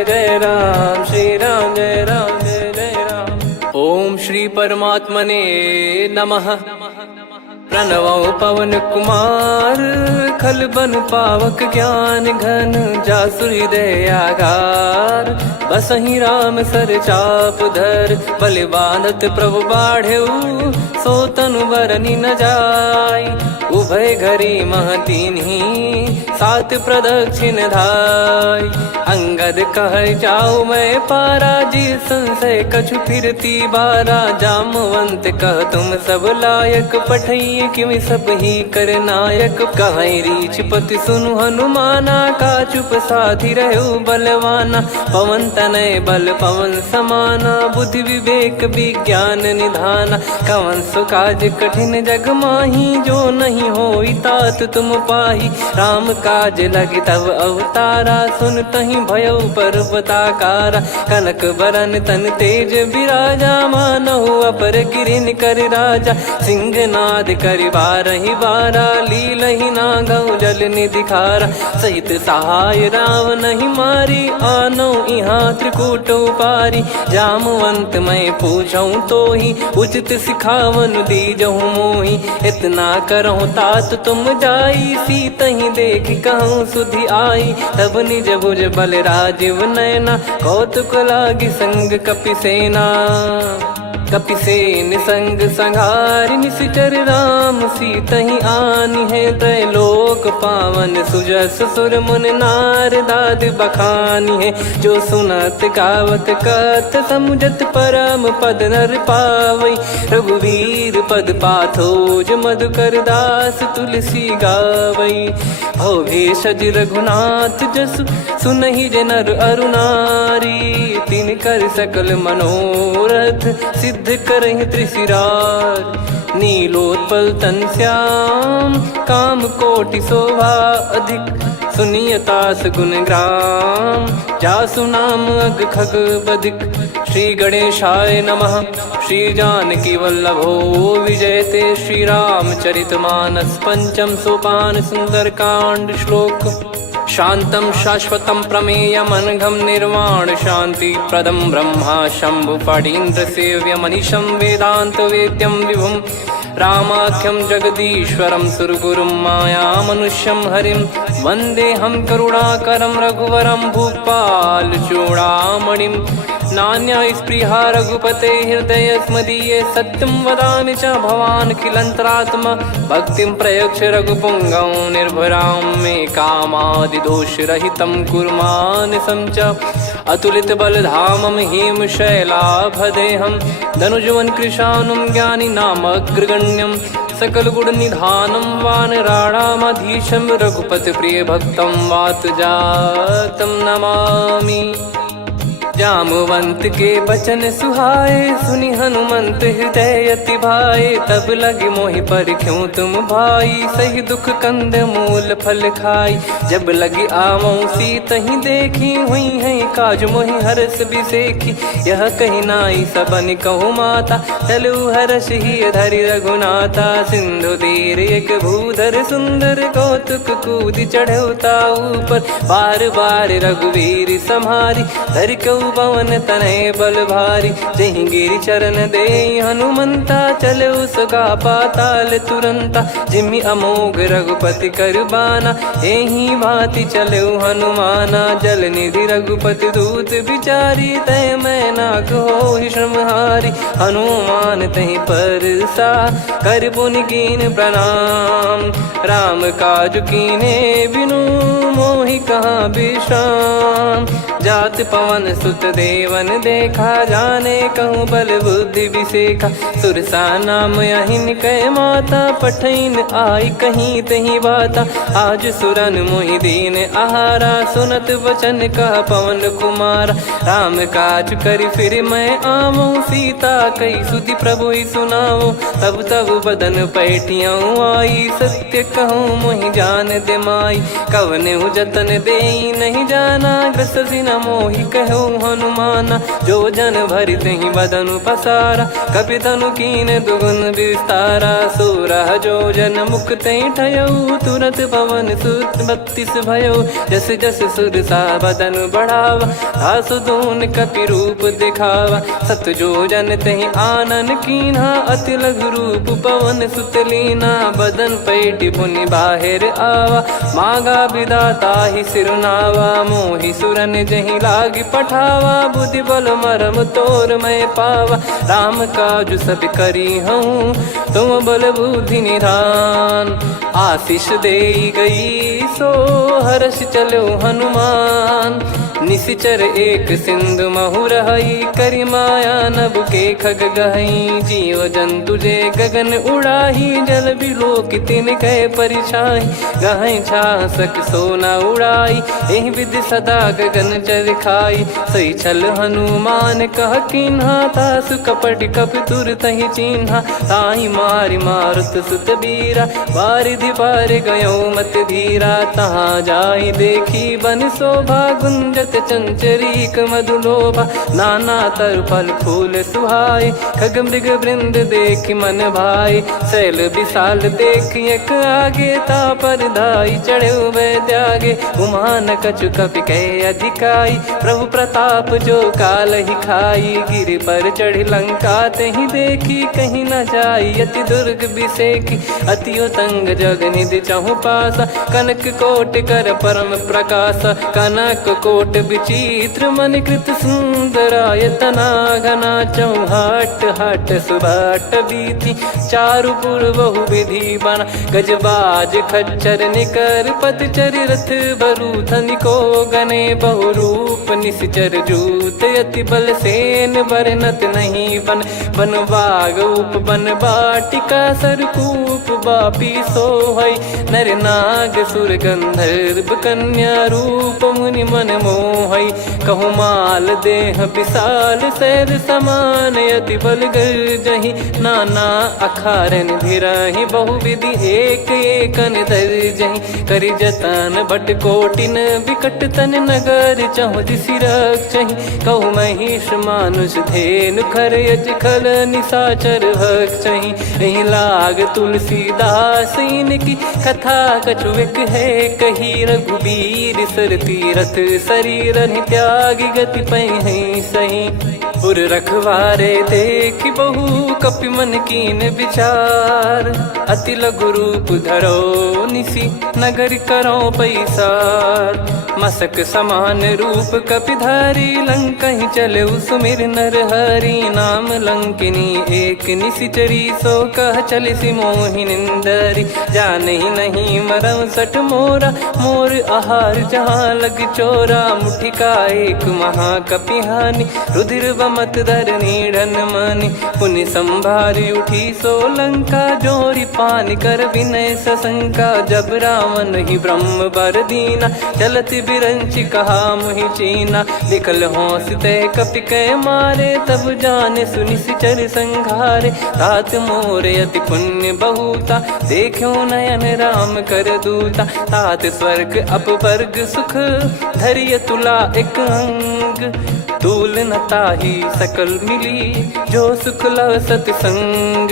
जय राम, श्री राम जय जय राम। ओम श्री परमात्मने नमः। प्रणवौ पवन कुमार, खल बन पावक ज्ञान घन, जासु हृदय आगार। बसहि राम सर चाप धर, बलि बांधत प्रभु बाढ़ऊ, सो तनु बरनि न जाय। उभय घरी महतीन्ही, सात प्रदक्षिण धाय। अंगद कह जाऊ मैं पारा, जी संशय कछु फिरती बारा। जामवंत कह तुम सब लायक, पठई किमि सब ही कर नायक। कहै रीछ पति सुनु हनुमाना, का चुप साधि रहु बलवाना। पवन तनय बल पवन समाना, बुद्धि विवेक विज्ञान निधाना। कवन सो काज कठिन जग माही, जो नहीं होई तात तुम पाही। राम काज लगी तब अवतारा, सुन तहि भयउ पर्वताकारा। कनक बरन तन तेज बिराजा, मानहु अपर गिरिन कर राजा। सिंहनाद करि बारहि बारा, लीलहि नागौ जल निधि खारा। सहित सहाय राम नहीं मारी, आनौ इहाँ त्रिकूट उपारी। जामवंत मैं पूछऊँ तोहि, उचित सिखावन दीजहु मोहि। इतना करहु तात तुम जाई, सीतहि देख कहूँ सुधि आई। तब निज भुज बल राजीव नयना, कौतुक लागी संग कपिसेना। कपिसेन संग संघारि निशिचर राम, सीतहि आनि है त्रैलोक पावन। सुजस सुर मुन नार दाद बखानी है, जो सुनत गावत कथ समुझत परम पद नर पावै। रघुवीर पद पाथोज मधुकर दास तुलसी गावै। भव भेषज रघुनाथ जसु, सुनहि जे नर अरु नारी। तिन कर सकल मनोरथ, सिद्ध करहि त्रिशिरार। नीलोत्पल तन श्याम, काम कोटि शोभा अधिक। सुनियतास गुण ग्राम, जासु नाम अग खग बधिक। श्री गणेशाय नमः। श्री जानकी वल्लभो विजयते, श्री रामचरित मानस पंचम सोपान सुंदरकांड श्लोक। शांतं शाश्वतं प्रमेयमनघं निर्वाण शांति प्रदं ब्रह्मा शंभु फणीन्द्र सेव्य मनीषं वेदांत वेद्यं विभुं। रामाख्यं जगदीश्वरं सुरगुरुं माया मनुष्यं हरिं। वन्देऽहं करुणाकरं रघुवरं भूपाल चूडामणिं। नान्या स्पृहा रघुपते हृदय स्मदीये, सत्यं वदामि च भवान् खिलन्तरात्मा। भक्तिं प्रयच्छ रघुपुङ्गं निर्भरां मे कामादिदोषरहितं कुर्मानसं च। अतुलित बलधामं हेमशैलाभदेहं, धनुजवन कृशानुं ज्ञानिनामग्रगण्यं। सकल गुण निधानं वानराणामधीशं, रघुपति प्रिय भक्तं वातजातं नमामि। जामवंत के बचन सुहाए, सुनि हनुमंत हृदय अति भाए। तब लगे मोहि पर क्यों तुम भाई, सही दुख कंद मूल फल खाई। जब लगी आवऊं सीत ही देखी, हुई है काज मोहि हरस बिसेखी। यह कही नाई सबन कहु माता, चलू हरष ही धरि रघुनाथा। सिंधु तीर एक भूधर सुंदर, कौतुक कूद चढ़ौता ऊपर। बार बार रघुवीर सम्हारी, धरि कहु पवन तनय बल भारी। जहि गिरि चरण दे हनुमंता, चलो सगा पाताल तुरंता। जिमि अमोघ रघुपति कर बाना, एहि भांति चलो हनुमाना। जल निधि रघुपति दूत बिचारी, तय मैं नाग होहि श्रमहारी। हनुमान तहि परसा, कर पुनि कीन प्रणाम। राम काज कीने बिनु, मोहि कहाँ विश्राम। जात पवन सुत देवन देखा, जाने कहूँ बल बुद्धि विसेखा। सुरसा नाम अहिन कै माता, पठैन आई कहीं तहीं बाता। आज सुरन मोहि दीन आहारा, सुनत वचन कह पवन कुमारा। राम काज करि फिर मैं आवऊं, सीता कई सुधि प्रभु ही सुनाओ। तब तब बदन पैठियाँ आई, सत्य कहूँ मोहि जान दे माई। कवने जतन दे नहीं जाना, ग्रसि न मोहि कहूँ हनुमाना। जो जन भरि तहि बदनु पसारा, कपि तनु कीन दुगुन विस्तारा। सोरह जो जन मुख तहि ठयऊ, तुरत पवन सुत 32 भयऊ। जस जस सुरसा बदन बढ़ावा, आसु दून कपि रूप दिखावा। सत जो जन तहि आनन कीन्हा, अति लघु रूप पवन सुत लीना। बदन पैठि पुनि बाहिर आवा, मांगा विधाता ही सिरुनावा। मोहि सुरन जहि लागी पठावा, बुद्धि बल मरम तोर मैं पावा। राम काज सब करी हूँ, तुम बल बुद्धि निधान। आशीष दे गई सो हर्ष चलो हनुमान। निशिचर एक सिंधु महु रहई, करि माया नभ के खग गहई। जीव जंतु जे गगन उड़ाही, जल बिलोक तिन कह परिछाई। गहई छासक सोना उड़ाई, एहि विधि सदा गगन चर खाई। सही छल हनुमान कह कीन्हा, तासु कपट कपि तुर तहि चिन्हा। ताहि मारि मारुत सुत बीरा, बारिधि पार गयो मत धीरा। तहाँ जाई देखी बन शोभा, गुंजत चंचरीक मधुलोभा। नाना तरु फल फूल सुहाए, खग मृग वृंद देख मन भाई। शैल विशाल देख एक आगे, तापर धाई चढ़े वै त्यागे। उमान कछु कपि कह अधिकाई, प्रभु प्रताप जो काल ही खाई। गिर पर चढ़ी लंका तहि देखी, कहीं न जाई अति दुर्ग बिसेखी। अति उतंग जग निधि चहु पासा, कनक कोट कर परम प्रकाशा। कनक कोट विचित्र मन कृत सुंदरायतना। घना चौहाट हाट सुबाट बीथी, चारु पुर बहु विधि बना। गजबाज खच्चर निकर पतचर, रथ बरु धनिको गने। बहु रूप निश्चर जूत, अति बल सेन बरनत नहीं बन। बन बाग उप बन बाटिका, सरकूप बापी सोहई। नर नाग सुर गंधर्व कन्या, रूप मुनि मन मोहई। कहु माल देह विशाल, शैल समान अति बल गर्जहि। नाना अखारन भिरहि, बहु विधि एक एकन दर्जहि। करि जतन भट कोटिन, विकट तन नगर चहु दिसि रक्षहि। कहु महिष मानुष धेनु, खर यज खल निशाचर भक्षहि। एहि लाग तुलसीदास इनकी, कथा कछु एक है कही। रघुबीर सर तीरथ शरीर, त्यागी गति पै सही। पुर रखवारे देख बहु, कपि मन कीन विचार। अति लघु रूप धरो निसी, नगर करो पैसार। मसक समान रूप कपि धारी, लंकहि चले सुमिर नर हरि। नाम लंकिनी एक निशिचरी, सो कह चलिसि मोहि निंदरी। जानहि नहीं मरम सठ मोरा, मोर आहार जहाँ लग चोरा। मुठिका एक महाकपि हानि, रुधिर बमत धरनी ढन मनि पुनि संभारी उठी सोलंका जोरी पानी कर विनय सशंका जब रावण ही ब्रह्म बर दीना चलत बिरंची कहा मुहि चीना निकल होंस ते कपि कै मारे तब जाने सुनि सिचर संघारे तात मोरे अति पुण्य बहुता देखो नयन राम कर दूता तात स्वर्ग अपवर्ग सुख धरिय तुला एक अंग तूल न ताही सकल मिली जो सुख लव सतसंग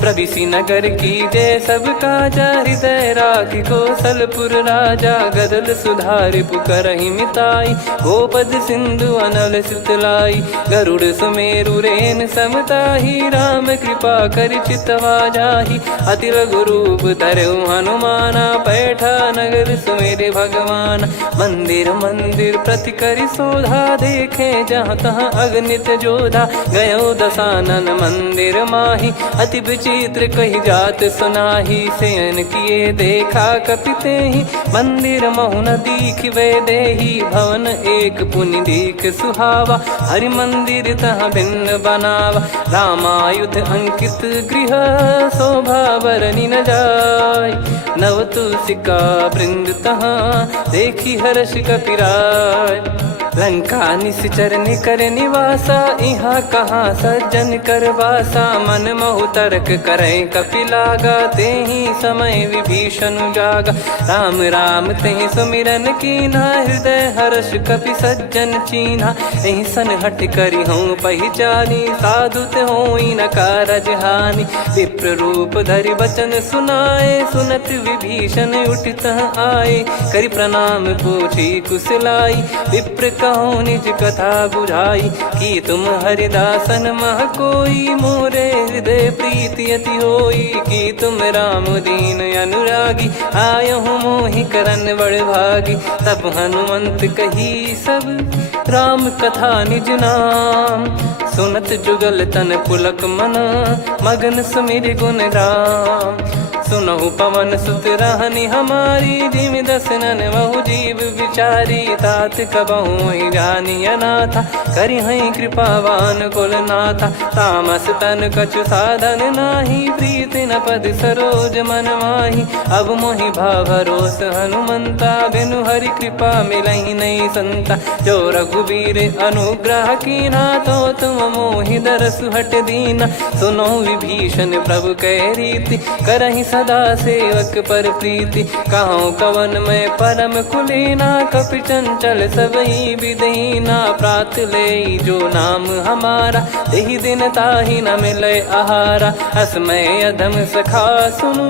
प्रविसी नगर की जय सब काजा हृदय राखी कौशलपुर राजा गदल सुधारि पुकरहि मिताई गोपद सिंधु अनल सितलाई गरुड़ सुमेरु रेन समताही राम कृपा कर चितवा जाही अति लघु रूप धरऊ हनुमाना बैठा नगर सुमेरे भगवान मंदिर मंदिर प्रति करि शोधा देखे जहाँ तहाँ अगणित जोधा गयो दशानन मंदिर माही अति विचित्र कही जात सुनाही सेन किए देखा कपिते ही मंदिर महु न दीख वे देही भवन एक पुनि दीख सुहावा हरि मंदिर तहाँ भिन्न बनावा रामायुध अंकित गृह शोभा बरनी न जाय नव तुलसी का वृंद तहाँ देखी हर्ष कपिराय लंका निश्चर निकर निवासा यहाँ कहाँ सज्जन कर वासा मन महु तर्क करे कपिलागा ते ही समय विभीषण जागा राम राम ते सुमिरन कीना हृदय हर्ष कपि सज्जन चीन्हा यही सन हट करी हूँ पहचानी साधु ते होई न कारज हानि विप्र रूप धरि वचन सुनाए सुनत विभीषण उठित आए करि प्रणाम पूछी कुशलाई विप्र कहो निज कथा बुझाई कि तुम हरिदासन मह कोई मोरे हृदय प्रीति अति होई कि तुम राम दीन अनुरागी आयहु मोहि करन बड़ भागी तब हनुमंत कही सब राम कथा निज नाम सुनत जुगल तन पुलक मन मगन सुमिर गुण राम सुनहु पवन सुत रहनी हमारी जिमि दसनन बहु जीव विचारी तात कबहु ही जानी अनाथा करि हई कृपावान कुल नाथा तामस तन कछु साधन नाही प्रीति न पद सरोज मन माही अब मोहि भाव भरोस हनुमंता बिनु हरि कृपा मिलहि नहीं संता जो रघुबीर अनुग्रह कीना तो तुम मोहि दरस हट दीना सुनो विभीषण प्रभु कह रीति करहि सदा सेवक पर प्रीति कहूँ कवन में परम कुलीना कपि चंचल सबही विदहीना प्रात ले जो नाम हमारा यही दिन ताहि न मिले आहारा असमय अधम सखा सुनु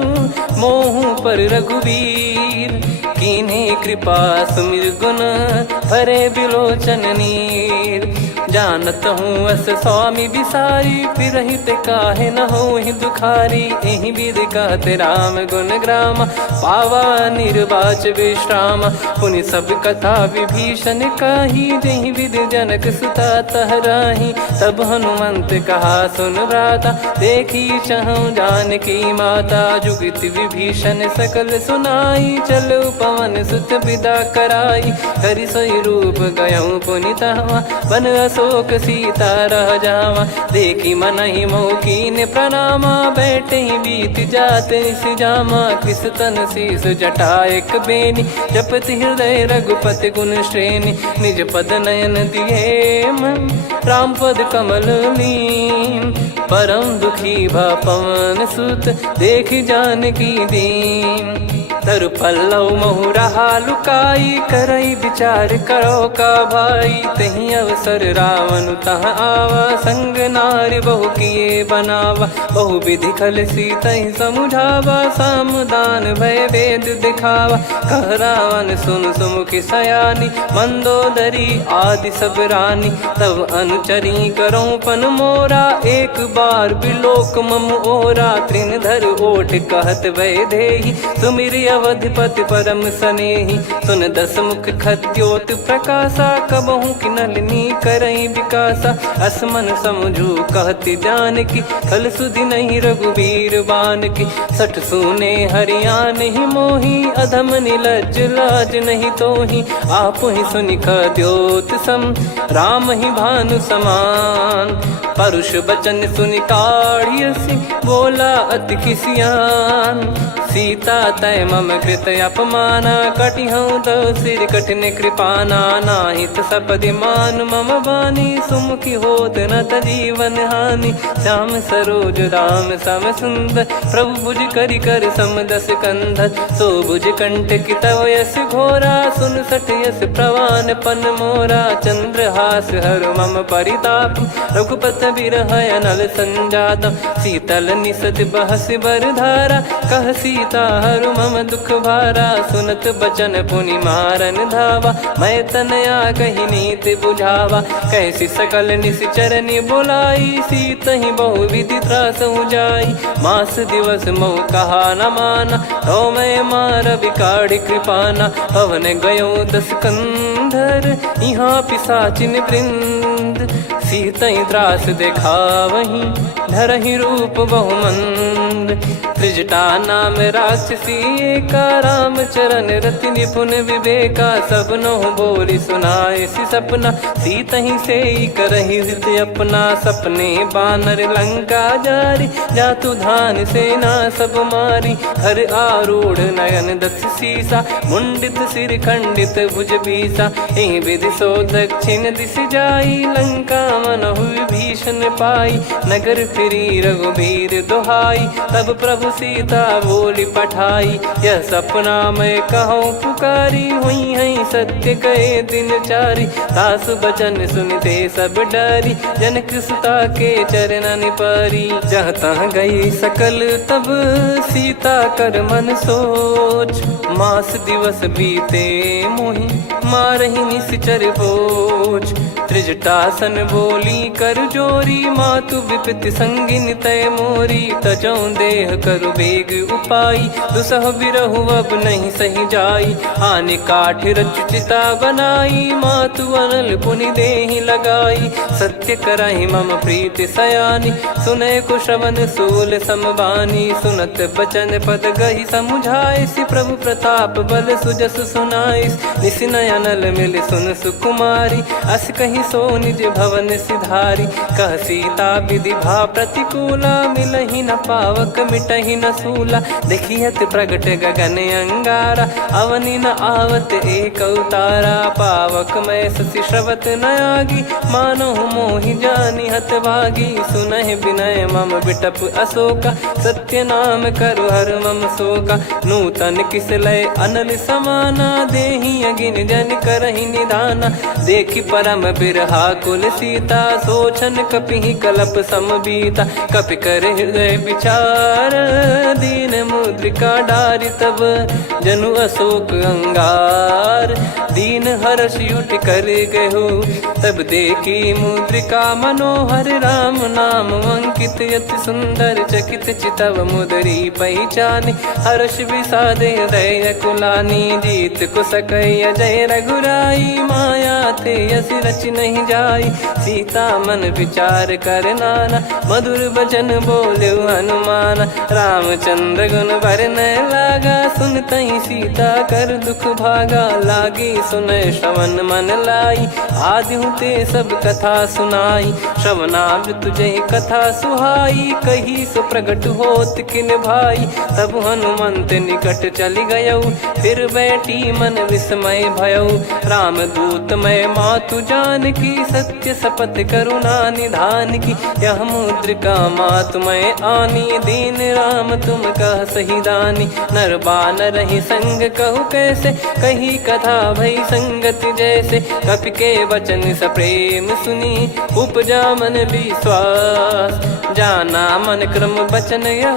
मोहु पर रघुवीर कीन्हे कृपा सुमिर गुण भरे बिलोचन नीर जानत हूँ अस स्वामी बिसारी फिर हित काहे न हो ही दुखारी यही विध कहते राम गुण ग्राम पावा निर्वाच विश्राम पुनि सब कथा विभीषण काही जही विध जनक सुता तहराही तब हनुमंत कहा सुन भ्राता देखी चहु जानकी माता जुगित विभीषण सकल सुनाई चलो पवन सुत विदा कराई करि सोई रूप गयऊँ पुनि तहवा बन अशोक सीता रह जावा देखी मन ही मौकीन प्रणामा बैठे ही बीत जाते जामा कृष तन शीस जटा एक बेनी जपति हृदय रघुपति गुण श्रेणी निज पद नयन दिए मन राम पद कमल लीन परम दुखी भा पवन सुत देखी जानकी दीन तरु पल्लव महु रहा लुकाई करई विचार करो का भाई तही अवसर रावण तह आवा संग नारी बहु किए बनावा बहु विधि खल सीतहि समुझावा सामदान भय वेद दिखावा कह रावण सुन सुमुखी सयानी मंदोदरी आदि सब रानी तब अनुचरी करो पन मोरा एक बार बिलोक मम ओरा तृण धर ओट कहत वै देही सुमिर अवधिपति परम सनेही। सुन दस मुख खद्योत प्रकाशा, कबहू की नलिनी करई विकासा। असमन समझू कहती जान की, खल सुधि नहीं रघुबीर बान की। सठ सुने हरियाण ही मोही, अधम निलज लाज नहीं तोही। आप ही सुनि खद्योत सम, राम ही भानु समान। परुष बचन सुनि काढ़ियसि, बोला अति किसियान। सीता तय मम कृत अपमाना, कटिहऊँ तो सिर कठिन कृपाना। नाहित सपदि मान मम बानी, सुमुखी होत न जीवन हानि। श्याम सरोज राम सम सुंदर, प्रभु भुज करि कर सम दस कंधर। सो भुज कंठ की तव यस घोरा, सुन सठ यस प्रवान पन मोरा। चंद्रहास हर मम परिताप, रघुपत बिरह अनल संजात। शीतल निसत बहस बर धारा, कह सीता हरु मम दुख भारा। सुनत बचन पुनि मारन धावा, मैं तनया कही नीति बुझावा। कैसी सकल निश्चरनि बुलाई, सीत ही बहु विधि त्रास जाई। मास दिवस मोह कहा न माना, तो मैं मार बिकाढ़ी कृपाना। पवन गयो दस कंधर, यहाँ पिशाचिन वृंद। सीतहि त्रास देखावहीं, धरहि रूप बहुमंद। त्रिजटा नाम राक्षसी एका, राम चरण रति निपुण विवेका। सबनो बोली सुनाए सि सपना, सीतहि सेई करहि हृद अपना। सपने बानर लंका जारी, जातु धान सेना सब मारी। हर आरूढ़ नयन दस सीसा, मुंडित सिर खंडित भुज बीसा। एहि विधि सो दक्षिण दिश जाई, लंका मनहु भीषण पाई। नगर फिरी रघुबीर दुहाई, तब प्रभु सीता बोली पठाई। यह सपना मैं कहूँ पुकारी, हुई है सत्य कहे दिन चारी। सासु बचन सुनते सब डरी, जनक सुता के चरण परी। जहाँ तहाँ गई सकल तब, सीता कर मन सोच। मास दिवस बीते मोहि, मारहि निश्चर बोझ। त्रिजटासन बोली कर जोरी, मातु विपति संगिन तय मोरी। तजौ देह करु बेग उपाई, दुसह बिरहु अब नहीं सही जाई। आने काठ रचु चिता बनाई, मातु अनल पुनि देहि लगाई। सत्य करहि मम प्रीति सयानी, सुनय को श्रवण सूल समबानी। सुनत बचन पद गहि समुझाइसि, प्रभु प्रताप बल सुजस सुनाइस। निसिनय अनल मिल सुन सुकुमारी, अस कहि सो निज भवन सिधारी। कह सीता विधि भा प्रतिकूला, मिलहि न पावक मिटहि न सूला। देखियत प्रगट गगन अंगारा, अवनि न आवत एक अवतारा। पावक मैं ससि श्रवत न आगी, मानो मोहि जानि हत भागी। सुनहि विनय मम बिटप अशोका, सत्य नाम करु हर मम शोका। नूतन किस लय अनल समाना, देहि अगिन जन करहि निधाना। देखि परम बिरहा कुल सीता, सोचन कपिहि कलप समबीता। कपि कर हृदय विचार, दीन मुद्रिका डारि तब। जनु अशोक अंगार, दीन हर्ष उठ कर गहु। तब देखी मुद्रिका मनोहर, राम नाम अंकित अति सुंदर। चकित चितव मुदरी पहचानी, हर्ष विषाद हृदय कुलानी। जीत को सकय जय रघुराई, माया थे यसी रच नहीं जाई। सीता मन विचार कर नाना, मधुर बचन बोले हनुमान। रामचंद्र गुण बरनय लागा, सुनतहि सीता कर दुख भागा। लागी सुनय श्रवण मन लाई, आदिहु ते सब कथा सुनाई। श्रवणाब तुझे कथा सुहाई, कही सो प्रगट होत किन भाई। तब हनुमंत निकट चली गयौ, फिर बैठी मन विस्मय भयौ। राम दूत मैं मातु जान की, सत्य शपथ करुणा निधान की। यह मुद्रिका मातु मैं आनी, दीन राम तुम कह सही दानी। नर बानर ही संग कहु कैसे, कही कथा भई संगति जैसे। कपि के वचन सप्रेम सुनी, उपजा मन विश्वास। जाना मन क्रम बचन यह,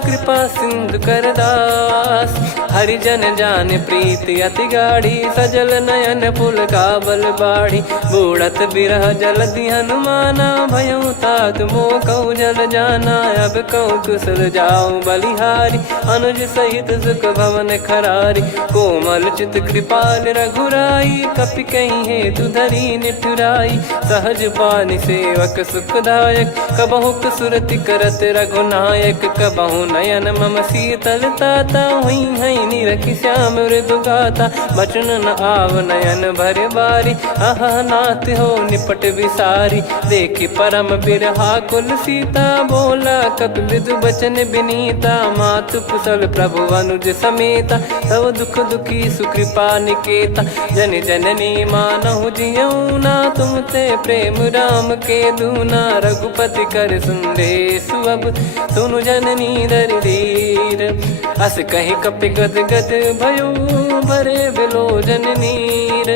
कृपा सिंधु कर दास। हरिजन जान प्रीति अति गाढ़ी, सजल नयन पुल काबल बाढ़ी। बूढ़त बिरह जलधि हनुमाना, भयउ तात मोह कहु जल जाना। अब कहु कुशल जाऊं बलिहारी, अनुज सहित सुख भवन खरारी। कोमल चित कृपाल रघुराई, कपि कहीं हेतु धरी निठुराई। सहज पानि सेवक सुखदायक, कबहु सुरति करत रघुनायक। कबहु नयन मम शीतलता, हुई हई निरखि श्याम मृदु गाता। बचन न आव नयन भर बारी, आहा नाथ हो निपट विसारी। देखि परम बिरहा कुल सीता, बोला कपि मृदु बचन बिनीता। मातु कुशल प्रभु अनुज समेता, तव दुख दुखी सुकृपा निकेता। जन जननी मानहु जियऊ ना, तुम ते प्रेम राम के दूना। रघुपति कर संदेशु अब, सुनु जननी दर धीर। अस कहि कपि गद गद भयो, भरे बिलोचन नीर।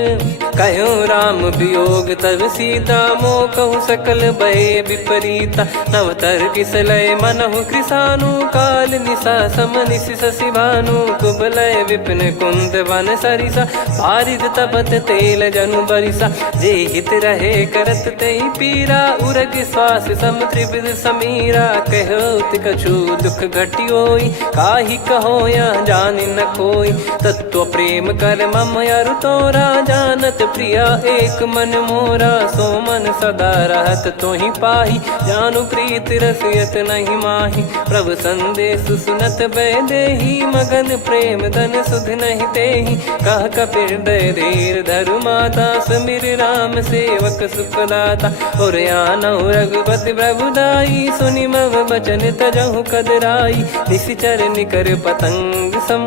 कहूँ राम वियोग तब सीता, मोह कहूँ सकल भय विपरीता। नवतर किसलय मनहु कृसानु, काल निशा समनिशि शशि भानु। कुबलय विपिन कुंद वन सरिसा, पारिद तपत तेल जनु बरिसा। जे हित रहे करत तेहि पीरा, उरग श्वास सम त्रिविध समीरा। कहत कछु दुख घटियोई, काहि कहो या जानि न कोई। तत्व प्रेम कर मम अरु तोरा, जानत प्रिया एक मन मोरा। सो मन सदा रहत तोहि पाही, जानु प्रीत रसियत नहीं माही। प्रभु संदेश सुनत बैदेही, मगन प्रेम धन सुध नहीं तेहि। कह कपिर दय धीर धरु माता, सुमिर राम सेवक सुखदाता। और आनहु रघुपति प्रभु दाई, सुनि मव बचन तजहु कदराई। निशिचर निकर पतंग सम,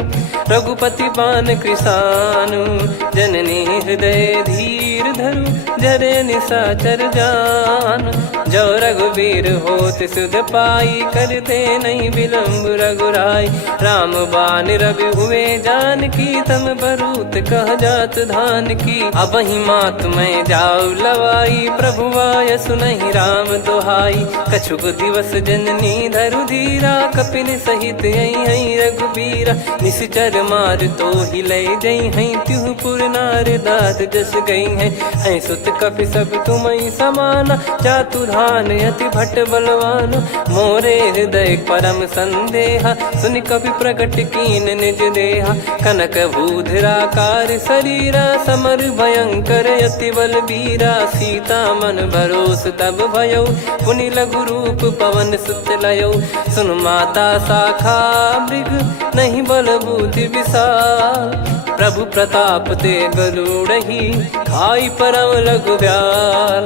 रघुपति पान कृसानु। जननी हृदय धीर धरु, जरे निशाचर जान। जो रघुवीर होत सुध पाई, करते नहीं विलम्ब रघुराई। राम बान रवि हुए जानकी, तम बरूत कह जात धान की। अब ही मात मैं जाऊ लवाई, प्रभु आय सुनहि राम दोहाई। कछुक दिवस जननी धरु धीरा, कपिन सहित यही रघुबीरा। निश्चर मार तो ही ले जई हैं, त्यों पुर नार दाद जस गई हैं। सुत कपि सब तुमहि समाना, चातुधान अति भट्ट बलवान। मोरे हृदय परम संदेहा, सुन कपि प्रकट कीन निज देहा। कनक भूधराकार शरीरा, समर भयंकर अति बलबीरा। सीता मन भरोस तब भयउ, पुनि लघु रूप पवन सुत लयउ। सुन माता शाखा मृग, नहीं बल बुद्धि विशाल। प्रभु प्रताप ते गरुड़हि, खाई परम लघु ब्याल।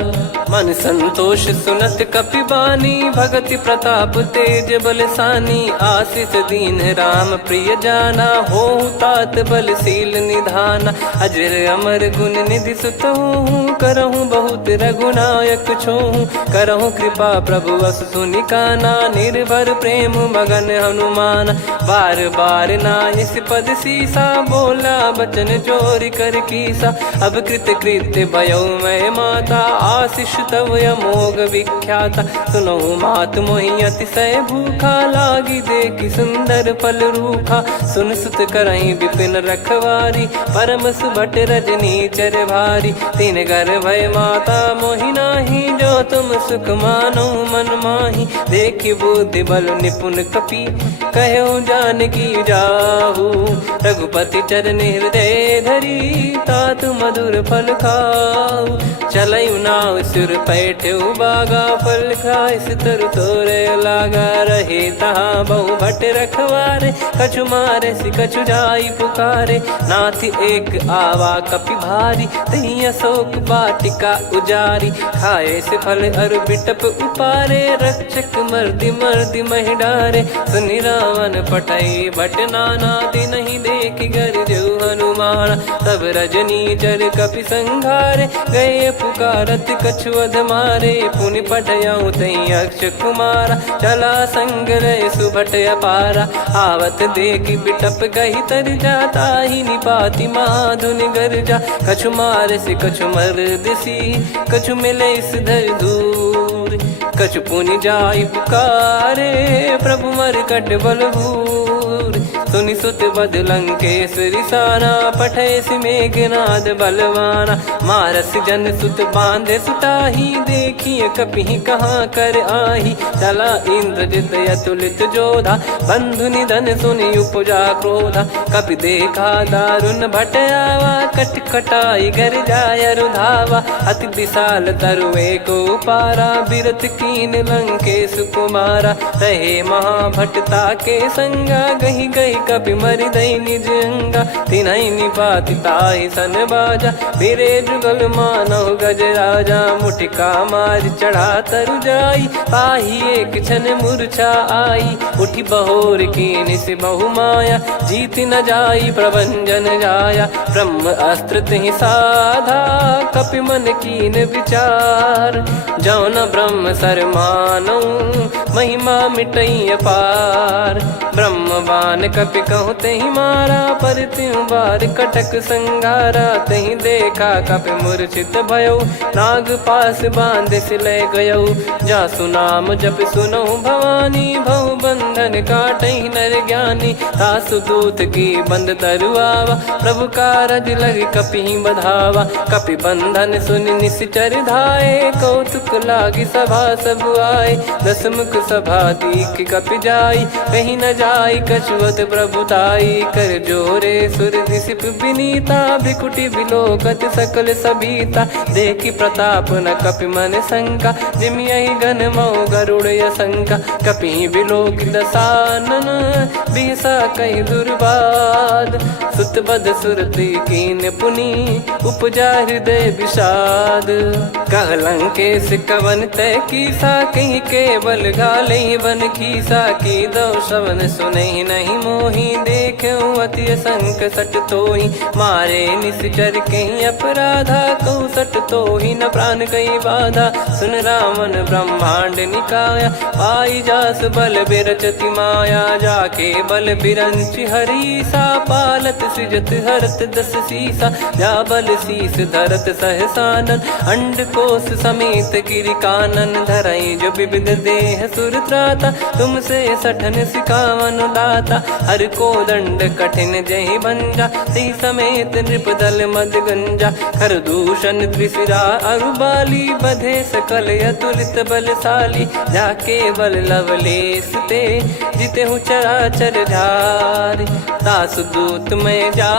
मन संतोष सुनत कपि बानी, भगति प्रताप तेज बलसानी। आशीष दीन राम प्रिय जाना, होहु तात बलशील निधाना। अजर अमर गुण निधि सुतहु, करहु बहुत रघुनायक छोहु। करहु कृपा प्रभु अस सुनि काना, निर्भर प्रेम मगन हनुमान। बार बार नायस पद सीसा, बोला बचन चोरी कर कीसा। अब कृत कृत्य भयो मैं माता, आशीष तव अमोघ विख्याता। सुनहु मात मोहि अतिशय भूखा, लागी देखि सुंदर फल रूखा। सुन सुत करहि विपिन रखवारी, परम सुभट रजनी चर भारी। तीन घर भय माता मोहि नाही, जो तुम सुख मानो मन माही। देखि बुद्धि बल निपुण कपि, कहु जानकी जाहु। रघुपति चरण हृदय धरी, तात मधुर फल खाऊ। चलऊ नाव सुर पैठऊ बागा, फल खाइस तरु तोरे लागा। रहे तहाँ बहु भट रखवारे, कछु मारे सि कछु जाई पुकारे। नाथ एक आवा कपि भारी, तही अशोक वाटिका उजारी। खाए से फल अरु बिटप उपारे, रक्षक मर्दि मर्दि महि डारे। सुनि रावण पटई भट नाना, तिनहि देखि गरजऊ हनुमान। तब रजनी चर कपि संघारे, गए पुकारत कछु अध मारे। पुनि पटयऊ तई अक्ष कुमारा, चला संग रहे सुभट अपारा। आवत देखि बिटप गही तर जाता, ही निपाति माधुन गर्जा। कछु मार से कछु मर्द सी, कछु मिले इस धर दूर। कछु पुनि जाई पुकारे, प्रभु मर कट बलभूर। सुनि सुत बद लंकेश्वरी साना, पठैसि मेघनाद बलवाना। मारस जन सुत बांधे सुताही, देखिए कपिहि कहाँ कर आही। चला इंद्रजित अतुलित जोधा, बंधु निधन सुनि उपजा क्रोधा। कपि देखा दारुण भट आवा, कट कटाई घर जाय रुधावा। अति विशाल तरुए को पारा, बिरत कीन लंकेश कुमारा। रहे महाभटता के संगा, गही गही कपि मरि दई निज अंगा। तिन्हि निपाति ताहि सन बाजा, बिरे जुगल मानव गज राजा। मुटिका मार चढ़ा तरु जाई, पाही एक क्षण मूर्छा आई। उठी बहोर कीन से बहु माया, जीत न जाई प्रभंजन जाया। ब्रह्म अस्त्र तिहि साधा, कपि मन कीन विचार। जौ न ब्रह्म सर मानौ, महिमा मिटई अपार। ब्रह्म बान कपि कहु तेहि मारा, पर त्यों बार कटक संगारा। तेहि देखा कपि मूर्छित भयौ, नाग पास बांध सिले गयौ। जासु नाम जप सुनौ भवानी, भव बंधन काटहि नर ज्ञानी। तासु दूत की बंद तरुआवा, प्रभु कारज लग कपि बधावा। कपि बंधन सुनि निश्चर धाये, कौतुक लागी सभा सब आए। दसमुख सभा दीख कपि जाई, कहीं न जाई कछुवत प्रभुताई। कर जोरे सुर दिसिप विनीता, भ्रिकुटि बिलोकत सकल सबीता। देखि प्रताप न कपि मन शंका, जिमियहि घन मऊ गरुड़ असंका। कपि बिलोक दसानन, बिहसा कहि दुर्बाद। सुत बद सुरति कीन पुनि, उपजा हृदय विषाद। कहलंकेश कवन तय कीसा, कहीं केवल घाले बन खीसा। की दो श्रवण सुनहि नहीं मोही, देखऊं अति संक सट तोहि। मारे निश्चर कहीं अपराधा, कहूँ सट तोहि न प्राण कहीं बाधा। सुन रावण ब्रह्मांड निकाया, पाई जास बल बिरचति माया। जाके बल बिरंच हरीसा, पालत सृजत हरत दस सीसा। जा बल शीस धरत सहसानन, अंड कोश समेत गिरि कानन। धरई जो विविध देह सुर त्राता, तुमसे सठन सिखावन दाता। हर को दंड कठिन जहि भंजा, ती समेत नृप दल मद गंजा। कर दूषण त्रिशिरा अरुबाली, बधे सकल अतुलित बलशाली। जाके बल लवलेस ते, जिते हूँ चराचर झारी। दास दूत में जा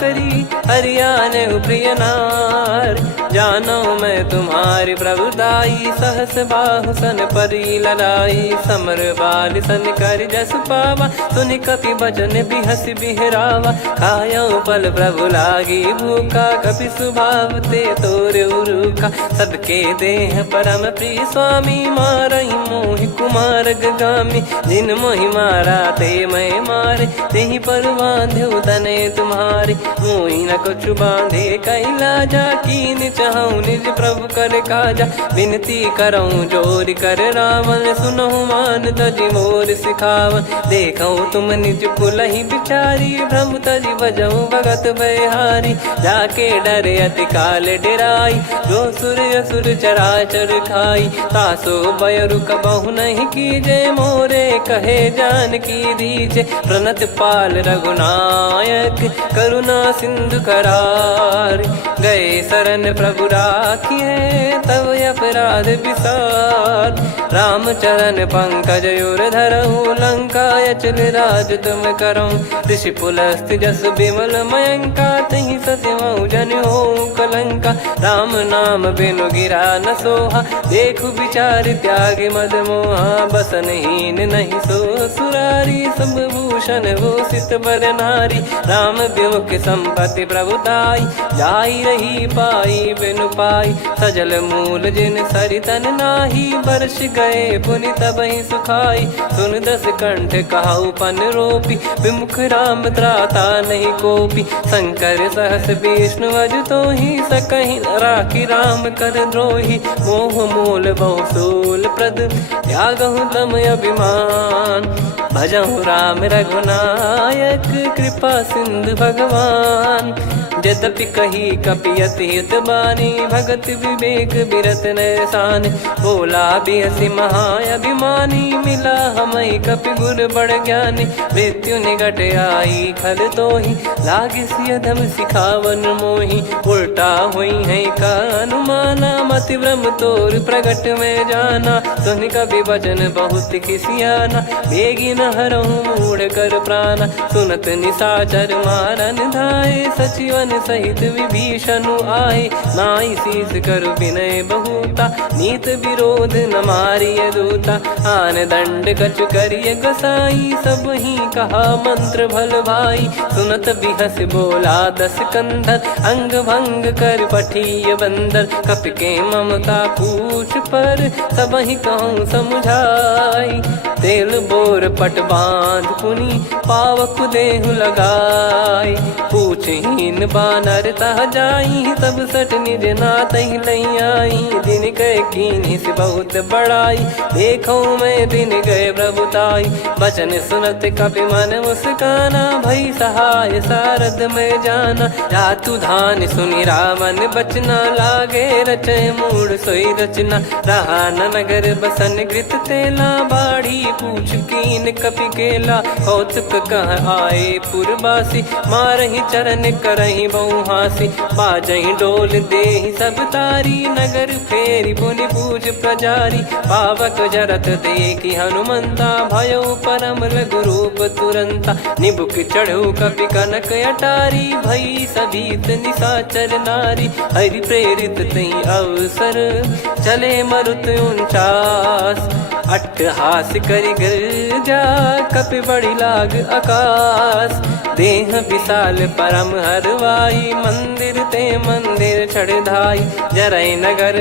करी, हरियाने प्रिय नार। जानो मैं तुम्हारी प्रभुताई, सहस बाहु सन परी लड़ाई। समर बाल सन कर जस पावा, सुनि कपि बचन बिहस बिहरावा। खायो पल प्रभु लागी भूखा, कपि स्वभाव ते तोर उरुखा। सबके देह परम प्रिय स्वामी, मारहि मोहि कुमार गगामी। जिन मोहि मारा ते मैं मारे, तेहि पर बांध्यो तने तुम्हारे। मोहि न कछु बांधे कैलाजा, कीन चाहूं निज प्रभु कर काजा। विनती करऊं जोरि कर रावण, सुनहु मान तजि मोर सिखावन। देखऊं तुम निज कुलहि बिचारी, भ्रम तजि बजऊं भगत बयहारी। जाके डरे अति काल डेराई, जो सुर असुर चराचर खाई। तासो बयरु कबहु नहीं कीजे, मोरे कहे जान की दीजे। प्रणत पाल रघुनायक, करुणा सिंधु करार। गए शरण प्रभु राखिए, तब अपराध विसार। राम चरण पंकज उर धरऊं, लंका अचल राज तुम करऊं। ऋषि पुलस्त्य जस विमल मयंका, तहि ससिमऊ जन होऊं कलंका। राम नाम बिनु गिरा न सोहा, देखु विचार त्याग मद मोहा। बसनहीन नहीं सो सुरारी, सब भूषण भूषित बर नारी। राम विमुख संपत्ति प्रभुताई, जाई रही पाई बिनु पाई। सजल मूल जिन सरितन नाही, बरस गए पुनि तबहि सुखाई। सुन दस कंठ कहाऊ पन रोपी, विमुख राम त्राता नहीं कोपी। शंकर सहस विष्णु अज तोहि, सकहि न राखी राम कर द्रोही। मोह मूल बहु सूल प्रद, त्यागहु तम अभिमान। भजहु राम रघुनायक, कृपा सिंधु भगवान। यद्यपि कही कपियत हित बानी भगत विवेक बिरत नैसान बोला बियसि महाअभिमानी मिला हमई कपि गुर बड़ ज्ञानी मृत्यु निकट आई खल तो ही लागिस अधम सिखावन मोही उल्टा हुई है का अनुमाना मति भ्रम तोर प्रगट में जाना सुन कवि वचन बहुत खिसियाना बेगी न हरहूँ मूढ़ कर प्राण सुनत निशाचर मारन धाये सचिवन सहित विभीषण आए नाई शीस कर विनय बहुता नीत विरोध न मारिय दूता आन दंड कछु करिय गोसाई सब ही कहा मंत्र भल भाई सुनत बिहस बोला दस कंधर अंग भंग कर पठिय बंदर कपि के ममता पूछ पर सब ही कहूँ समझाई तेल बोर पट बांध पुनी पावक देहु लगाई पूछहीन बानर तह जाई तब सट निज नाथ लई आई दिन गए कीनी से बहुत बड़ाई देखो मैं दिन गए प्रभुताई बचन सुनत कपि मन मुस्काना भई सहाय सारद में जाना जातु धान सुनि रामन बचना लागे रचय मूड सोई रचना रहा न नगर बसन कृत तेला बाढ़ी पूछ कीन कपि केला कौतुक कह आए पुरबासी मारहि चरण करहि बहुहासी बाजहि डोल देहि सब तारी नगर फेरी पुनि पूज प्रजारी पावक जरत देखि हनुमंता भयो परम लघु रूप तुरंता निबुक चढ़ऊ कपि कनक अटारी भई सभीत निशाचर नारी हरि प्रेरित तई अवसर चले मरुत 49 अट्टहास करि गिरजा कपि बड़ी लाग आकाश देह विशाल परम हरवाई मंदिर ते मंदिर चढ़ाई जरई नगर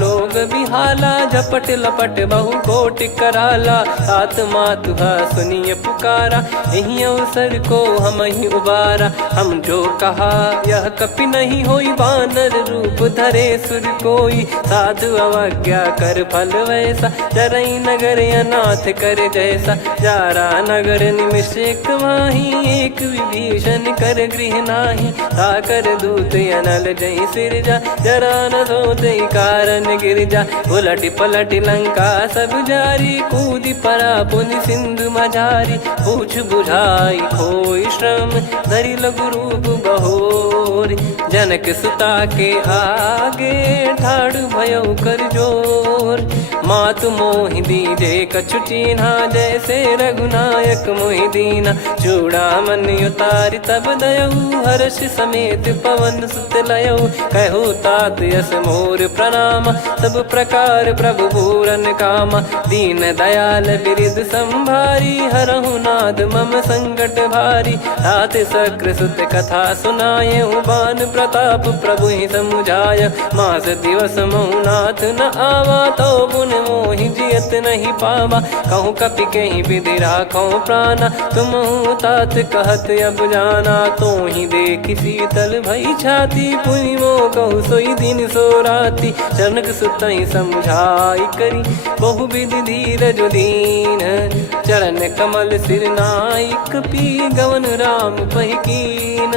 लोग बिहाला झपट लपट बहु कोट कराला सात मातुहा सुनिय पुकारा यही अवसर को हम ही उबारा हम जो कहा यह कपि नहीं होई वानर रूप धरे सुर कोई साधु अवज्ञा कर फल वैसा जरई नगर अनाथ कर जैसा जारा नगर निमिष एक माही एक विभीषण कर गृह नाही ताकर दूत अनल जय सिरजा जरा न सोते कारण गिरजा उलट पलट लंका सब जारी कूदी परा पुनि सिंधु मझारी पूछ बुझाई खोई श्रम धरि लघु रूप बहोरी जनक सुता के आगे ठाड़ भयो कर जोर मातु मोहि दीजे कछु चिन्हा जैसे रघुनायक मोहि दीना चूड़ामन उतारि तब दयऊ हर्ष समेत पवन सुत लयऊ कहु तात यस मोर प्रणाम सब प्रकार प्रभु पूरन कामा दीन दयाल बिरिद संभारी हरहु नाद मम संकट भारी तात सक्र सुत कथा सुनाये बान प्रताप प्रभु ही समुझाय मास दिवस मौनाथ न आवा तो पुन मोहि जियत नहीं पावा कहूँ कपि कहीं विधि राखो प्राणा तुम तात कहत अब जाना तो ही देख शीतल भई छाती पुनि मो कहु सोई दिन सो राती जनक सुतई समझाई करी बहु विधि धीरज दीन चरण कमल सिर नाइक पी गवन राम पहिकीन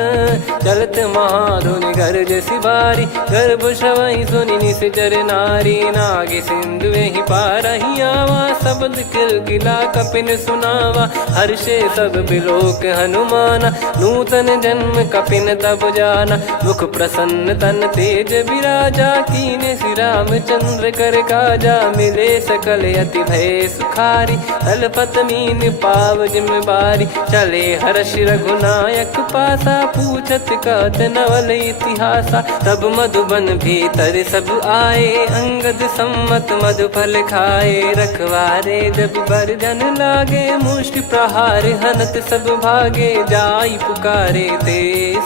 चलत महाधुनि गर्ज सिबारी गर्भ श्रवई सुनि निश्चर नारी नागे सिंधु ही पारही आवा शब्द किलकिला कपिन सुनावा हर्षे सब बिलोक हनुमाना नूतन जन्म कपिन तब जाना मुख प्रसन्न तन तेज विराजा कीने श्री रामचंद्र कर काजा मिले सकल अति भय सुखारी तलपत मीन पाव जिम्मेवारी चले हर्ष रघुनायक पासा पूछत कहत नवल इतिहासा तब मधुबन भीतर सब आए अंगद सम्मत मधु फल खाए रखवारे जब बरजन लागे मुष्टि प्रहार हनत सब भागे जाई पुकारे ते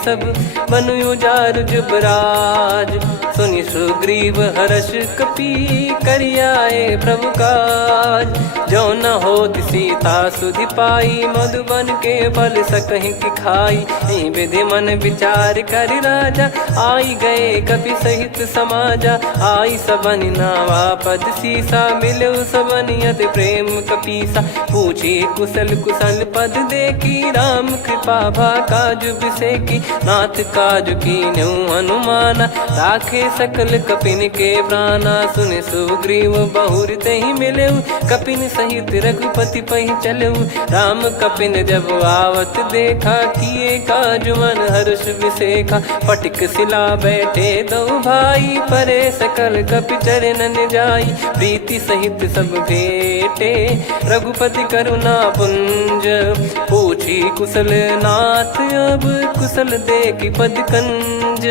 सब बनु उजार जुबराज सुनि सुग्रीव हर्ष कपि करियाए प्रभु काज जो न होत सीता सुधि पाई मधुबन के फल सकहि की खाई विधि मन विचार कर राजा आई गए कपि सहित समाजा आई सबन नावा पद सीसा मिलो सबन करत प्रेम कपीसा। पूछी कुशल कुशल पद देखी राम कृपा भा काज बिसेकी। नाथ काज कीन्हु हनुमाना राखे सकल कपिन के प्राणा। सुन सुग्रीव बहुर तेहि मिलेउ कपिन सहित रघुपति पहि चलेउ। राम कपिन जब आवत देखा किए काज मन हर्ष विसेखा। फटिक सिला बैठे दो भाई परे सकल कपि चरणन जाई। प्रीति सहित सब भेटे रघुपति करुणा पुंज। पूछी कुशल नाथ अब कुशल देखी पद कंज।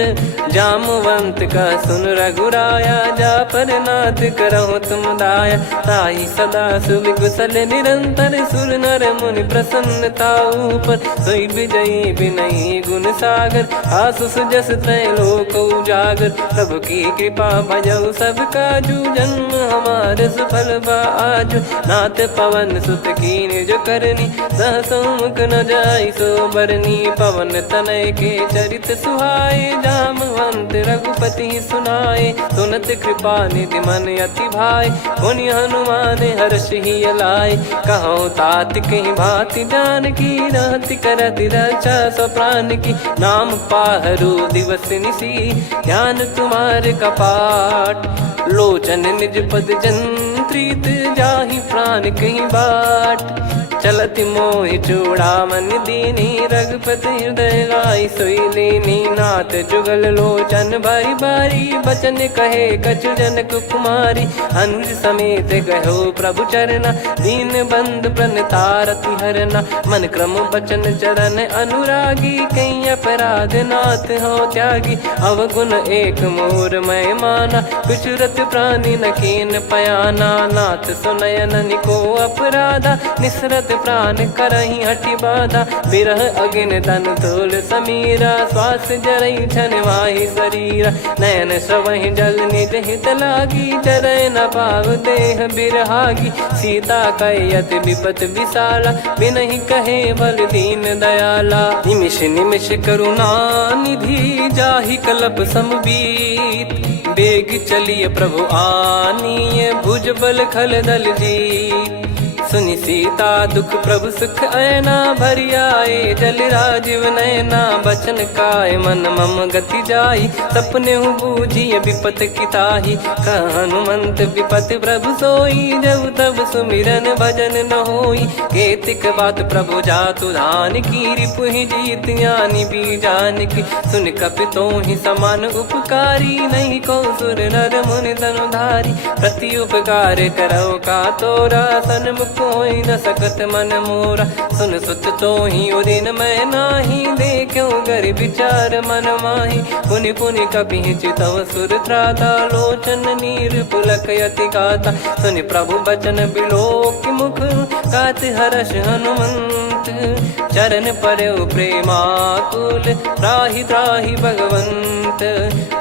जामवंत का सुन रघुराया जा पर नाथ करहु तुम दाया। ताई सदा सुविकुशल निरंतर सुर नर मुनि प्रसन्नता ऊपर। सोई विजयी विनयी गुण सागर आसु सुजस त्रैलोक उजागर। प्रभु की कृपा भजऊ सब काजू जन्म हमारे सफल बा आजु। नाथ पवन सुत कीन जो करनी सहसो मुख न जाई सो बरनी। पवन तनय के चरित सुहाए जामवंत रघुपति सुनाए। सुनत कृपा निधि मन अति भाई पुनि हनुमान हर्ष ही लाए। कहो तात कहीं भांति जान की रहति करति रक्षा सो प्राण की। नाम पाहरु दिवस निसी ध्यान तुम्हारे कपाट। लोचन निज पद जंत्रित जाहि प्राण कहीं बाट। चलति मोहि चूड़ामन दीनी रघुपति हृदय लाई सोई लीनी। नाथ जुगल लोचन बारी बारी बचन कहे कछु जनक कुमारी। अनुज समेत गहो प्रभु चरना दीन बंद प्रणतारति हरना। मन क्रम बचन चरण अनुरागी कहीं अपराध नाथ हो त्यागी। अवगुण एक मोर मैं माना कुछुरत प्राणी न कीन पयाना। नाथ सुनयन निको अपराधा निसरत प्राण करही हटि बाधा। बिरह अगिन तन तोल समीरा श्वास जरई छन वाहि शरीरा। नयन श्रवहि जल निज हित लागी चरय न पाव देह बिरहागी। सीता कयत विपत विशाला बिनहि कहे बल दीन दयाला। निमिष निमिष करुणा निधि जाहि कलप समबीत। बेग चलिए प्रभु आनीय भुज बल खल दल जीत। सुनि सीता दुख प्रभु सुख ऐना भरि आए। जल राजीव नयना बचन काय मन मम गति जाई। सपने हूँ बूझिए विपत किताही हनुमंत विपत प्रभु सोई। जब तब सुमिरन भजन न होई केतिक बात प्रभु जातु धान की। रिपु ही जीत ज्ञानी बीजान की सुन कपितो ही समान उपकारी। नहीं को सुर नर मुनि धनुधारी प्रति उपकार करो का तोरा। सन्मुख कोई न सकत मन मोरा सुन सुत तो ही उदिन मैं नाही। देखो गर विचार मन माही पुनि पुनि कपि चितव सुर त्राता। लोचन नीर पुलक यति गाता सुनि प्रभु बचन बिलोक मुख। गात हर्ष हनुमंत चरण परौ प्रेमाकुल। त्राहि त्राहि भगवंत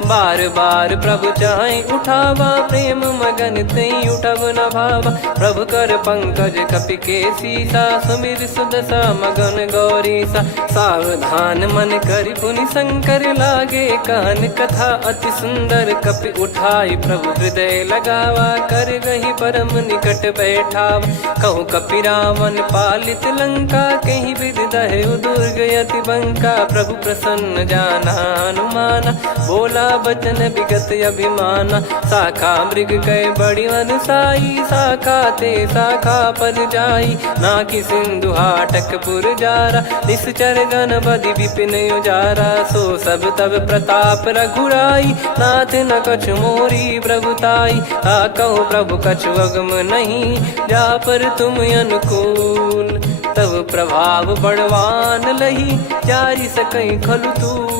बार बार प्रभु चाहि उठावा। प्रेम मगन तई उठब न भावा। प्रभु कर पंकज कपि के सीसा सुमिर सुदशा मगन गौरीसा। सावधान मन करि पुनि शंकर लागे कहन कथा अति सुंदर। कपि उठाई प्रभु हृदय लगावा कर गही परम निकट बैठावा। कहु कपि रावण पालित लंका कहीं विधि दहु दुर्ग यति बंका। प्रभु प्रसन्न जाना हनुमाना बोला बचन विगत अभिमाना। शाखा मृग गए बड़ी अनुसाई शाखा ते शाखा पर जाई। नाकि सिंधु हाटक पुर जारा निश्चर गण बदि विपिन उजारा। सो सब तब प्रताप रघुराई नाथ न कछु मोरी प्रभुताई। कहो प्रभु कछु अगम नहीं जा पर तुम अनुकूल। तब प्रभाव बड़वान लही जारी सकई खलु तूल।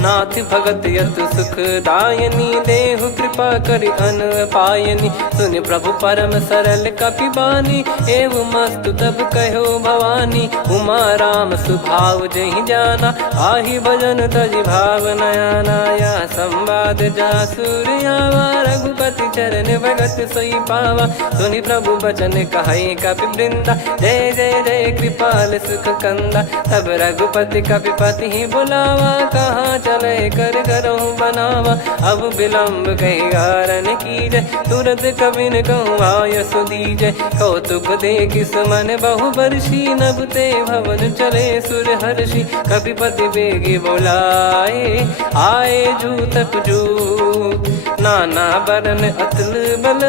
नाथ भगत यतु सुख दायनी देहु कृपा करि अन पायनी। सुन प्रभु परम सरल कपि बानी एवं मस्तु तब कहो भवानी। उमा राम सुभाव जहि जाना आहि भजन तजि भाव नयाना। या संवाद जासुर आवा रघुपति चरण भगत सोई पावा। सुनि प्रभु बचन कहै कपि वृंदा जय जय जय कृपाल सुख कंदा। तब रघुपति कपिपति बुलावा कहाँ चले कर करहु बनावा। अब विलम्ब कही कारण कीजय, तुरत कबिन कहूँ आयस दीजय। कौतुक देखिस मन बहु बरसी, नभ ते भवन चले सुर हर्षि। कपिपति बेगी बोलाए, आए जूतक जूत। नाना बरन अतुल बल,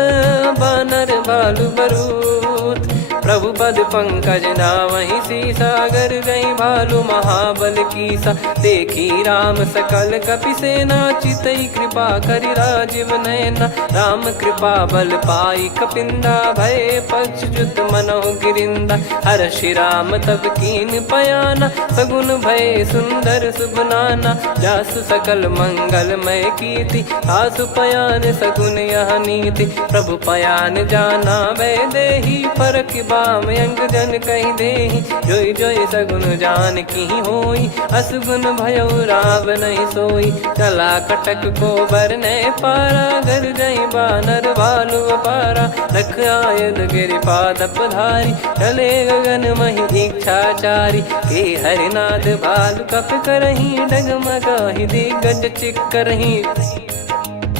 बानर भालु बरूत। प्रभु पद पंकज नावहि सीसा, गर गई भालु महाबल कीसा। देखी राम सकल कपि सेना, चितई कृपा करि राजीव नयना। राम कृपा बल पाई कपिंदा, भय पक्षजुत मनोह गिरिंदा। हर्षि राम तब कीन पयाना, सगुन भय सुंदर शुभ नाना। जासु सकल मंगलमय कीर्ति, आसु पयान सगुन यह नीति। प्रभु पयान जाना वै देहि, फरक बाम अंग जन कहि देहि। जोई जोई सगुन जान की होई, असगुन भयो राव नहीं सोई। चला कटक को बरने पारा, घर जई बानर भालु अपारा। रख आयद गिरिपाद पधारी, चले गगन महि इच्छाचारी। के हरिनाथ भालु कप करही, डगमगाहि दिग्गज चिक्करही।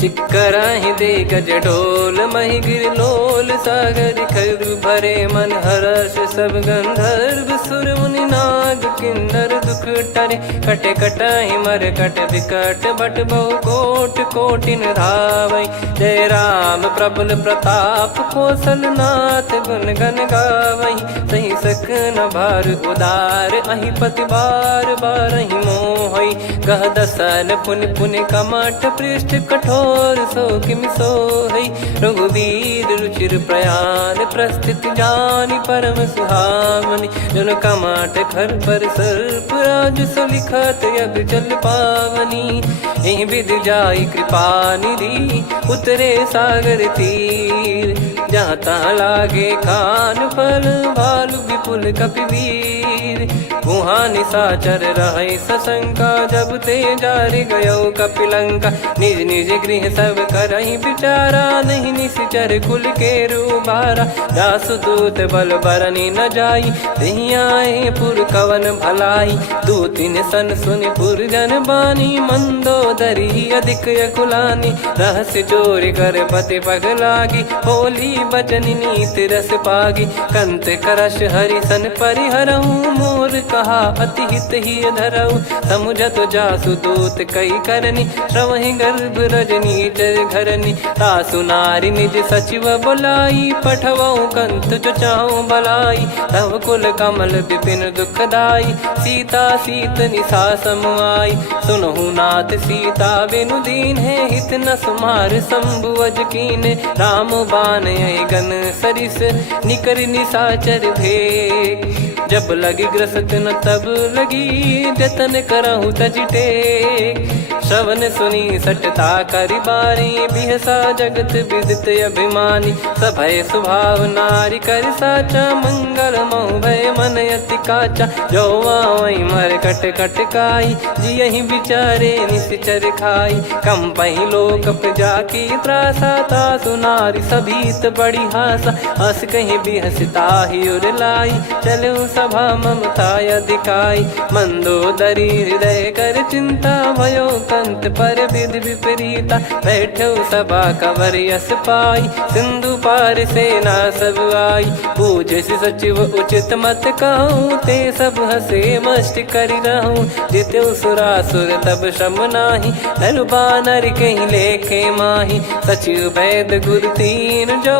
चिक्कराहि दे गज ढोल, महि गिर लोल। सागर खर भरे मन हर्ष, सब गंधर्व सुर मुनि नाग किन्नर दुख टरे। कटे कटाहि मर कट विकट, बट बहु कोट कोटिन धावै। जय राम प्रबल प्रताप, कौशल नाथ गुण गन गावै। सही सकन भार उदार, अहि पति बार बारहि मोहै। गह दसन पुन पुन कमठ, पृष्ठ कठोर सो किमि सोहै। रघुवीर रुचिर प्रयाण, प्रस्थित जानि परम सुहावनि। जन कमाट खर पर सर्प, राज सलिखत अब जल पावनी। एहि विधि जाई कृपा निधि, उतरे सागर तीर। जहाँ तहाँ लागे खान फल, भालु विपुल कपिवीर। गुहा निशाचर रहै सशंका, जब ते जारि गयो कपिलंका। निज निज गृह सब करहि विचारा, नहीं निश्चर कुल के रूबारा। दासदूत बल बरनि न जाई, तेहि आए पुर कवन भलाई। दूतिन सन सुनि पुर जन बानी, मंदोदरी अधिक अकुलानी। रहस्य चोरी कर पति पग लागी, होली बचन नीत रस पागी। कंत करश हरिसन परिहरहु, मोर कहा अति हित ही धरऊ। समुझत जासु दूत कई करनी, श्रवहि गर्भ रजनी चर घरनी। तासु नारी निज सचिव बुलाई, पठवऊ कंत जो चाहूं बलाई। तव कुल कमल विपिन दुखदाई, सीता सीत निशा समाई। सुनहु नाथ सीता बिनु दीन है, हित न सुमार शंभु अज कीने। राम बान गन सरिस, निकर निशाचर भेग। जब लगी ग्रसत न तब लगी, जतन करहु तज टेक। श्रवण सुनी सटता करि बारी, बिहसा जगत विदित अभिमानी। सभय स्वभाव नारी कर साचा, मंगल महु भय मन अति काचा। जो आवै मर कट कट काई, जियहि विचारे निश्चर खाई। कम पहि लोक जाकी त्रासा, तासु नारी सभीत बड़ी हासा। हस कहीं बिहसता ही उर लाई, चलऊ सभा ममता अधिकाई। मंदोदरी हृदय कर चिंता, भयो कंत पर विधि विपरीता। बैठो सभा कवर यस पाई, सिंधु पार सेना सब आई। पूजे सचिव उचित मत कहूँ, ते सब हसे मस्त करि रहूं। जित्यु सुरासुर तब श्रम नाही, नर बानर कहीं लेखे माही। सचिव वैद गुरु तीन जो,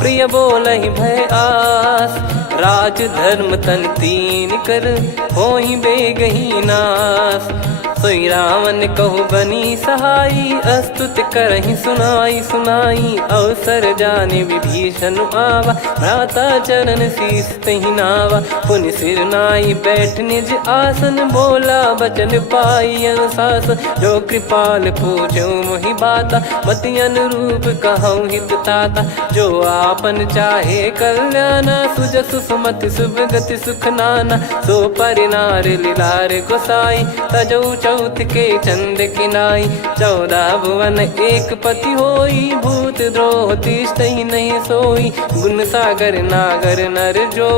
प्रिय बोलहि भय आस। राज धर्म तन तीन कर, होहि बेगहि नास। सोई रावण कहु बनी सहाई, अस्तुत करहि सुनाई सुनाई। अवसर जाने विभीषण आवा, भ्राता चरण शीस तहि नावा। पुनि सिर नाई बैठ निज आसन, बोला बचन पाई अनुशासन। जो कृपाल पूछो मोहि बाता, मति अनुरूप कहूँ हित ताता। जो आपन चाहे कल्याणा, सुजसु सुमति शुभ गति सुख नाना। सो परिनार लीलार गोसाई, तजौ चौथ के चंद किनाई 14 भुवन एक पति होई भूत द्रोह तिष्ठ ही नहीं सोई गुण सागर नागर नर जो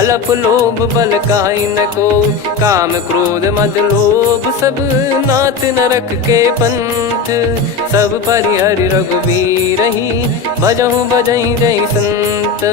अलप लोभ बल काई न को काम क्रोध मद लोभ सब नाथ नरक के पंथ सब परिहरि रघुबीर ही भजहु भजहि जय संत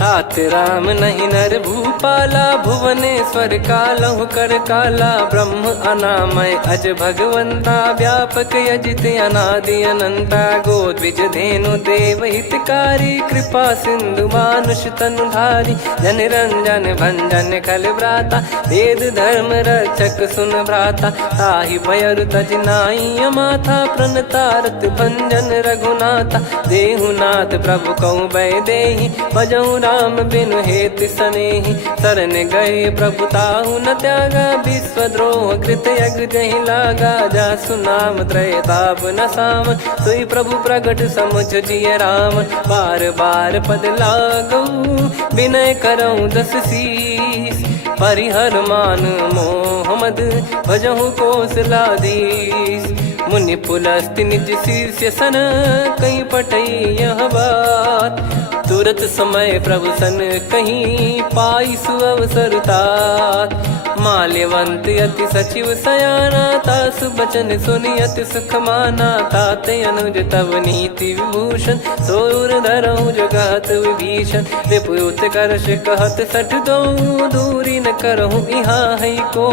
तात राम नहीं नर भूपाला भुवनेश्वर कालहु कर काला ब्रह्म अनामय अज भगवंता व्यापक यजित अनादि अनंता गोद्विज धेनु देव हितकारी कृपा सिंधु मानुष तनुधारी जन रंजन भंजन खल भ्राता वेद धर्म रक्षक सुन भ्राता ताहि भयर तज नाई माथा प्रणतारत भंजन रघुनाथा देहुनाथ प्रभु कहु बै देहि भजहु राम बिनु हेत सनेहि शरण गए प्रभु ताहु न त्यागा विश्वद्रोह कृत यज्ञ जहि लागा जासु नाम त्रय ताप न साम सोई प्रभु प्रगट समुझ जिय राम बार बार पद लागऊ विनय करऊँ दस शीस परिहर मान मोह मद भजहु कौशलाधीश मुनि पुलस्ति निज शीर्ष सन कहीं पटई यह बात तुरत समय प्रभु सन कहीं पाई सुअवसर तात माल्यवंत अति सचिव सयाना तासु बचन सुनि अति सुख माना ताते अनुज तव नीति विभूषण सोर धरहु जगत विभीषण रिपुत करश कहत सठ दो दूरी न करहु इहाँ है को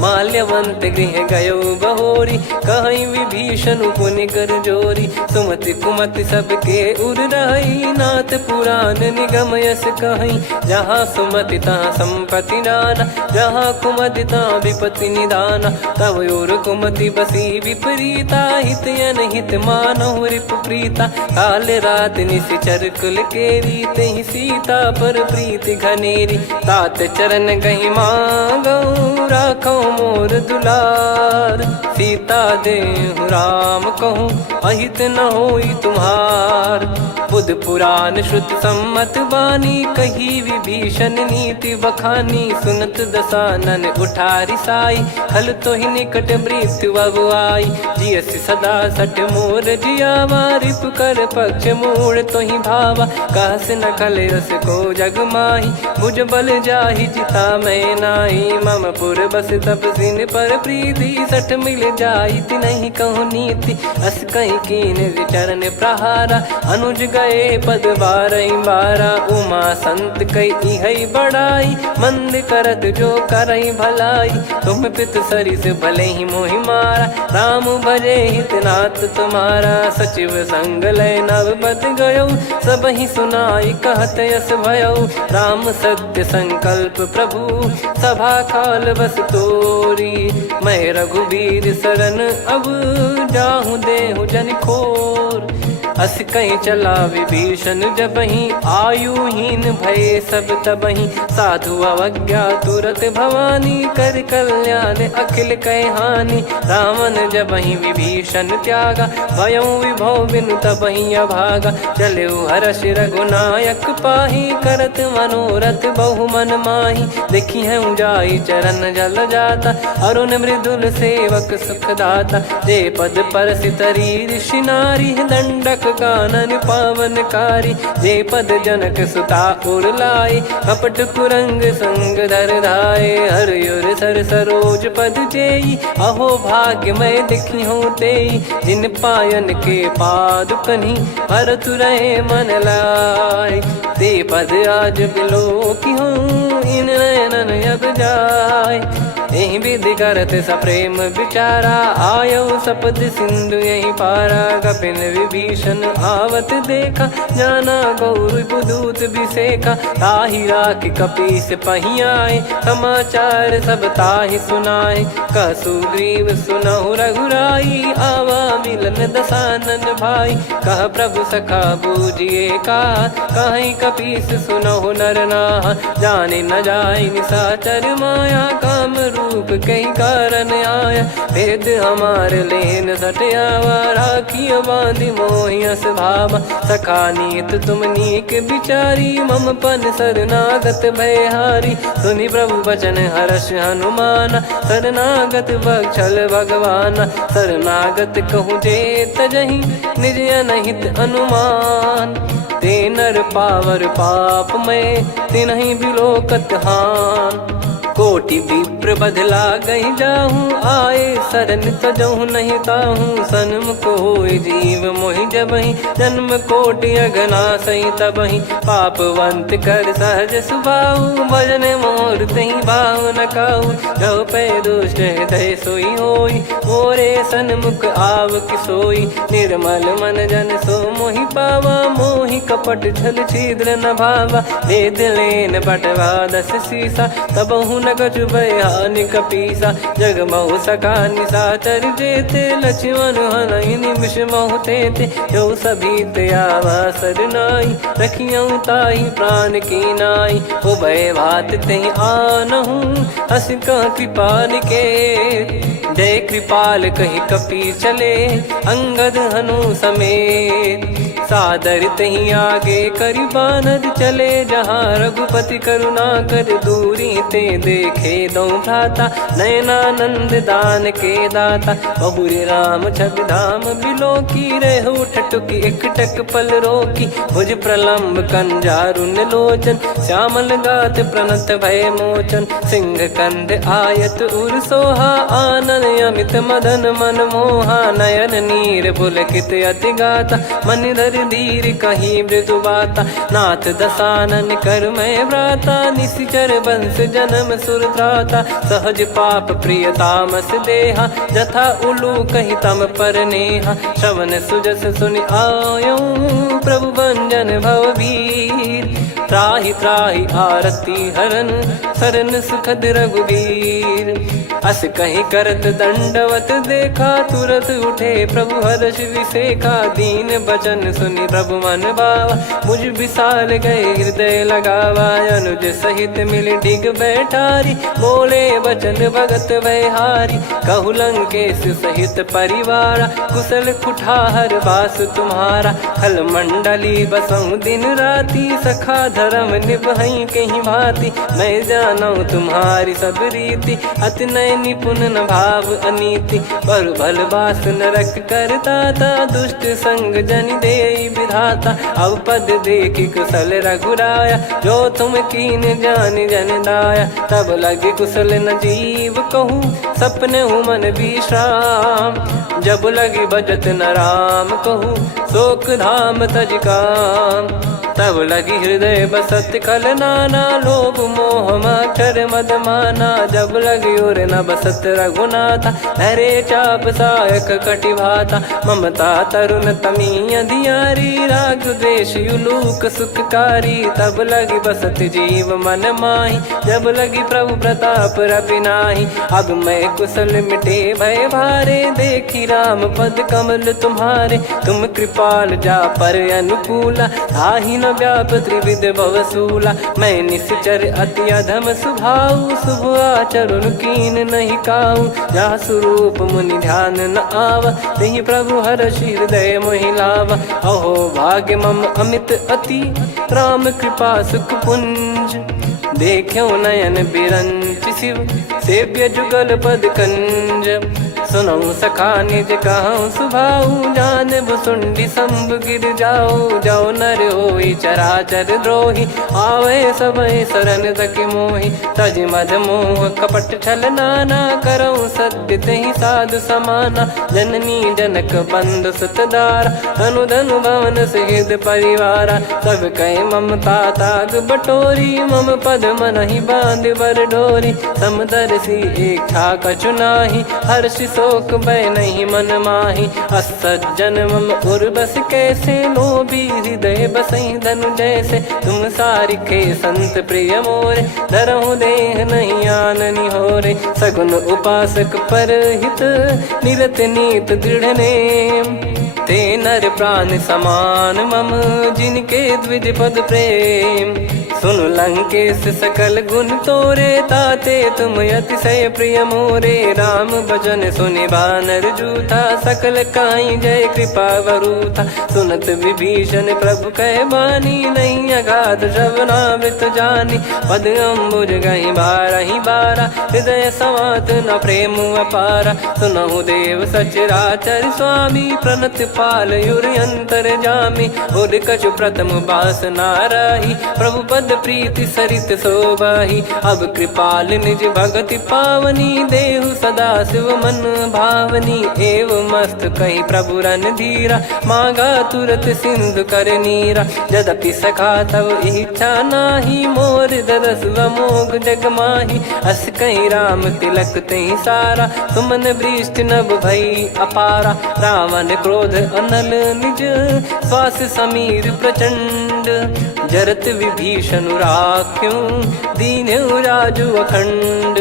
माल्यवंत गृह गयो बहोरी कहीं विभीषण पुनि कर जोरी सुमति कुमति सबके उर रही नाथ पुराण निगम यस कहीं जहाँ सुमति तहाँ संपत्ति नाना जहाँ कुमति तहाँ विपत्ति निदाना तव और कुमति बसी विपरीता हित अनहित मानहु रिप प्रीता काल रात निशिचर कुल केरी तेहि सीता पर प्रीति घनेरी तात चरण गहि मांगऊ राखो मोर दुलार सीता देहु राम कहूँ अहित न होई तुम्हार बुध पुराण श्रुत सम्मत वाणी कही विभीषण नीति बखानी सुनत दसानन उठारी साई खल तो ही निकट मृत्यु अब आई जियसि सदा सट मोर जियावा रिप कर पक्ष मूड़ तो ही भावा कहस न खल रस को जग माही मुझ बल जाहि जिता मैं नाही मम पुर बस तपसिन पर प्रीति सठ मिल जाई नहीं कहूँ नीति अस कहीं कीन चरण प्रहारा अनुज गए पद बारा उमा संत कई है बड़ाई मंद करत जो करई भलाई तुम पित सरिस भले ही मोहि मारा राम भजे हितनाथ तुम्हारा सचिव संग लय नवपत गयो सब ही सुनाई कहत यस भयो राम सत्य संकल्प प्रभु सभा काल बस तोरी मैं रघुबीर शरण अब जाहूँ देहु जन खोर अस कहीं चला विभीषण जबहि आयुहीन भय सब तबहि साधु अवज्ञा तुरत भवानी कर कल्याण अखिल कह हानि रावण जबहि विभीषण त्यागा भयउ विभव बिनु तबहि अभागा चलऊ हर्ष रघुनायक पाही करत मनोरथ बहु मन माही देखी है जाई चरण जल जाता अरुण मृदुल सेवक सुख दाता जे पद पर सितरी ऋषि नारी दंडक कानन पावनकारी जे पद जनक सुता उर लाई कपट कुरंग संग धर धाये हरियुर सर सरोज पद जेई अहो भाग्य मैं दिखी हूँ तेई जिन पायन के पाद कन्ही भरत रहे मन लाय ते पद आज बिलो की हूँ इन नयनन अब जाय यही विधि करत सप्रेम विचारा आयो सपद सिंधु यही पारा कपिन विभीषण आवत देखा जाना गौर बुदूत बिसेखा ताहि राख कपीस पहियाए समाचार सब ताहि सुनाए कसु ग्रीव सुनहु रघुराई आवा मिलन दसानन भाई कह प्रभु सखा बूझिए का कहीं कपीस सुनहु नर नाह जाने न जाय निशाचर माया काम रूप कई कारण आया, भेद हमारे लेन सटयावा, राखिया बांधी मोहियस भावा, सखा नीत तुम नीक बिचारी, मम पन शरणागत भयहारी, सुनि प्रभु वचन हर्ष हनुमाना, शरणागत बक्षल भगवाना, शरणागत कहूँ जे तजहि निज अनहित अनुमान, ते नर पावर पाप में तिन्हि बिलोकत हान, कोटि विप्र बदला गई जाहूँ, आए शरण तजहु नहीं ताहूँ, सन्मुख होय जीव मोहि जबहि, जन्म कोटि अगना सही तबहि, पापवंत कर सहज सुभाऊ, भजन मोर तहि भाव न काहू, जो पै दुष्ट हृदय सोई होई, मोरे सन्मुख आव किसोई, निर्मल मन जन सो मोहि पावा, मोहि कपट छल छिद्र न भावा, वेद लेन बटवा दस सीसा, तबहु न कछु बयान कपीसा, जग महु सका निशाचर जेते, लक्ष्मण हनहि निमिष महु तेते, जो सभी त्यावा सरनाई, रखियऊ ताहि प्राण की नाई, उभय भात तेहि आनहु, हस कह कृपाल के, जय कृपाल कहि कपि चले, अंगद हनु समेत, सादर तही आगे करि बानर चले, जहाँ रघुपति करुणा कर दूरी ते देखे दो भ्राता, नयनानंद दान के दाता, बहुरी राम छवि धाम बिलो की, रेहु ठटुकी एकटक पल रोकी, भुज प्रलम्ब कंजारुन लोचन, श्यामल गात प्रणत भय मोचन, सिंह कंद आयत उर सोहा, आनन अमित मदन मन मोहा, नयन नीर पुलकित अति गाता, मन धर धीर कहीं मृदु बाता, नाथ दसानन कर मैं भ्राता, निशिचर वंश जन्म सुर त्राता, सहज पाप प्रिय तामस देहा, जथा उलू कहि तम पर नेहा, श्रवण सुजस सुनि आयो, प्रभु भंजन भवभीर, त्राहि त्राहि आरती हरन, शरण सुखद रघुबीर, अस कहीं करत दंडवत देखा, तुरत उठे प्रभु हर्ष विसेखा, दीन बचन सुनि प्रभु मन भावा, मुझ विशाल गए हृदय लगावा, अनुज सहित मिल डिग बैठारी, बोले बचन भगत वैहारी, कहु लंकेश सहित परिवारा, कुशल कुठार बास तुम्हारा, खल मंडली बसऊं दिन राती, सखा धर्म निभई कहीं भांति, मैं जानू तुम्हारी सब रीति, अति नय निपुण न भाव अनीति, पर भल बास नरक करता था, दुष्ट संग जन दे विधाता, अब पद देखी कुशल रघुराया, जो तुम कीन जान जन दाया, तब लगे कुशल न जीव कहूँ, सपने हूँ मन विश्राम, जब लगी बजत न राम कहूँ, शोक धाम तज काम, तब लगी हृदय बसत खल नाना, लोभ मोह मक्षर मद माना, जब लगी उर न बसत रघुनाथा, हरे चाप सायक कटि भाता, ममता तरुण तमी अधियारी, राग द्वेष युलूक सुखकारी, तब लगी बसत जीव मन माही, जब लगी प्रभु प्रताप रवि नाही, अब मैं कुशल मिटे भय भारे, देखी राम पद कमल तुम्हारे, तुम कृपाल जा पर अनुकूला, आही न व्याप त्रिविध भवसूला, मैं निश्चर अति अधम सुभाऊ, शुभ आचरण कीन नहीं काऊ, जहाँ स्वरूप मुनि ध्यान न आवा, तहि प्रभु हर्ष हृदय मोहि लावा, अहो भाग्य मम अमित अति, राम कृपा सुख पुंज, देखो नयन बिरंच शिव, सेव्य जुगल पद कंज, सुनऊ सखा निज कहूँ सुभाऊ, जान भुसुंडी शंभ गिर जाओ, जाओ नर होई चराचर द्रोही, आवे सबय शरण तक मोहि, तज मद मोह कपट छल नाना, करऊँ सत्य तहि साधु समाना, जननी जनक बंधु सुतदारा, धनु धनु भवन सहित परिवारा, सब कहे ममता ताग बटोरी, मम पद मनहि बांध बर डोरी, समदर्शी इच्छा कछु नाही, हर्ष शोक भय नहीं मन माही, असज्जन मम उर्वश कैसे, लोभी हृदय बसई धनु जैसे, तुम सारिखे संत प्रिय मोरे, धरहु देह नहीं आननि होरे, सगुन उपासक पर हित, निरत नीत दृढ़ नेम, ते नर प्राण समान मम, जिनके द्विज पद प्रेम, सुन लंकेश सकल गुण तोरे, ताते तुम अतिशय प्रिय मोरे। राम भजन सुनि बानर जूथा, सकल काई जय कृपा वरूथा। सुनत विभीषण प्रभु कह बानी, नहीं अगाध श्रवणामृत जानी। पद अम्बुज गहि बारहि बारा, हृदय समात न प्रेम अपारा। सुनहु देव सचराचर स्वामी, प्रणत पाल युर अंतर जामी। उर कछु प्रथम बास नाराही, प्रभु पद प्रीति सरित शोभाही। अब कृपाल निज भगति पावनी, देहु सदा शिव मन भावनी। एव मस्त कही प्रभु रन धीरा, मांगा तुरत सिंधु कर नीरा। यद्यपि सखा तब इच्छा नाही, मोर दरस मोग जग माही। अस कहीं राम तिलक तही सारा, सुमन वृष्टि नभ भई अपारा। रावण क्रोध अनल निज, श्वास समीर प्रचंड। जरत विभीषण राख्यों, दीन्हु राजु अखंड।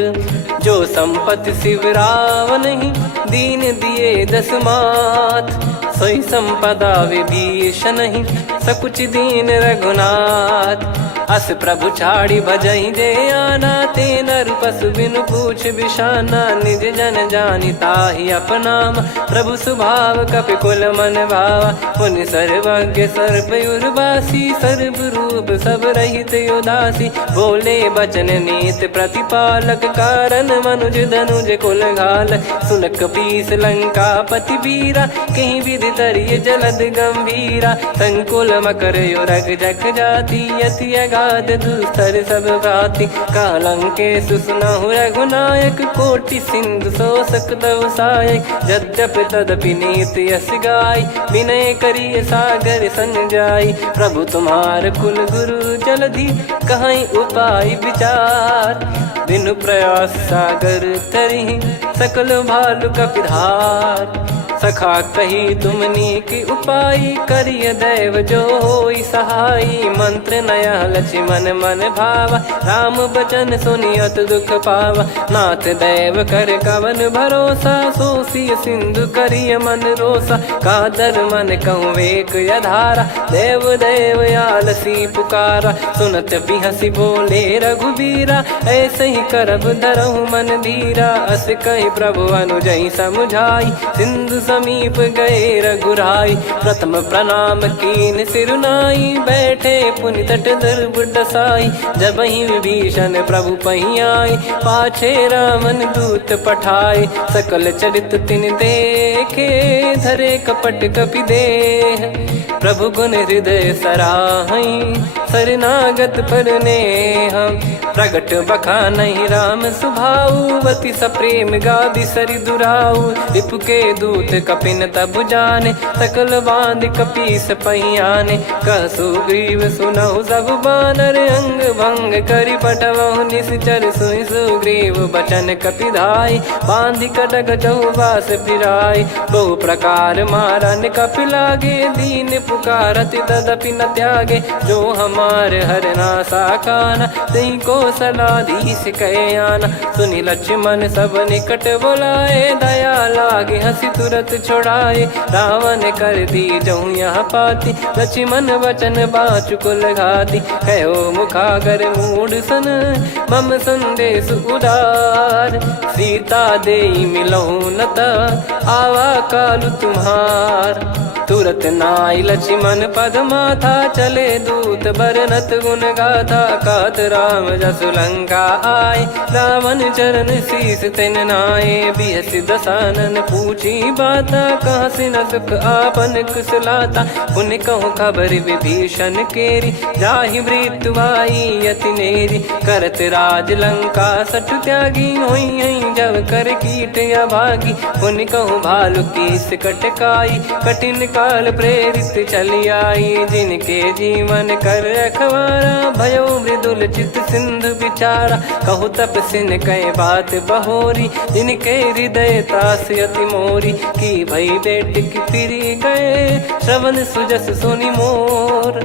जो संपत्ति शिव रावण ही, दीन दिए दस मात। सोई संपदा विभीषण ही, सकुच दीन रघुनाथ। अस प्रभु छाड़ी भजई जे आना, ते नर पशु बिनु पूछ बिशाना। निज जन जानि ताहि अपनाम, प्रभु स्वभाव कपि कुल मन भावा। मुनि सर्वज्ञ सर्वयुर्वासी, सर्व रूप सब रहित उदासी। बोले बचन नीत प्रतिपालक, कारण मनुज धनुज कुल घाल। सुन कपीस लंका पति वीरा, कहीं विधि तरिय जलद गंभीरा। संकुल मकर युरग जख जाति, यति अगाध दुस्तर सब भाति। कालंकेश सुनहु रघुनायक, कोटि सिंधु शोषक तव सहायक। यद्यपि तदपि नीति यस गाय, विनय करिय सागर सन जाई। प्रभु तुम्हार कुल गुरु जलधि, कहीं उपाय विचार। बिनु प्रयास सागर तरिहि, सकल भालु कपिधार। सखा कही तुमनी की उपाय, करिय दैव जो होई सहाई। मंत्र नया लक्ष्मण मन भावा, राम बचन सुनियत दुख पावा। नाथ दैव कर कवन भरोसा, सोसिय सिंधु करिय मन रोसा। कादर मन कहूँ वेक यधारा, देव देव आलसी पुकारा। सुनत बिहसी बोले रघुबीरा, ऐसे ही करब धरहु मन धीरा। अस कही प्रभु अनुजई समुझाई, सिंधु समीप गए रघुराई। प्रथम प्रणाम कीन सिरुनाई, बैठे पुनि तट दर्भ डसाई। जब ही विभीषण प्रभु पही आई, पाछे रामन दूत पठाए। सकल चरित तिन देखे, धरे कपट कपि देह। प्रभु गुण हृदय सराहई, शरणागत पर नेह। प्रगट बखानहि राम सुभाऊ, अति सप्रेम गादि सरि दुराऊ। रिपु के दूत कपिन तब जाने, सकल बांध कपीस पहियाने। कह सुग्रीव सुनहु सब बानर, अंग भंग करि पठवहु निश्चर। सुनि सुग्रीव बचन कपिधाई, बांधि कटक चहुबास फिराई। बहु प्रकार मारन कपि लागे, दीन पुकारति तदपि न त्यागे। जो हमार हरना साकाना, तई को सलाधीश कहे आना। सुनि लक्ष्मण सब निकट बुलाए, दया लागे हंसी तुरत छुड़ाए। रावण कर दी जऊँ यहाँ पाती, लक्ष्मण वचन बाचु कुल घाती। कहो मुखागर मूढ़ सन, मम संदेश उदार। सीता देई मिलहु नता, आवा कालु तुम्हार। तुरत नाई लक्ष्मण पद माथा, चले दूत बरनत गुण गाथा। कात राम जसु लंका आए, रावण चरण शीस तिन नाये। बिहसि दसानन पूछी बाता, कहाँ से न सुख आपन कुशलाता। पुन कहूँ खबर विभीषण केरी, जाहि मृत्यु आई अति नेरी। करत राज लंका सठ त्यागी, होई जब कर कीट अभागी। पुन कहूँ भालु कीस कटकाई, कठिन काल प्रेरित चली आई। जिनके जीवन कर रखवारा, भयो मृदुल चित सिंधु विचारा। कहु तपसिन कई बात बहोरी, जिनके हृदय तास अति मोरी। की भई बेट की फिरी गए, श्रवण सुजस सुनि मोर।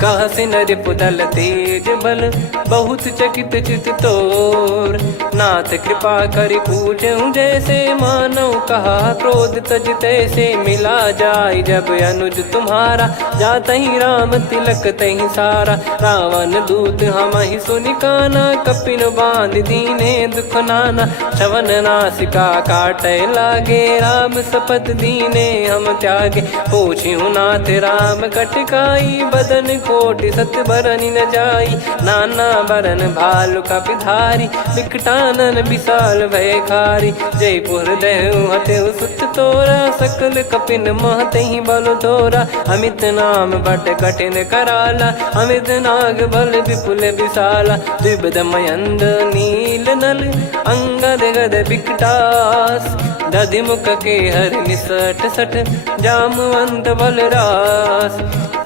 कह से नर पुदल तेज बल बहुत चकित चित तोर। नाथ कृपा कर पूछूं जैसे मानव कहा क्रोध तज तैसे मिला जाय जब अनुज तुम्हारा जात ही राम तिलक तही सारा। रावण दूत हम ही सुनि काना कपिन बांध दीने दुख नाना। श्रवण नासिका काटे लागे राम शपथ दीने हम त्यागे। पूछ्यू नाथ राम कटकाई बदन कोटि सत बरनि न जाई। नाना बरन भालु कपिधारी विकटानन विशाल भयखारी। जयपुर देहु हतेउ सुत तोरा सकल कपिन महतहि बल तोरा। अमित नाम बट कठिन कराला अमित नाग बल विपुल विशाला। द्विबद मयंद नील नल अंगद गद विकटास। दधि मुख के हर निसठ सठ जामवंत बलरास।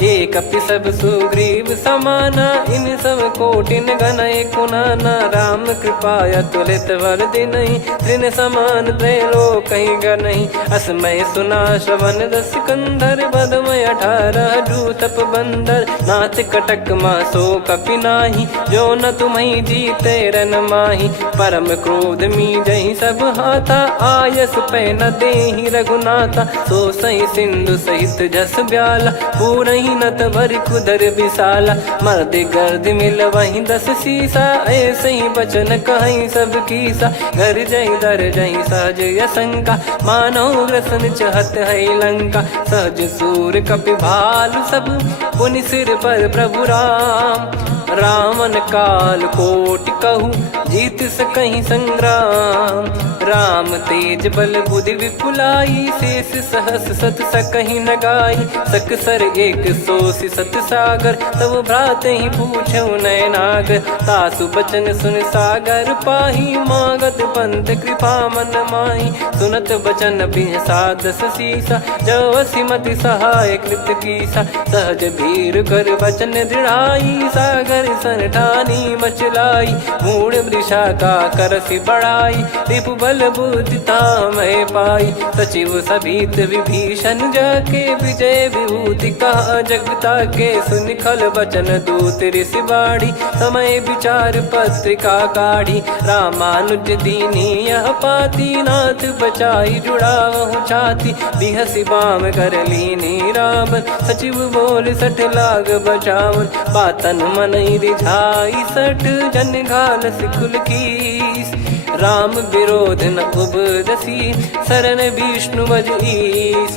एक कपि सब सुग्रीव समाना इन सब कोटिन गनय कुनाना। राम कृपा अतुलित बल दिनहि तृण समान त्रैलोक गनहि। असमय सुना श्रवण दस कंधर बदमय 18 जूतप बंदर। नाथ कटक मासो कपि नाही जो न तुम्हि जीते रन माही। परम क्रोध मी जहि सब हाथा आयस पै न देहि रघुनाथा। सो सही सिंधु सहित जस ब्याला पूरहि नत भर कुदर विशाला। मर्द गर्द मिल वहीं 10 सीसा ऐसे ही बचन कहीं सब कीसा। घर जय दर जय सहज यसंका मानव ग्रसन चहत है लंका। सहज सूर कपि भालु सब पुनि सिर पर प्रभु राम। रामन काल कोटि कहु जीत सकहि संग्राम। राम तेज बल बुद्धि विपुलाई शेष सहस सत सकहि न गाई। सकसर एक सोसि सत सागर तब भ्रात ही पूछौ नयनागर। तासु बचन सुन सागर पाही मागत पंथ कृपा मन माही। सुनत बचन बिहसा 10 सीसा जवसि मति सहाय कृत कीसा। सहज भीर कर बचन दृढ़ाई सागर सन ठानी मचलाई। मूढ़ वृषा का करसि बढ़ाई रिपु बल बुद्धि तामय पाई। सचिव सभीत विभीषण जाके विजय विभूति कहा जगता के। सुनि खल बचन दूत ऋषि बाड़ी समय विचार पत्रिका काढ़ी। रामानुज दीनी यह पाती नाथ बचाई जुड़ावहु छाती। बिहसि बाम कर लीनी राम सचिव बोल 60 लाग बचावन। बातन मन रिझाई 60 जन घाल सिकुल कीस। राम विरोध न उपदसी शरण विष्णु बज ईस।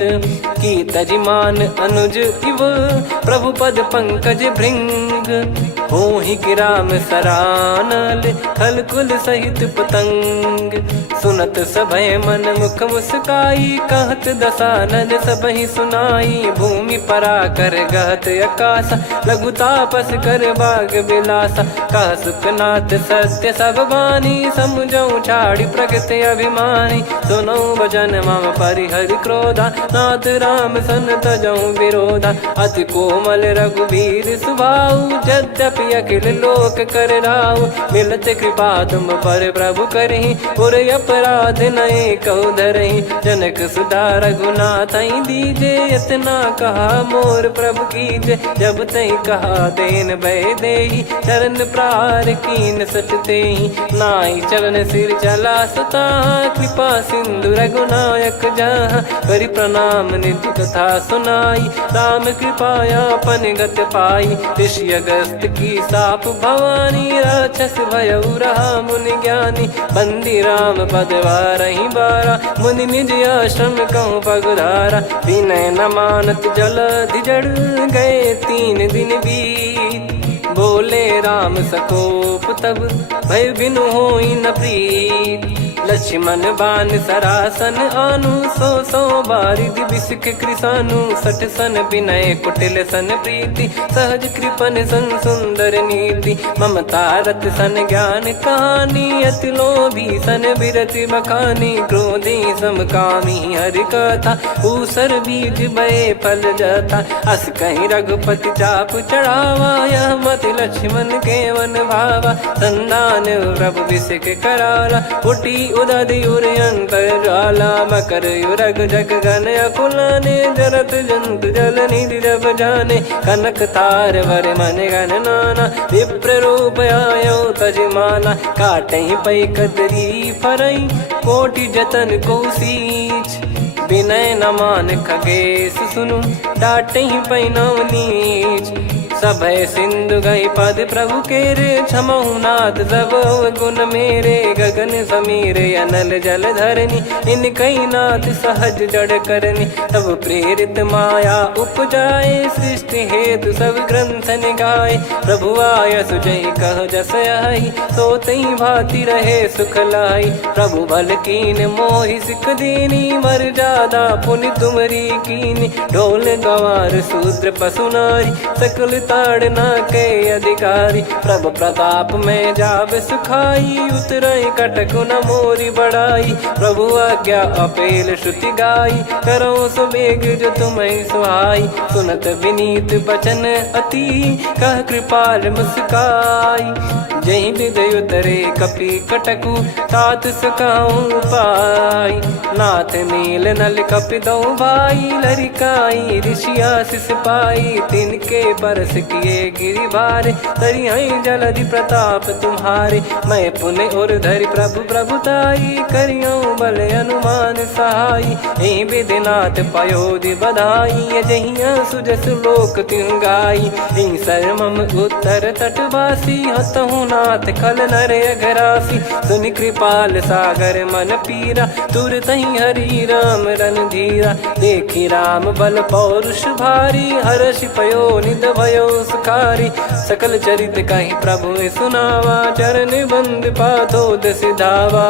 की तजिमान अनुज इव प्रभु पद पंकज भृंग। होहि कि राम सरानल खल कुल सहित पतंग। सुनत सभय मन मुख मुस्काई कहत दसानन सबहि सुनाई। भूमि परा कर गहत आकाशा लघु तापस कर बाग बिलासा। कह सुखनाथ सत्य सब बानी समुझौ छाड़ी प्रकृति अभिमानी। सुनो भजन मम परिहरि क्रोधा नाथ राम सन तजौ विरोधा। अति कोमल रघुवीर सुभाऊ यद्यपि अखिल लोक कर राऊ। मिलत कृपा तुम पर प्रभु करहि पुर अपराध नए कहु धरहि। जनक सुधा रघुनाथ दीजे इतना कहा मोर प्रभु कीजे। जब तई कहा देन भय देहि चरण प्रार कीन सटतेहि। नाई चरण सिर चला सता कृपा सिंधु रघुनायक जहाँ। करि प्रणाम नित्य कथा सुनाई राम कृपाया पन गत पाई। ऋषि अगस्त की साप भवानी राक्षस भयउ रहा मुनि ज्ञानी। बंदी राम पद वारहि बारा मुनि निज आश्रम कहूँ पगुधारा। विनय न मानत जल जड़ गए 3 दिन बीत। बोले राम सकोप तब भय बिनु होई न प्रीत। लक्ष्मण बान सरासन आनु 100 बारिधि बिसिख कृसानु। 60 सन विनय कुटिल सन प्रीति सहज कृपन सन सुंदर नीति। ममता रत सन ज्ञान कहानी अति लोभी सन बिरति बखानी। क्रोधी समकामी हरि कथा ऊसर बीज भय फल जाता। अस कहीं रघुपति चाप चढ़ावा यह मत लक्ष्मण के वन भावा। संदान प्रभु बिसिख कराला उठी उदधियुर अंतर्ज्वाला मकर युरग जग गण अकुलाने जरत जंत जल निधि जब जाने कनक तार वर मन गण नाना विप्र रूप आयो तजमाना काटई पै कदरी फरई कोटि जतन को सींच विनय न मान खगेश सुनु डाटई पै नव नीच सभय सिंधु गई पद प्रभु केरे क्षमहु नाथ सब गुण मेरे गगन समीरे अनल जल धरनी इन कई नाथ सहज जड़ करनी तब प्रेरित माया उपजाए सृष्टि हेतु सब ग्रंथ निगाए प्रभु आय सुजय कह जस आई सो तई भांति रहे सुख लाई प्रभु बल कीन मोहि सिख दीनी मर जादा पुनि तुमरी कीनी ढोल गवार शूद्र पशु नारी सकल ताड़ना के अधिकारी प्रभु प्रताप में जाब सुखाई उतरई कटक न मोरी बढ़ाई प्रभु आज्ञा अपेल श्रुति गाई करो सुबेग जो तुम्हें सुहाई सुनत विनीत बचन अति कह कृपाल मुस्काई जय विदय उतरे कपि कटकु तात सकाऊं पाई नाथ नील नल कपि दो भाई लरिकाई ऋषिया शिष पाई तिनके परस किए गिरि भारे तरियाई जलधि प्रताप तुम्हारे मैं पुण्य और धरि प्रभु प्रभुताई करियो बल अनुमान सहाई ए विधिनाथ पयोधि बधाई जहिया सुजस लोक तिहु गाई सरमम उत्तर तटवासी हतहु नाथ खल नर अघरासी सुनि कृपाल सागर मन पीरा तुरत ही हरि राम रणधीरा देखी राम बल पौरुष भारी हर्षि पयो निध भयो सुखारी सकल चरित कहीं प्रभु सुनावा चरण बंद पाथोद सिधावा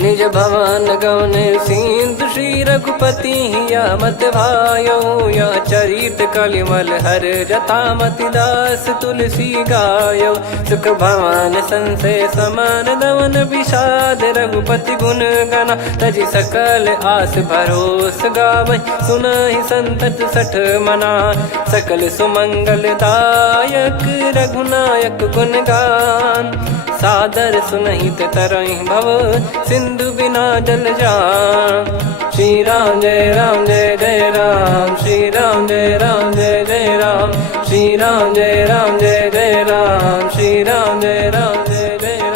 निज भवन गौन सिंधु श्री रघुपति या मत भायो या चरित कलिमल हर जता मति दास तुलसी गायो सुख भवन संशय समान दवन विषाद रघुपति गुण गना तजि सकल आस भरोस गावै सुनहि संतत सठ मना सकल सुमंगल दायक रघुनायक गुण गान सादर सुनहित तरहि भव सिंधु बिना जल जान श्री राम जय जय राम श्री राम जय जय राम श्री राम जय जय राम श्री राम जय जय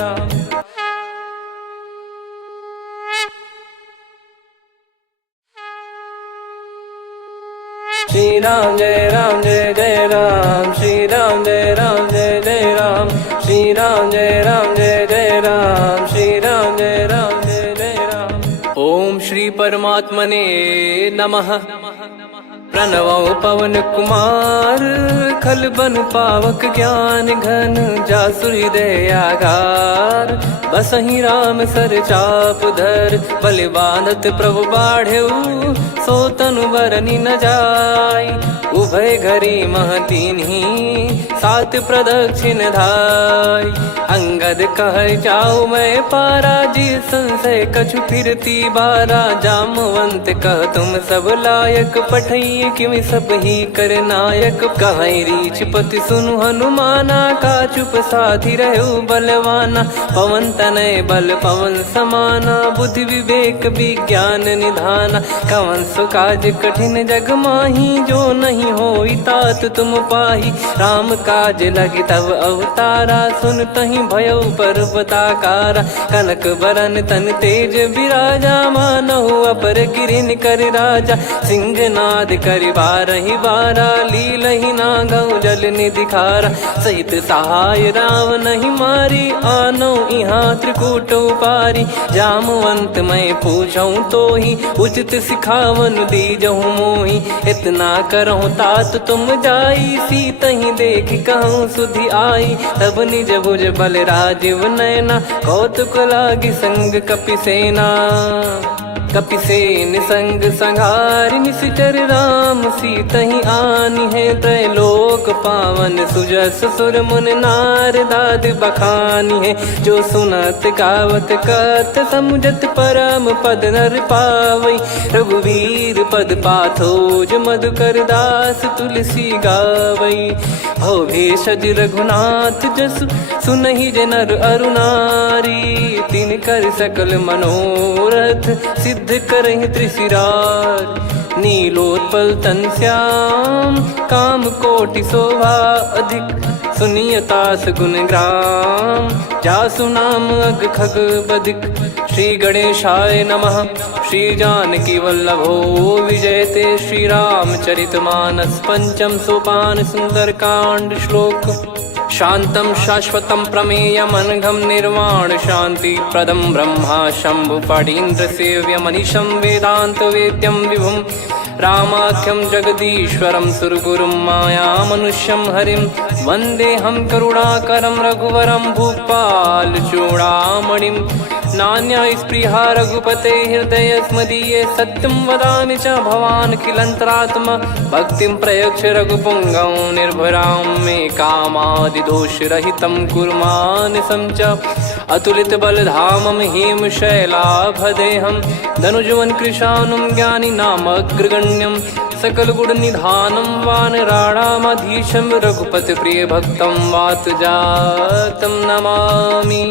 राम श्री राम जय जय राम श्री राम जय जय राम श्री राम जय जय राम श्री राम जय जय राम। ओम श्री परमात्मने नमः। प्रणवो पवन कुमार खल बन पावक ज्ञान घन जासु हृदय आगार बसहि राम सर चाप धर बलि बांधत प्रभु बाढ़ेऊ सो तनु बरनि न जाय उभय घरी महतीन्ही सात प्रदक्षिण धाय अंगद कह जाऊ मैं पारा जी संशय कछु फिरती बारा जामवंत कह तुम सब लायक पठई किमि सब ही कर नायक कहीं रीछ पति सुनु हनुमाना का चुप साधि रहो बलवाना पवन तनय बल पवन समाना बुद्धि विवेक विज्ञान निधाना कवन सो काज कठिन जग माही जो नहीं होई तात तुम पाही राम काज लगी तब अवतारा सुन तही भयो पर्वताकारा कनक बरन तन तेज विराजा मानहु अपर गिरिन कर राजा सिंहनाद कर बारहि बारा लीलहि नागौ जल निधि खारा सहित सहाय राम नहीं मारी आनो इहाँ त्रिकूट पारी जामवंत मैं पूछऊं तो ही उचित सिखावन दीजहु मोही इतना करहु तात तुम जाई सीत ही देख कहूँ सुधि आई तब निज भुज बल राजीव नैना कौतुक लागी संग कपिसेना कपिसेन संग संहारि निशिचर राम सीतहि आनि है त्रैलोक पावन सुजस सुर मुन नार दाद बखानी है जो सुनत गावत कत समुझत परम पद नर पावई रघुवीर पद पाथोज मधुकर दास तुलसी गावई हो भेषज रघुनाथ जसु सुनहि जे नर अरु नारी। तिन कर सकल मनोरथ सिद्ध करहि त्रिशिरार। नीलोत्पल तन श्याम काम कोटि शोभा अधिक। सुनियतास गुण ग्राम जासु नाम अग खग बधिक। श्री गणेशाय नमः। श्री जानकी वल्लभो विजयते। श्री रामचरितमानस पंचम सोपान सुंदरकांड श्लोक। शांतं शाश्वतं प्रमेयम् अनघं निर्वाण शांति प्रदं ब्रह्मा शंभु फणीन्द्र सेव्य मनीषं वेदांत वेद्यं विभुं रामाख्यं जगदीश्वरं सुरगुरुं माया मनुष्यं हरिं वन्देऽहं करुणाकरं रघुवरं भूपाल चूडामणिं। नान्या स्पृहा रघुपते हृदय स्मदीये सत्यं वदामि च भवान् खिलन्तरात्मा। भक्तिं प्रयच्छ रघुपुङ्गं निर्भरां मे कामादिदोषरहितं कुर्मानसं च। अतुलित बलधामं हेमशैलाभदेहं धनुजवन कृशानुं ज्ञानिनामग्रगण्यं। सकल गुण निधानं वानराणामधीशं रघुपति प्रिय भक्तं वातजातं नमामि।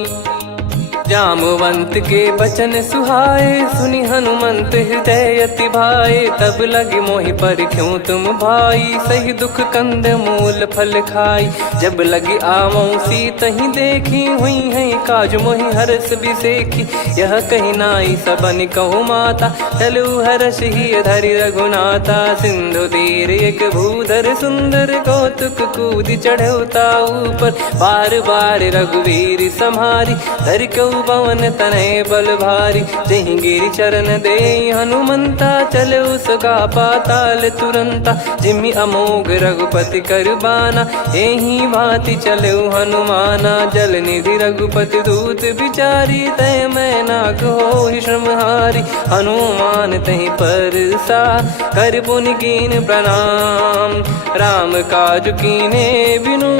जामवंत के बचन सुहाए सुनि हनुमंत हृदय अति भाए। तब लगे मोहि पर क्यों तुम भाई सही दुख कंद मूल फल खाई। जब लगी आवों सीत ही देखी हुई है काज मोहि हरस बिसेखी। यह कही नाई सबन कहु माता चलु हरष ही धरि रघुनाथा। सिंधु तीर एक भूधर सुंदर कौतुक कूद चढ़ौता ऊपर। बार बार रघुवीर सम्हारी धरि कऊ पवन तनय बल भारी। जहि गिरि चरण दे हनुमंता चले उसका पाताल तुरंता। जिमि अमोघ रघुपति कर बाना एहि भांति चले हनुमाना। जल निधि रघुपति दूत बिचारी तय मैं नाक होहि श्रमहारी। हनुमान तहि परसा कर पुनि कीन प्रणाम। राम काज कीने बिनु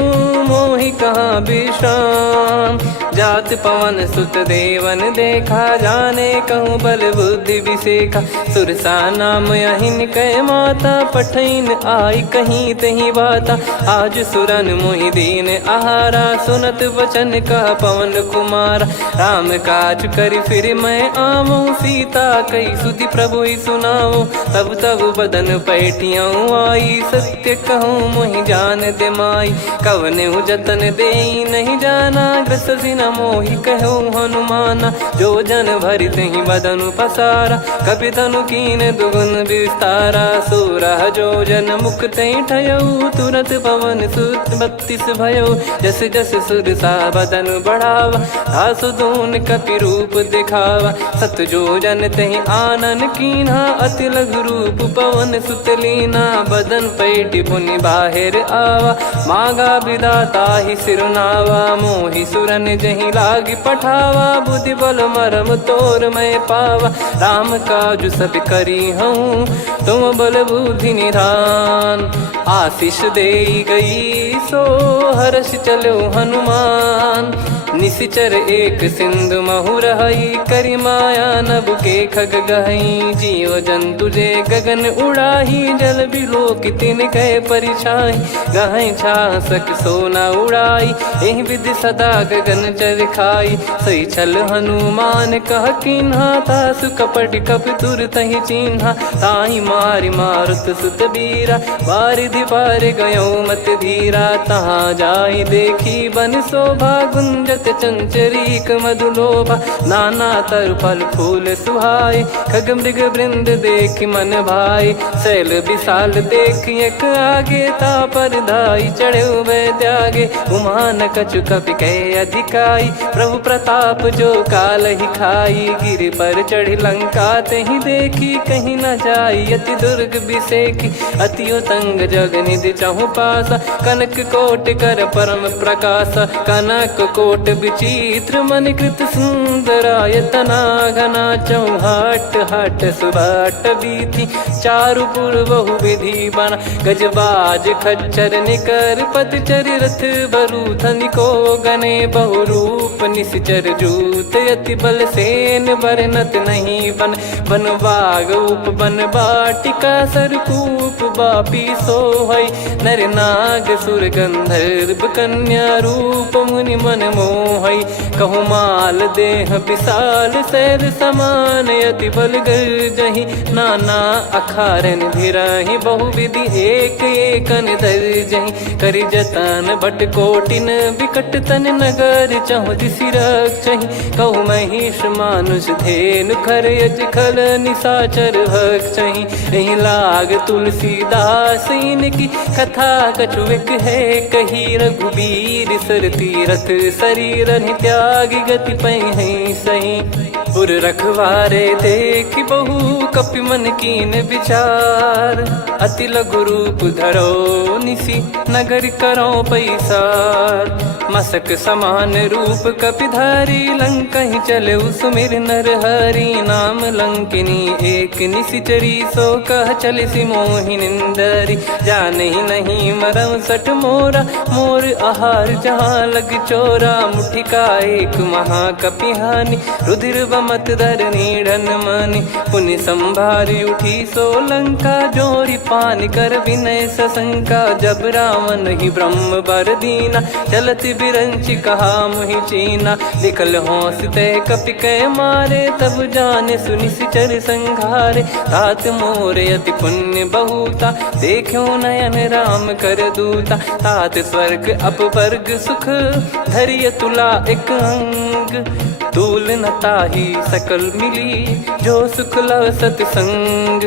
मोहि कहाँ विश्राम। जात पवन सुत देवन देखा जाने कहूँ बल बुद्धि विसेखा। सुरसा नाम यहिन कै माता पठैन आई कहीं तही बाता। आज सुरन मोहि दीन आहारा सुनत वचन कह पवन कुमारा। राम काज करि फिर मैं आवूं सीता कई सुधि प्रभु ही सुनाऊं। तब तब बदन पैठियाँ आई सत्य कहूँ मोहि जान दे माई। कवने जतन दे नहीं जाना ग्रसि न मोहि कहूँ हनुमाना। जो जन भरि तहि बदनु पसारा कपि तनु कीन दुगुन विस्तारा। सोरह जो जन मुख तहि ठयऊ तुरत पवन सुत 32 भयऊ। जस जस सुरसा बदनु बढ़ावा आसु दून कपि रूप दिखावा। सत जो जन तहि आनन कीन्हा अति लघु रूप पवन सुत लीना। बदन पैठि पुनि बाहिर आवा मांगा विधाता ही सिरुनावा। मोहि सुरन जहि लागी पठावा बुद्धि बल मरम तोर मैं पावा। राम काज सब करी हूँ तुम बल बुद्धि निधान। आशीष दे गई सो हर्ष चलो हनुमान। निशिचर एक सिंधु महु रहई करी माया नभ के खग गहई। जीव जंतु जे गगन उड़ाही जल बिलो कितिन गए परिछाई। गहई छासक सोना उड़ाई एहि विधि सदा गगन चर खाई। सही छल हनुमान कह कीन्हा तासु कपट कप तुर तहि चिन्हा। ताहि मारि मारुत सुत बीरा बारिधि पार गयो मत धीरा। तहाँ जाई देखी बन शोभा गुंजत चंचरीक मधुलोभा। नाना तर फल फूल सुहाए खग मृग वृंद देख मन भाई। शैल विशाल देख एक आगे तापर धाई चढ़े वै त्यागे। उमा न कछु कपि कह अधिकाई प्रभु प्रताप जो काल ही खाई। गिर पर चढ़ी लंका तहि देखी कहीं न जाई। अति दुर्ग बिसेखी अति उतंग जग निधि चहु पासा। कनक कोट कर परम प्रकाश कनक कोट विचित्र मन कृत सुंदरायतना घना चौहाट हाट सुबाट बीथी चारु पुर बहु विधि बना गजबाज खच्चर निकर पतचर रथ बरु धनिको गने बहु रूप निश्चर जूत अति बल सेन बरनत नहीं बन बन बाग उप बन बाटिका सरकूप बापी सोहई नर नाग सुर गंधर्व कन्या रूप मुनि मन मोहई कहु माल देह विशाल शैल समान अति बल गर्जहि नाना अखारन भिराहि बहुविधि एक एकन दर्जहि करि जतन भट कोटिन विकट तन नगर चहु दिसि रक्षहि कहु महिष मानुष धेनु खर यज खल निशाचर भक्षहि एहि लाग तुलसीदास इनकी कथा कछुक है कही रघुबीर सर तीरथ शरीर त्यागी गति पै सही पुर रखवारे देख बहु कपि मन कीन विचार अति लघु रूप धरो निसी नगर करो पैसार मसक समान रूप कपिधारी लंकहि चले सुमिर नर हरि नाम लंकिनी एक निशिचरी सो कह चले सि मोहि निंदरी जानहि नहीं मरम सठ मोरा मोर आहार जहाँ लग चोरा मुठिका एक महाकपिहानि रुधिर बमत धरनी ढन मानि पुनि संभारी उठी सो लंका जोरी पान कर विनय सशंका जब रावण ही ब्रह्म बर दीना चलति बिरंचि कहा मुहि चीना निकल हौसते कपि कै मारे तब जाने सुनि सिचर संघारे तात मोरे अति पुण्य बहुता देखो नयन राम कर दूता तात स्वर्ग अपवर्ग सुख धरिय तुला एक अंग तूल न ताही सकल मिली जो सुख लव सतसंग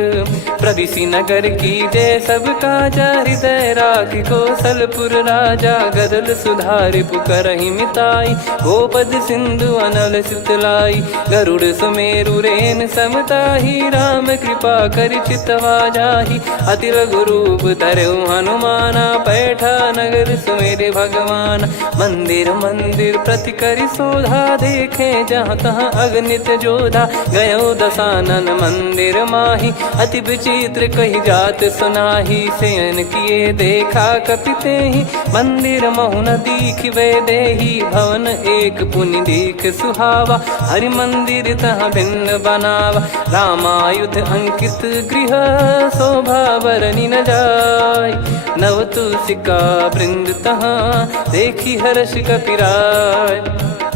प्रविसी नगर की जय सब काजा हृदय राख कौशलपुर राजा गदल सुधारि पुकरहि मिताई गोपद सिंधु अनल सितलाई गरुड़ सुमेरु रेन समताही राम कृपा कर चितवा जाहि अति लघु रूप धरऊ हनुमाना बैठा नगर सुमेरे भगवान मंदिर मंदिर प्रति करि शोधा देखे जहाँ तहाँ अगणित जोधा गयो दशानन मंदिर माही अति विचित्र कही जात सुनाही सेन किए देखा कपिते ही मंदिर महु न दीख वे देही भवन एक पुनि दीख सुहावा हरि मंदिर तहाँ भिन्न बनावा रामायुध अंकित गृह शोभा बरनी न जाय नव तुलसिका वृंद तहाँ देखी हर्ष कपिराय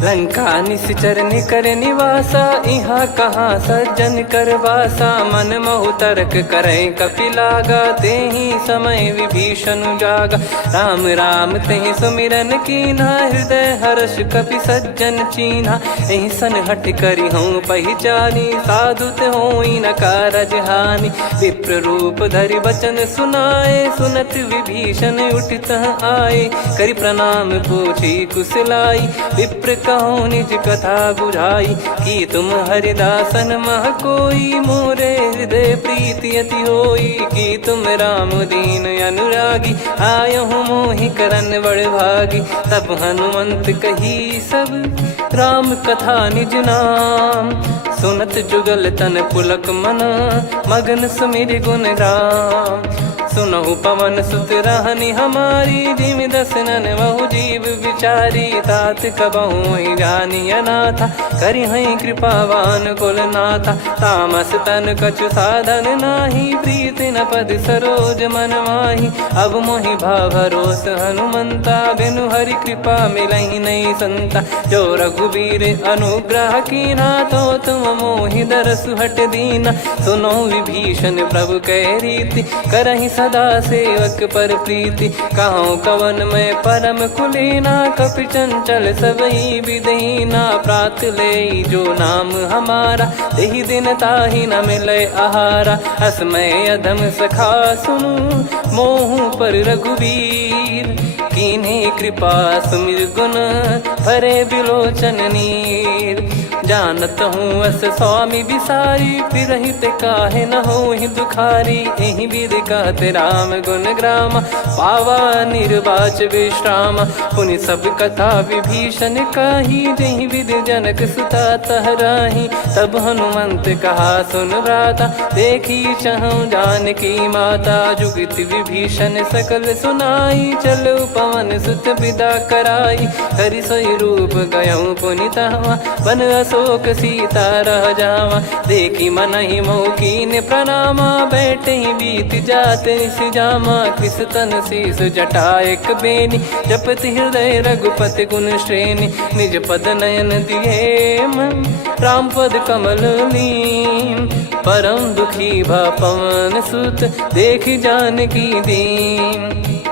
लंका निश्चर निकर निवासा इहाँ कहाँ सज्जन कर वासा मन महु तर्क करे कपिलागा तेहि समय विभीषण जागा राम राम तेहि सुमिरन कीना हृदय हर्ष कपि सज्जन चीन्हा एहि सन हट करी हूँ पहचानी साधु ते होई न कारज हानि विप्र रूप धरि वचन सुनाए सुनत विभीषण उठित आए करि प्रणाम पूछी कुशलाई विप्र कहो निज कथा बुझाई कि तुम हरिदासन मह कोई मोरे हृदय प्रीति अति होई कि तुम राम दीन अनुरागी आयहु मोहि करन बड़ भागी तब हनुमंत कही सब राम कथा निज नाम सुनत जुगल तन पुलक मन मगन सुमिर गुण राम सुनहु पवन सुत रहनी हमारी जिमि दसनन बहु जीव विचारी तात कबहु जानी अनाथा करि हई कृपावान कुल नाथा तामस तन कछु साधन नाही प्रीति न पद सरोज मन माही अब मोहि भाव भरोस हनुमंता बिनु हरि कृपा मिलहि नहीं संता जो रघुबीर अनुग्रह कीना तो तुम मोहि दरसु हट दीना सुनो विभीषण प्रभु कह रीति करहि सदा सेवक पर प्रीति कहूँ कवन में परम कुलीना कपि चंचल सबई विदहीना प्रात ले जो नाम हमारा तेहि दिन ताहि न मिले आहारा असमय अधम सखा सुनु मोहु पर रघुवीर कीन्हे कृपा सुमिर गुण भरे बिलोचन नीर जानत हूँ अस स्वामी बिसारी, फिर ही ते काहे न हो ही दुखारी। यही विधि कहते राम गुण ग्राम, पावा निर्वाच विश्राम। पुनि सब कथा विभीषण कही, जही विधि जनक सुता तहराही। तब हनुमंत कहा सुन भ्राता, देखी चहु जानकी माता। जुगित विभीषण सकल सुनाई, चलो पवन सुत विदा कराई। हरि सोई रूप गयऊँ पुनि तहवा, बन अशोक सीता रह जावा। देखी मनहि मौकीन प्रणामा, बैठे ही बीत जात निस जामा। कृस तन शीस जटा एक बेनी, जपति हृदय रघुपति गुण श्रेणी। निज पद नयन दिए मन, राम पद कमल लीन। परम दुखी भा पवन सुत, देखी जानकी दीन।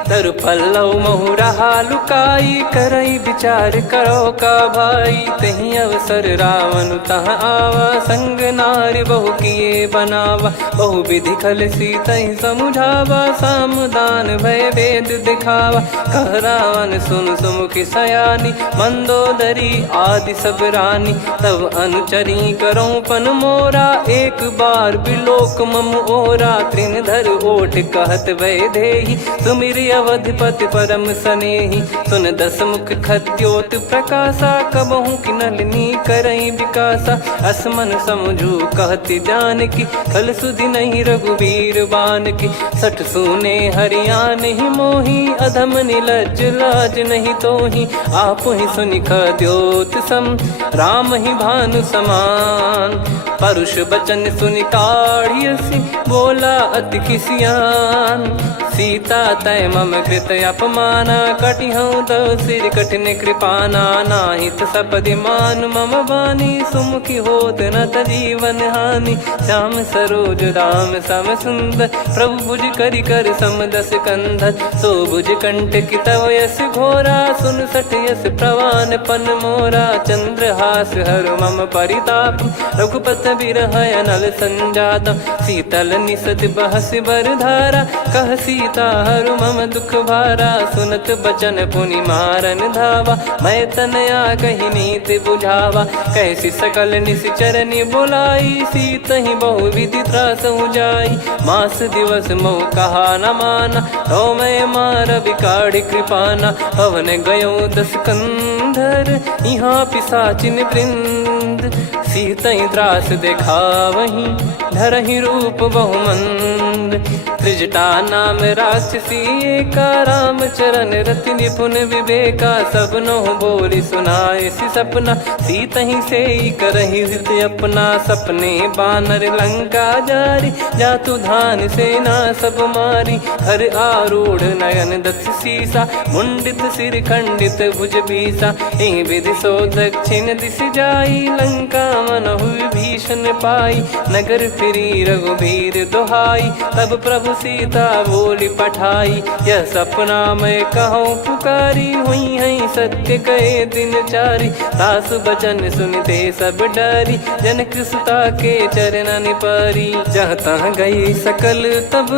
तरु पल्लव महु रहा लुकाई, करई विचार करो का भाई। तही अवसर रावण तहाँ आवा, संग नारी बहु किए बनावा। बहु विधि खल सीतहि समुझावा, सामदान भय वेद दिखावा। कह रावण सुन सुमुखी सयानी, मंदोदरी आदि सब रानी। तब अनुचरी करो पन मोरा, एक बार बिलोक मम ओरा। तृण धर ओठ कहत भय देहि, सुमिर अवधिपति परम सनेहि। सुन दस मुख खद्योत प्रकाशा, कबहु की नलिनी करई विकासा। असमन समझू कहति जानकी, खल सुधि नहीं रघुवीर बान की। सठ सुने हरियाण ही मोही, अधम निलज लाज नहीं तोही। आप ही सुनि खद्योत सम, राम ही भानु समान। परुष बचन सुनि काढ़ियसि, बोला अति किसियान। सीता तय मम कृत अपमाना, कटिहऊँ तो सिर कठिन कृपाना। नाहित सपदि मान मम बानी, सुमुखी होत न जीवन हानि। श्याम सरोज राम सम सुंदर, प्रभु भुज करि कर सम दस कंधर। सो भुज कंठ की तव यस घोरा, सुन सठ यस प्रवान पन मोरा। चंद्रहास हर मम परिताप, रघुपत बिरह अनल संजात। शीतल निसत बहस बर धारा, कह सीता हरु मम दुख भारा। सुनत बचन पुनि मारन धावा, मैं तनया कही नीति बुझावा। कैसी सकल निश्चरनि बुलाई, सीत ही बहु विधि त्रास जाई। मास दिवस मोह कहा न माना, तो मैं मार बिकाढ़ी कृपाना। पवन गयो दस कंधर, यहाँ पिशाचिन वृंद। सीतहि त्रास देखावहीं, धरहि रूप बहुमंद। त्रिजटा नाम राक्षसी एका, राम चरण रति निपुण विवेका। सबनो बोली सुनाए सि सपना, सीतहि से करहि हृद अपना। सपने बानर लंका जारी, जातु धान सेना सब मारी। हर आरूढ़ नयन दस सीसा, मुंडित सिर खंडित भुज बीसा। एहि विधि सो दक्षिण दिश जाई, लंका मनहु विभीषण पाई। नगर फिरी रघुबीर दुहाई, तब प्रभु सीता बोली पठाई। यह सपना मैं कहूँ पुकारी, हुई है सत्य कहे दिन चारी। सासु बचन सुनते सब डरी, जनक सुता के चरण परी। जहाँ तहाँ गई सकल तब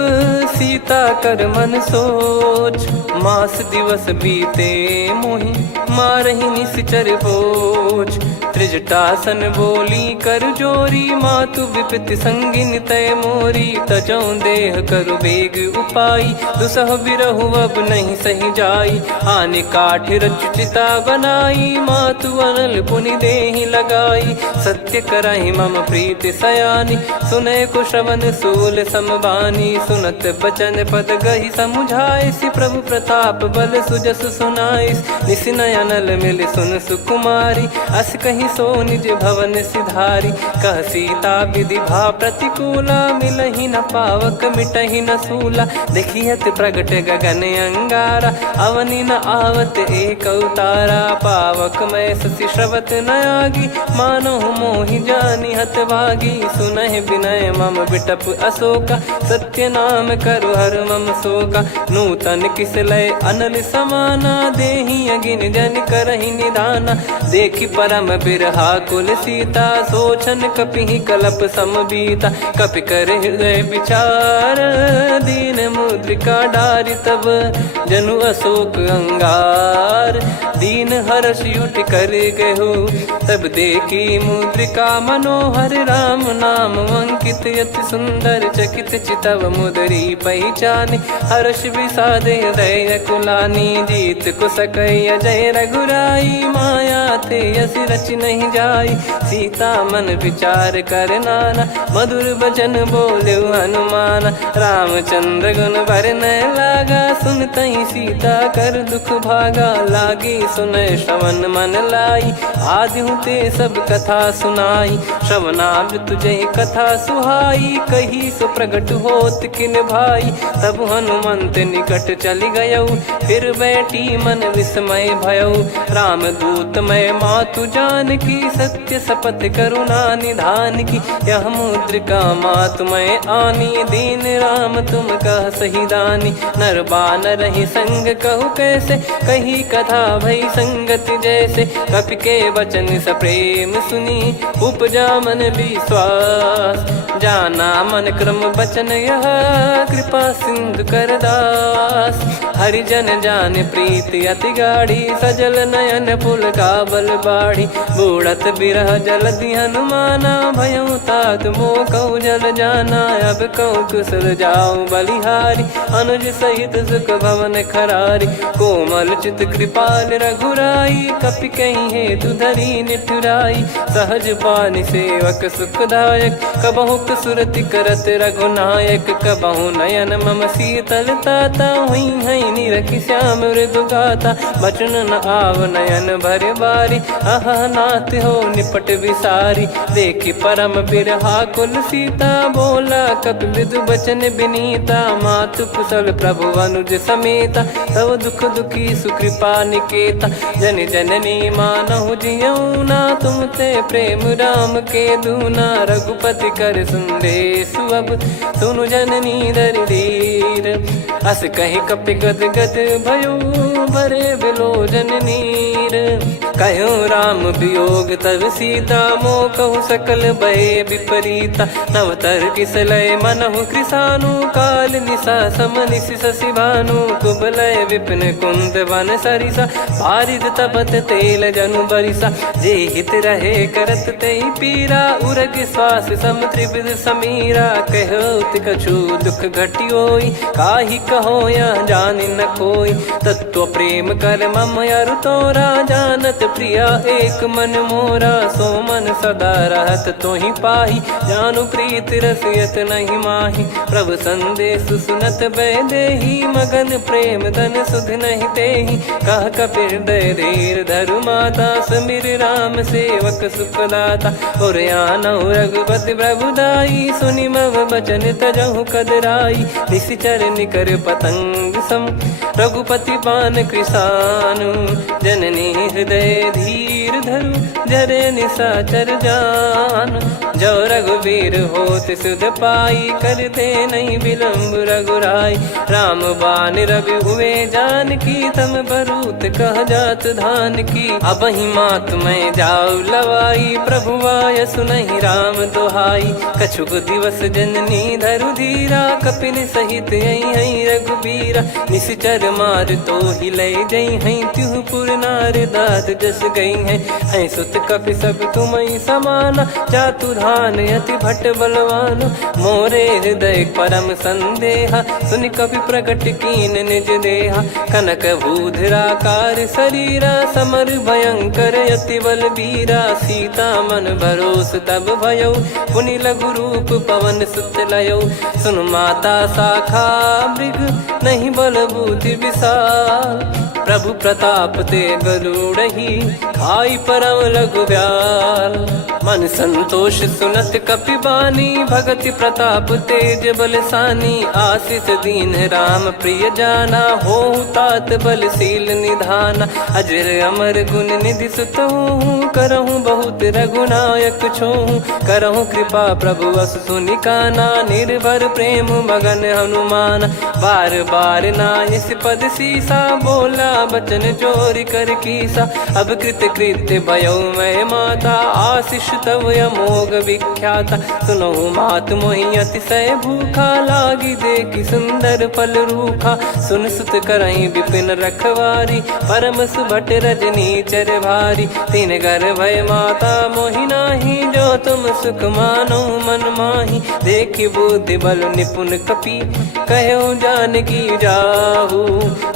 सीता कर मन सोच। मास दिवस बीते मोहि, मारहि निश्चर बोझ। त्रिजटासन बोली कर जोरी, मातु विपति संगिन तय मोरी। तजौ देह करु बेग उपाई, दुसह बिरहु अब नहीं सही जाई। आने काठ रचिता बनाई, मातु अनल पुनि देहि लगाई। सत्य करहि मम प्रीति सयानी, सुनय को श्रवण सूल समबानी। सुनत बचन पद गहि समुझाए, सि प्रभु प्रताप बल सुजस सुनाइस। निस नयनल मिल सुन सुकुमारी, अस कहि सो निज भवन सिधारी। कह सीता विधि भा प्रतिकूला, मिलहि न पावक मिटहि न सूला। देखियत प्रगट गगन अंगारा, अवनि न आवत एक अवतारा। पावक मैं ससि श्रवत न आगी, मानो मोहि जानि हत भागी। सुनहि विनय मम बिटप अशोका, सत्य नाम करु हर मम शोका। नूतन किस लय अनल समाना, देहि अगिन जन करहि निधाना। देखि परम बिरहा कुल सीता, सोचन कपि कलप सम बीता। कपि कर हृदय विचार, दीन मुद्रिका डारि तब जनु अशोक अंगार। दीन हर्ष युट कर गहु, तब देखी मुद्रिका मनोहर। राम नाम अंकित अति सुंदर, चकित चितव मुदरी पहचान। हर्ष विषाद हृदय कुलानी, जीत को सकय जय रघुराई। माया थे यस रच नहीं जाई, सीता मन विचार कर नाना। मधुर बचन बोले हनुमान, रामचंद्र गुण बरनै लागा। सुनतहि सीता कर दुख भागा, लागी सुनय श्रवण मन लाई। आदिहु ते सब कथा सुनाई, श्रवणाब तुझे कथा सुहाई। कही सो प्रगट होत किन भाई, तब हनुमंत निकट चल गयौ। फिर बैठी मन विस्मय भयौ, राम दूत मैं मातु जानकी। सत्य शपथ करुणा निधान की, यह मुद्रिका मातु मैं आनी। दीन राम तुम कह सही दानी, नर बानर ही संग कहु कैसे। कही कथा भई संगति जैसे, कपि के वचन सप्रेम सुनी। उपजा मन विश्वास, जाना मन क्रम बचन यह। कृपा सिंधु कर दास, हरिजन जान प्रीति अति गाढ़ी। सजल नयन पुल काबल बाढ़ी, बूढ़त बिरह जलधि हनुमाना। भयउ तात मोह कहु जल जाना, अब कहु कुशल जाऊं बलिहारी। अनुज सहित सुख भवन खरारी, कोमल चित कृपाल रघुराई। कपि कहीं हेतु धरी निठुराई, सहज पानि सेवक सुखदायक। कबहु सुरति करत रघुनायक, कबहु नयन मम शीतल ताता। हुई हई निरखि श्याम मृदु गाता, बचन न आव नयन भर बारी। अह नाथ हो निपट विसारी, देखि परम बिरहा कुल सीता। बोला कपि मृदु बचन बिनीता, मातु कुशल प्रभु अनुज समेता। तव दुख दुखी सुकृपा निकेता, जन जननी मानहु जियऊ ना। तुम ते प्रेम राम के दूना, रघुपति कर संदेश अब सुनु जननी दरि धीर। अस कहि कपि गद गद भयो, भरे बिलोचन नीर। कहूँ राम वियोग तब सीता, मोह कहु सकल भय विपरीता। नव तर किसलय मनहु कृसानु, काल निशा सम निशि शशि भानु। कुबलय विपिन कुंद वन सरिसा, पारिद तपत तेल जनु बरिसा। जे हित रहे करत ते पीरा, उरग श्वास सम त्रिविध समीरा। कहत कछु दुख घटियोई, काहि कहो या जानि न कोई। तत्व प्रेम कर मम अरु तोरा, जानत प्रिया एक मन मोरा। सो मन सदा रहत तोहि पाही, जानु प्रीत रसियत नहीं माही। प्रभु संदेश सुनत भय देहि, मगन प्रेम धन सुध नहीं तेहि। कह कपि हृदय धीर धरु माता, समीर राम सेवक सुखदाता। और आनहु रघुपति प्रभु दाई, सुनि मव बचन तजहु कदराई। निशिचर निकर पतंग सम, रघुपति पान कृसानु। जननी हृदय धीर धरु, जरे निशाचर जान। जो रघुवीर होत सुध पाई, करते नहीं विलंब रघुराई। राम बान रवि हुए जानकी, तम बरूत कह जात धान की। अब ही मात मैं जाऊ लवाई, प्रभु आय सुनहि राम दोहाई। कछुक दिवस जननी धरु धीरा, कपिन सहित हई रघुबीरा। निश्चर मार तो ही ले जई हई, त्युह पुर नार दाद जस गई है। सुत कपि सब तुम समाना, जातु धान अति भट बलवान। मोरे हृदय परम संदेहा, सुनि कपि प्रकट कीन निज देहा। कनक भूधराकार शरीरा, समर भयंकर अति बलबीरा। सीता मन भरोस तब भयौ, पुनि लघु रूप पवन सुत लयौ। सुन माता शाखा मृग, नहीं बल बुद्धि विशाल। प्रभु प्रताप ते गरुड़हि, खाई परम लघु ब्याल। मन संतोष सुनत कपि बानी, भगति प्रताप तेज बलसानी। आशीष दीन राम प्रिय जाना, होहु तात बलशील निधाना। अजर अमर गुण निधि सुतहु, करहु बहुत रघुनायक छोहु। करहु कृपा प्रभु अस सुनि काना, निर्भर प्रेम मगन हनुमान। बार बार नायस पद सीसा, बोला बचन चोरी कर कीसा। अब कृत कृत्य भयो मैं माता, आशीष तव अमोघ विख्याता। सुनो मात मोहि अतिशय भूखा, लागी देखी सुंदर फल रूखा। सुन सुत करई विपिन रखवारी, परम सुभट रजनी चर भारी। तीन घर भय माता मोहि नाही, जो तुम सुख मानो मन माही। देखी बुद्धि बल निपुण कपि, कहो जानकी जाहू।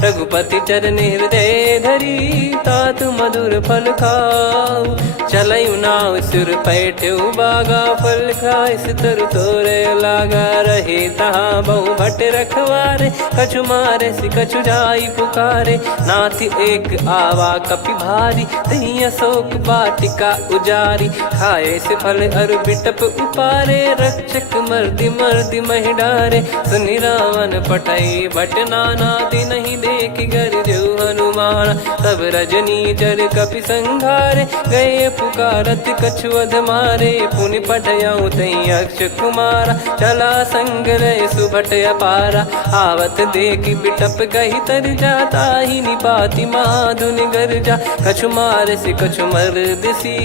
रघुपति चरण हृदय धरी, तात मधुर फल खाऊ। चलऊ नाव सुर पैठऊ बागा, फल खाइस तरु तोरे लागा। रहे तहाँ बहु भट रखवारे, कछु मारे सि कछु जाई पुकारे। नाथ एक आवा कपि भारी, तही अशोक वाटिका उजारी। खाए से फल अरु बिटप उपारे, रक्षक मर्दि मर्दि महि डारे। सुनि रावण पटई भट नाना, नहीं देखि गरजु हनुमान। तब रजनी चर कपि संघारे, गए पुकारत कछु अध मारे। पुनि पटयऊ तई अक्ष कुमारा, चला संग रहे सुभट अपारा। आवत देखि बिटप कही तर जाता, ही निपाति माधुन गर्जा। कछु मार से कछु मर्दसी,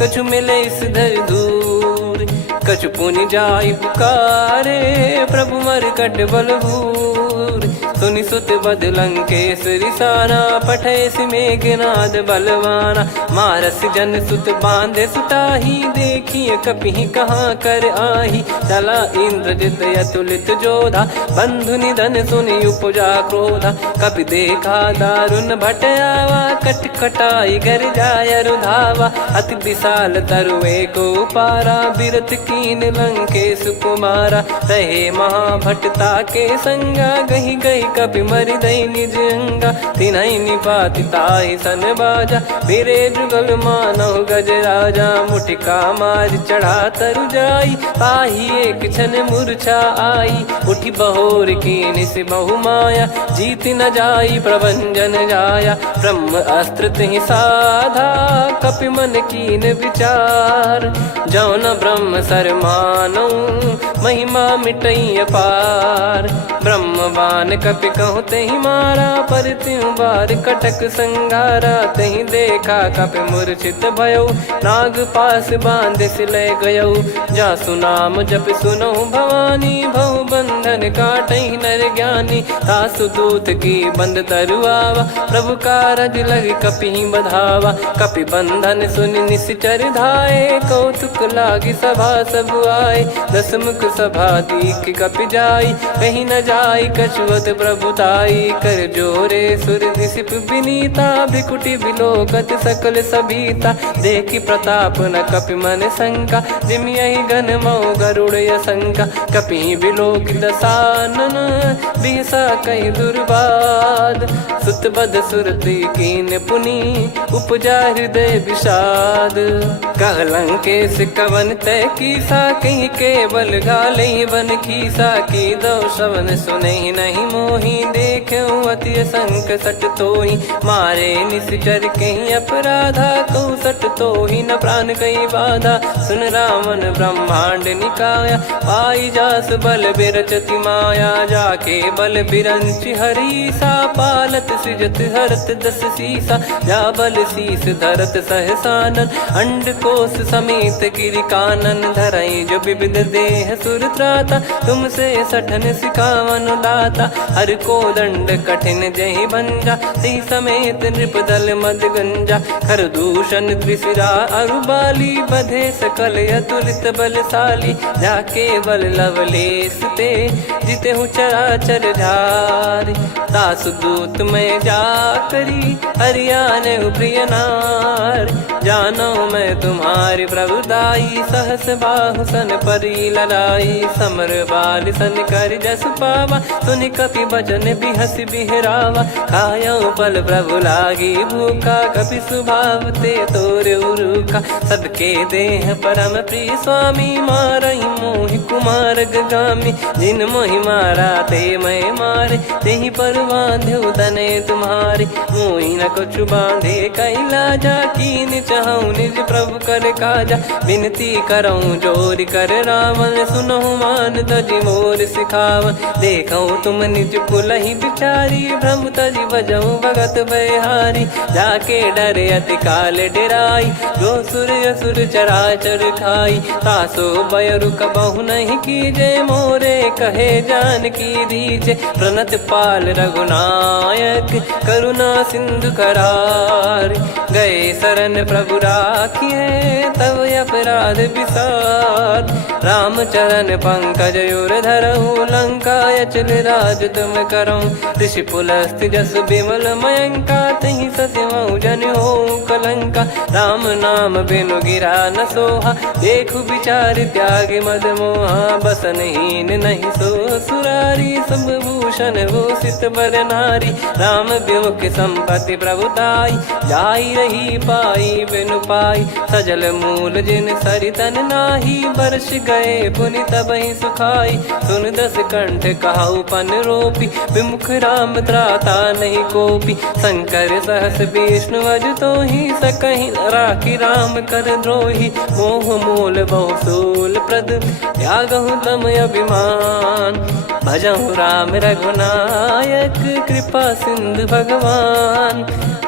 कछु मिले इस धर दूर। कछु पुनि जाई पुकारे, प्रभु मरकट बलभूर। सुनि सुत बद लंकेश्वरी साना, पठय मेघनाद बलवाना। मारस जन सुत बांधे सुताही, देखिए कपि कहाँ कर आही। चला इंद्रजित अतुलित जोधा, बंधु निधन सुनि उपजा क्रोधा। कपि देखा दारुण भट आवा, कट कटाई गर जाय रुधावा। अति विशाल तरुए को पारा, बिरत कीन लंकेश कुमारा। रहे महाभटता के संगा, गही गही कपि मरि दई निज अंगा। तिन्हि निपाति ताहि सन बाजा, फिरे जुगल मानव गज राजा। मुटिका मार चढ़ा तरु जाई, ताहि एक क्षण मूर्छा आई। उठी बहोर कीन से बहु माया, जीत न जाई प्रभंजन जाया। ब्रह्म अस्त्र तिहि साधा, कपि मन कीन विचार। जौ न ब्रह्म सर मानौ, महिमा मिटई अपार। ब्रह्मवान कपि कहु तहि मारा, पर त्यों बार कटक संगारा। तहि देखा कपि मूर्छित भयो, नाग पास बांध सिलय गयौ। जासु नाम जप सुनौ भवानी, भव बंधन काटहि नर ज्ञानी। तासु दूत की बंद तरुआवा, प्रभु कारज लग कपि बधावा। कपि बंधन सुनि निश्चर धाये, कौतुक लागी सभा सब आए। दस मुख सभा दीख कपि जाई, कहीं न जाई कछुअत प्रभुताई। कर जोरे सुर दिसिप विनीता, भ्रिकुटि बिलोकत सकल सबीता। देखि प्रताप न कपि मन शंका, जिमियहि घन मऊ गरुड़ असंका। कपि बिलोक दसानन, बिहसा कहि दुर्बाद। सुत बद सुरति कीन पुनि, उपजा हृदय विषाद। कह लंकेश कवन तय कीसा, कहीं केवल घाले बन खीसा। की दो श्रवण सुनहि नहीं मोहि, देखऊं अति संक सट तोहि। मारे निश्चर कहीं अपराधा, कहूँ सट तोहि न प्राण कहीं बाधा। सुन रावण ब्रह्मांड निकाया, पाई जास बल बिरचति माया। जाके बल बिरंच हरीसा, पालत सृजत हरत दस सीसा। जा बल शीस धरत सहसानन, अंड कोश समेत गिरि कानन। धरई जो विविध देह सुर त्राता, तुमसे सठन सिखावन दाता। हर को दंड कठिन जहि भंजा, ती समेत नृप दल मद गंजा। खर दूषण त्रिशिरा अरुबाली, बधे सकल अतुलित बलशाली। जाके बल लवलेस ते, जिते हूँ चराचर झारी। दास दूत में जा करी, हरियाने प्रिय नार। जानो मैं तुम्हारी प्रभुदाई, सहस बाहु सन परी लड़ाई। समर बाल सन कर जस पावा, सुनि कपि बचन बिहस बिहरावा। खायऊ पल प्रभु लागी भूखा, कपि स्वभाव ते तोर उरुखा। सबके देह परम प्रिय स्वामी, मारई मोहि कुमार गगामी। जिन मोहि मारा ते मैं मारे, तेहि पर बांधु तने तुम्हारे। मोहि न कुछ बांधे कैला, जा कीन चहूँ निज प्रभु कर काजा। विनती करऊँ जोर कर रावण, सुनहु मान तजी मोर सिखावन। देखऊँ तुम निज कुलहि बिचारी, भ्रम तजी बजऊँ भगत बहारी। जाके डरे अति काल डेराई, जो सुर असुर चराचर खाई। तासो बयरु कबहु नहीं कीजे, मोरे कहे जान की दीजे। प्रणत पाल रघुनायक, करुणा सिंधु करार। गए शरण प्रभु राखिए, तब अपराध विसार। राम चरण पंकज उर धरहु, लंका अचल राज तुम करऊँ। ऋषि पुलस्त्य जस विमल मयंका, तहि सत्यमऊ जन हो कलंका। राम नाम बिनु गिरा न सोहा, देखु विचार त्याग मद मोहा। बसनहीन नहीं सो सुरारी, सब भूषण भूषित बर नारी। राम विमुख संपत्ति प्रभुताई, जाई रही पाई बिनु पाई। सजल मूल जिन सरितन नाही, बरस गए पुनि तबहि सुखाई। सुन दस कंठ कहाऊ पन रोपी, विमुख राम त्राता नहीं कोपी। शंकर सहस विष्णु अज तोहि, सकहि न राखी राम कर द्रोही। मोह मूल बहु सूल प्रद, त्यागहु तम अभिमान। भजहु राम रघुनायक, कृपा सिंधु भगवान।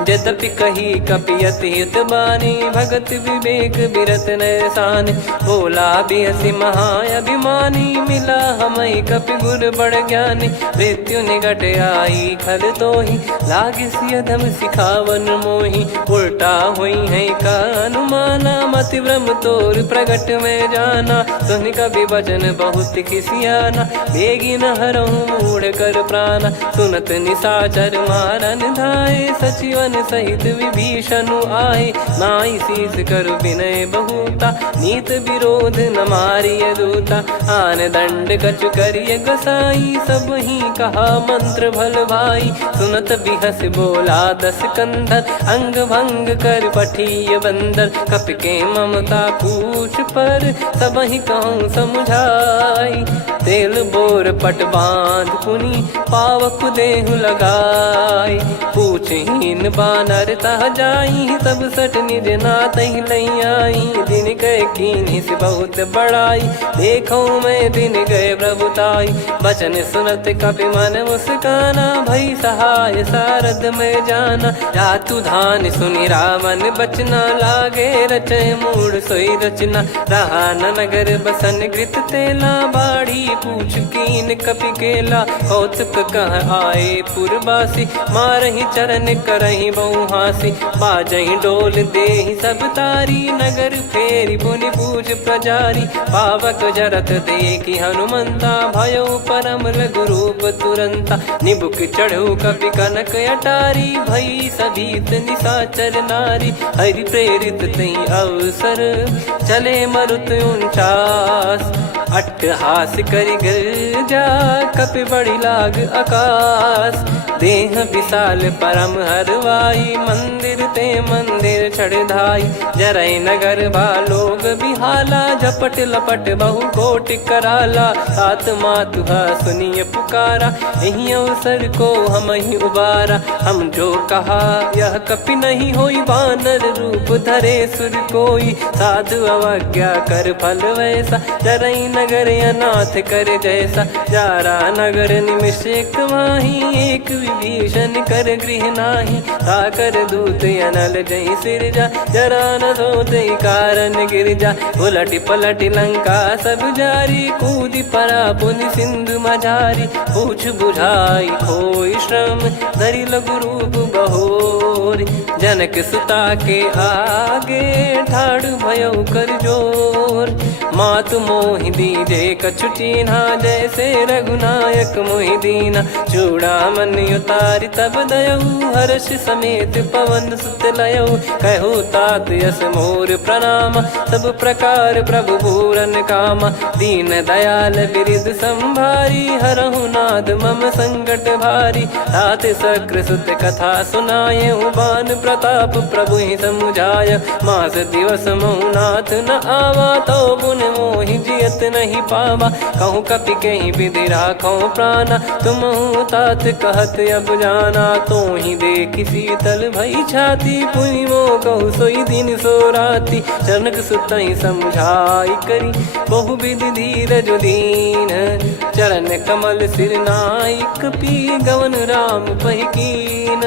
यद्यपि कही कपियति हित बानी, भगत विवेक बिरत नैसान। बोला बिहसि महाअभिमानी, मिला हमई कपि गुर बड़ ज्ञानी। मृत्यु निकट आई खल तोहि, लागिसि अधम सिखावन मोहि। उल्टा हुई है का अनुमाना, मति भ्रम तोर प्रगट में जाना। सुनि कपि वचन बहुत खिसियाना, बेगी न हरहु मूढ़ कर प्राणा। सुनत निशाचर मारन धाये, सचिवन सहित विभीषण आए। नाई शीस कर विनय बहुता, नीत विरोध न मारिय दूता। आन दंड कछु करिय गोसाई, सब ही कहा मंत्र भल भाई। सुनत बिहस बोला दस कंधर, अंग भंग कर पठिय बंदर। कपि के ममता पूछ पर, सब ही कहूँ समझाई। तेल बोर पट बांध पुनि, पावक देहु लगाई। पूछहीन बानर तह जाई, तब सट निज नाथ ही लई आई। दिन गए कीन्ही से बहुत बड़ाई, देखो मैं दिन गए प्रभुताई। बचन सुनत कपि मन मुस्काना, भई सहाय सारद में जाना। जातु धान सुनि रावण बचना, लागे रचय मूढ़ सोई रचना। रहा न नगर बसन घृत तेला, बाढ़ी पूछ कीन कपि केला। कौतुक कह आए पुरबासी, मारहि चरण करहि बहु हासी। बाजहि डोल देहि सब तारी, नगर फेरी पुनि पूज प्रजारी। पावक जरत देखि हनुमंता, भयो परम लघु रूप तुरंता। निबुक चढ़ऊ कपि कनक अटारी, भई सभीत निशाचर नारी। हरि प्रेरित तहि अवसर, चले मरुत 49। अट्टहास करि गिरजा, कपि बड़ी लाग आकाश। देह विशाल परम हरवाई, मंदिर ते मंदिर चढ़धाई। जरई नगर बालोग बिहाला, झपट लपट बहु कोटि कराला। सात मातुहा सुनिय पुकारा, यही अवसर को हम ही उबारा। हम जो कहा यह कपि नहीं होई, वानर रूप धरे सुर कोई। साधु अवज्ञा कर फल वैसा, जरई नगर अनाथ कर जैसा। जारा नगर निमिष एक माही, एक विभीषण कर गृह नाही। ताकर दूत अनल जय सिरजा, जरा न सोते कारण गिरजा। उलटि पलटि लंका सब जारी, कूदि परा पुनि सिंधु मझारी। पूछ बुझाई खोई श्रम, धरि लघु रूप बहोरी। जनक सुता के आगे, ठाड़ भयउ कर जोर। मातु मोहि दीजे कछु चीन्हा, जैसे रघुनायक मोहि दीना। चूड़ामणि उतारि तब दयऊ, हर्ष समेत पवन सुत लयऊ। कहु तात यस मोर प्रणाम, सब प्रकार प्रभु पूरन कामा। दीन दयाल बिरिद संभारी, हरहु नाद मम संकट भारी। तात सक्र सुत कथा सुनाये, बान प्रताप प्रभु ही समुझाय। मास दिवस महु नाथ न आवा, तो पुन मोहि जियत नहीं पावा। कहूँ कपि कहीं विधि राखो प्राणा, तुम तात कहत अब जाना। तो ही देखी शीतल भई छाती, पुनि मो कहु सोई दिन सो राती। जनक सुतहि समझाई करी, बहु विधि धीरज दीन। चरण कमल सिर नायक, पी गवन राम पहिकीन।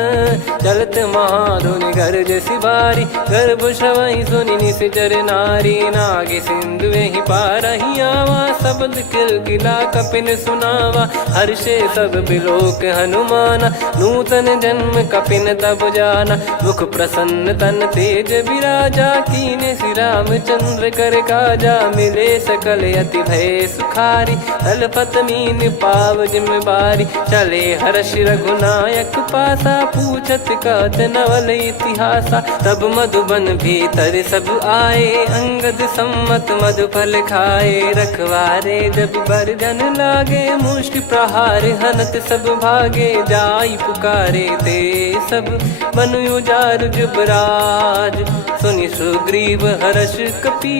चलत महाधुनि गरज सिबारी, गर्भ श्रवहि सुनि निश्चर नारी। नागे सिंधु ही पारहि आवा, शब्द किलकिला कपिन सुनावा। हर्षे सब बिलोक हनुमाना, नूतन जन्म कपिन तब जाना। मुख प्रसन्न तन तेज विराजा, कीने श्री रामचंद्र कर काजा। मिले सकल अति भय सुखारी, तलपत मीन पाव जिम्मेवारी। चले हर्ष रघुनायक पासा, पूछत कहत नवल इतिहासा। तब मधुबन भीतर सब आए, अंगद सम्मत मधुफल खाए। रखवारे जब बरजन लागे, मुष्टि प्रहार हनत सब भागे। जाई पुकारे ते सब, बन उजार जुबराज। सुनि सुग्रीव हर्ष कपि,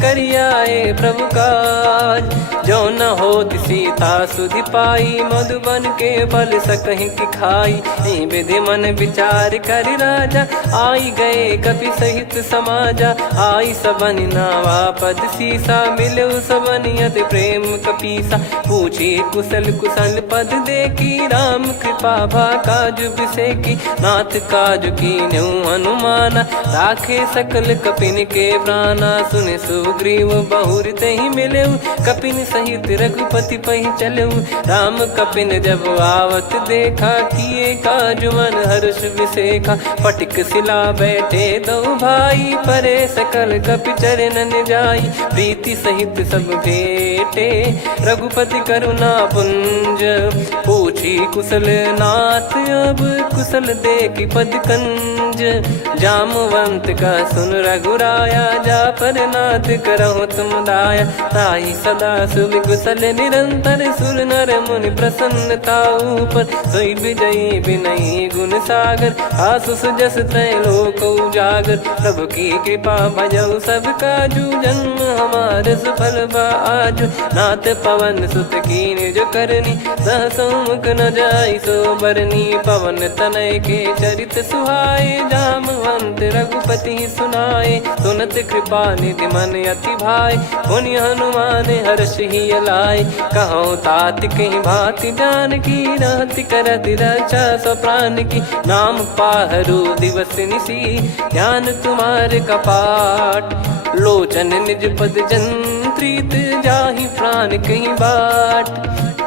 करियाए प्रभु काज। जो न होत सीता सुधि पाई, मधुबन के बल सकहि की खाई। विधि मन विचार कर राजा, आई गए कपि सहित समाजा। आई सबनि नावा पद सीसा, मिलो सबनि अति प्रेम कपीसा। पूछी कुशल कुशल पद देखी, राम कृपा भा काज बिसेकी। नाथ काज कीन्हु हनुमाना, राखे सकल कपिन के प्राणा। सुने सुग्रीव बहुर तेहि मिलेउ, कपिन सहित रघुपति पहि चलेउ। राम कपिन जब आवत देखा, किए काज मन हर्ष विसेखा। पटिक सिला बैठे दो भाई, परे सकल कपि चरणन जाई। प्रीति सहित सब भेटे, रघुपति करुणा पुंज। पूछी कुशल नाथ अब, कुशल देखि पद कंज। जामवंत का सुन रघुराया, जा पर नाथ करहु तुम दाया। ताहि सदा सुविकुशल निरंतर, सुर नर मुनि प्रसन्नता ऊपर। सोई विजयी विनयी गुण सागर, आसु सुजस त्रैलोक उजागर। प्रभु की कृपा भजऊ सब काजू, जन्म हमार सफल बा आजु। नाथ पवन सुत कीन्ह जो करनी, सहसो मुख न जाई सो बरनी। पवन तनय के चरित सुहाए, जामवंत रघुपति सुनाए। सुनत कृपा निधि मन अति भाई, पुनि हनुमान हर्ष ही लाए। कहो तात कहीं भांति जानकी, रहति करति रक्षा सो प्राण की। नाम पाहरु दिवस निसी, ध्यान तुम्हारे कपाट। लोचन निज पद जंत्रित, जाहि प्राण कहीं बाट।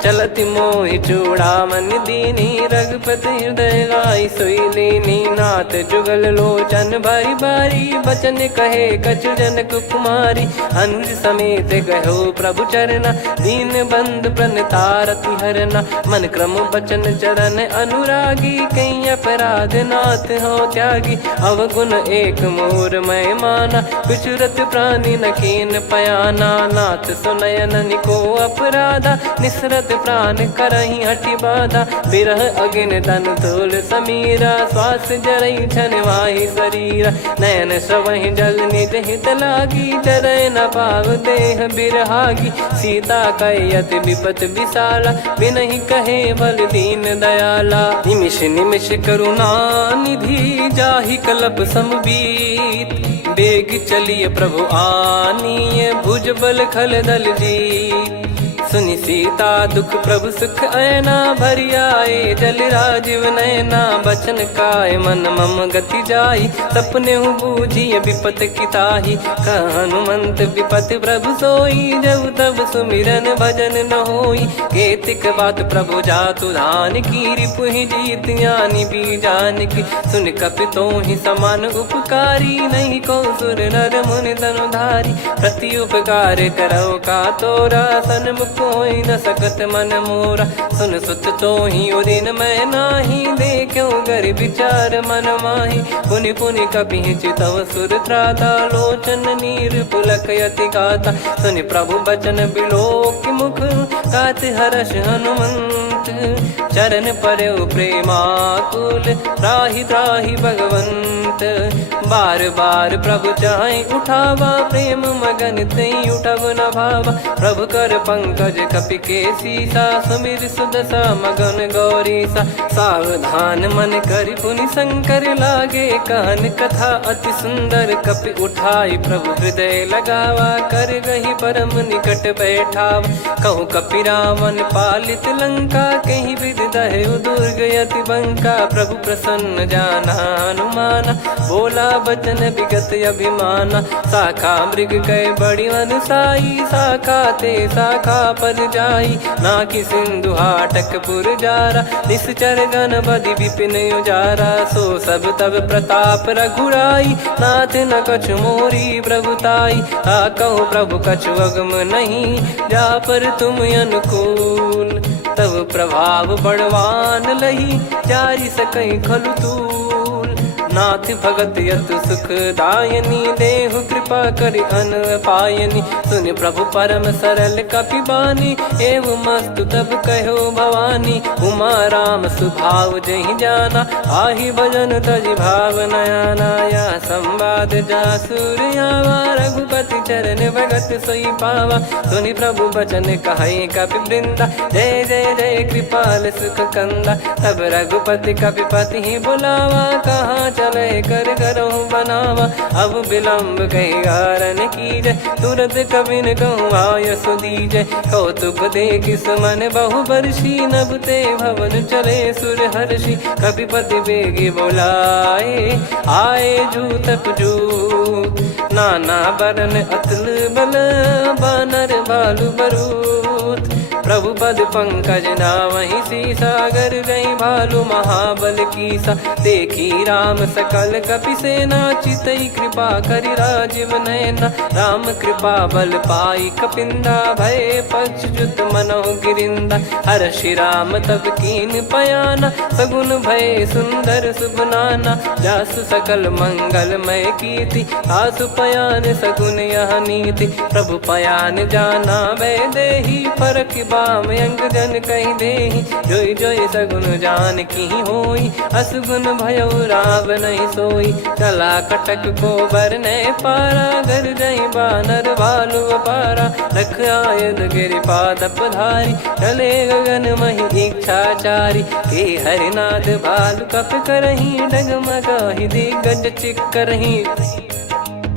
चलति मोहि चूड़ामन दीनी, रघुपति हृदय लाई सोई लीनी। नाथ जुगल लोचन बारी बारी, बचन कहे कछु जनक कुमारी। अनुज समेत गयो प्रभु चरना, दीन बंधु प्रणतारति हरना। मन क्रम बचन चरण अनुरागी, कहीं अपराध नाथ हो त्यागी। अवगुण एक मोर मैं माना, बिचुरत प्राणी न कीन पयाना। नाथ सुनयन को अपराधा, निसरत प्राण करहि हटि बाधा। बिरह अगिन तन तोल समीरा, श्वास जरई छन वाहि शरीरा। नयन श्रवहि जल निज हित लागी, चरय न पाव देह बिरहागी। सीता कयत विपत विशाला, बिनहि कहे बल दीन दयाला। निमिष निमिष करुणा निधि, जाहि कल्प समबीत। बेग चलिए प्रभु आनीय, भुज बल खल दल जीत। सुनि सीता दुख प्रभु सुख ऐना, भरि आए जल राजीव नैना। बचन काय मन मम गति जाई, सपने बूझी विपत किताही। हनुमंत विपत प्रभु सोई, जब तब सुमिरन भजन न होई। केतिक बात प्रभु जातु धान की, रिपुहि जीत ज्ञानी बीजान की। सुन कपि तोहि समान उपकारी, नहीं को सुर नर मुनि तनुधारी। प्रति उपकार करो का तोरा, सन्मुख कोई न सकत मन मोरा। सुन सुत तो ही उदिन मैं नाही, देखो गर विचार मन माही। पुनि पुनि कपि चितव सुर त्राता, लोचन नीर पुलक यति गाता। सुनि प्रभु बचन बिलोक मुख, गात हर्ष हनुमंत। चरण परउ प्रेमाकुल, त्राहि त्राहि भगवंत। बार बार प्रभु चाहे उठावा, प्रेम मगन तई उठब न भावा। प्रभु कर पंकज कपि के सीसा, सुमिर सुदशा मगन गौरीसा। सावधान मन कर पुनि शंकर लागे, कहन कथा अति सुंदर कपि उठाई। प्रभु हृदय लगावा, कर गही परम निकट बैठावा। कहूँ कपि रावण पालित लंका, कहीं विधि दहु दुर्ग अति बंका। प्रभु प्रसन्न जाना हनुमाना, बोला बचन विगत अभिमाना। शाखा मृग कह बड़ी अनुसाई, शाखा ते शाखा पर जाई। ना कि सिंधु हाटक पुर जारा, निश्चर गण बधि विपिन उजारा। सो सब तब प्रताप रघुराई, नाथ न कछु मोरी प्रभुताई। कहूँ प्रभु कछु अगम नहीं, जा पर तुम अनुकूल। तब प्रभाव बड़वान लही, जारी सकई खलु तूल। नाथ भगत यतु सुख दायनी, देहु कृपा करि अन पायनी। सुन प्रभु परम सरल कपि बानी, एवं मस्तु तब कहो भवानी। उमा राम सुभाव जहि जाना, आहि भजन तजि भाव नया नाया। संवाद जासुर आवा, रघुपति चरण भगत सोई पावा। सुनि प्रभु बचन कहै कपि वृंदा, जय जय जय कृपाल सुख कंदा। तब रघुपति कपिपति बुलावा, कहाँ चले कर करहु बनावा। अब विलम्ब कही कारण कीजय, तुरत कबिन कहूँ आयस दीजय। कौतुक देख सुमन बहु बरसी, नभ ते भवन चले सुर हर्षि। कपिपति बेगी बोलाए, आए जूतक जूत। नाना बरन अतुल बल, बानर भालु बरूत। प्रभु पद पंकज नामहि सीसा, गर गई भालु महाबल कीसा। देखी राम सकल कपि सेना, चितई कृपा करि राजीव नयना। राम कृपा बल पाई कपिंदा, भय पक्षजुत मनोह गिरिंदा। हर्षि राम तब कीन पयाना, सगुन भय सुंदर सुबनाना। जासु सकल मंगलमय कीर्ति, आसु पयान सगुन यह नीति। प्रभु पयान जाना वै देहि, फरक बाम अंग जन कहि देहि। जोई जोई सगुन जान की होई, असगुन भयो राव नहीं सोई। कला कटक को बरने पारा, घर जई बानर भालु अपारा। लख आयद गिरिपाद पधारी, चले गगन महि इच्छाचारी। के हरिनाथ भालु कप करही, डगमगाहि दिग्गज चिक्करही।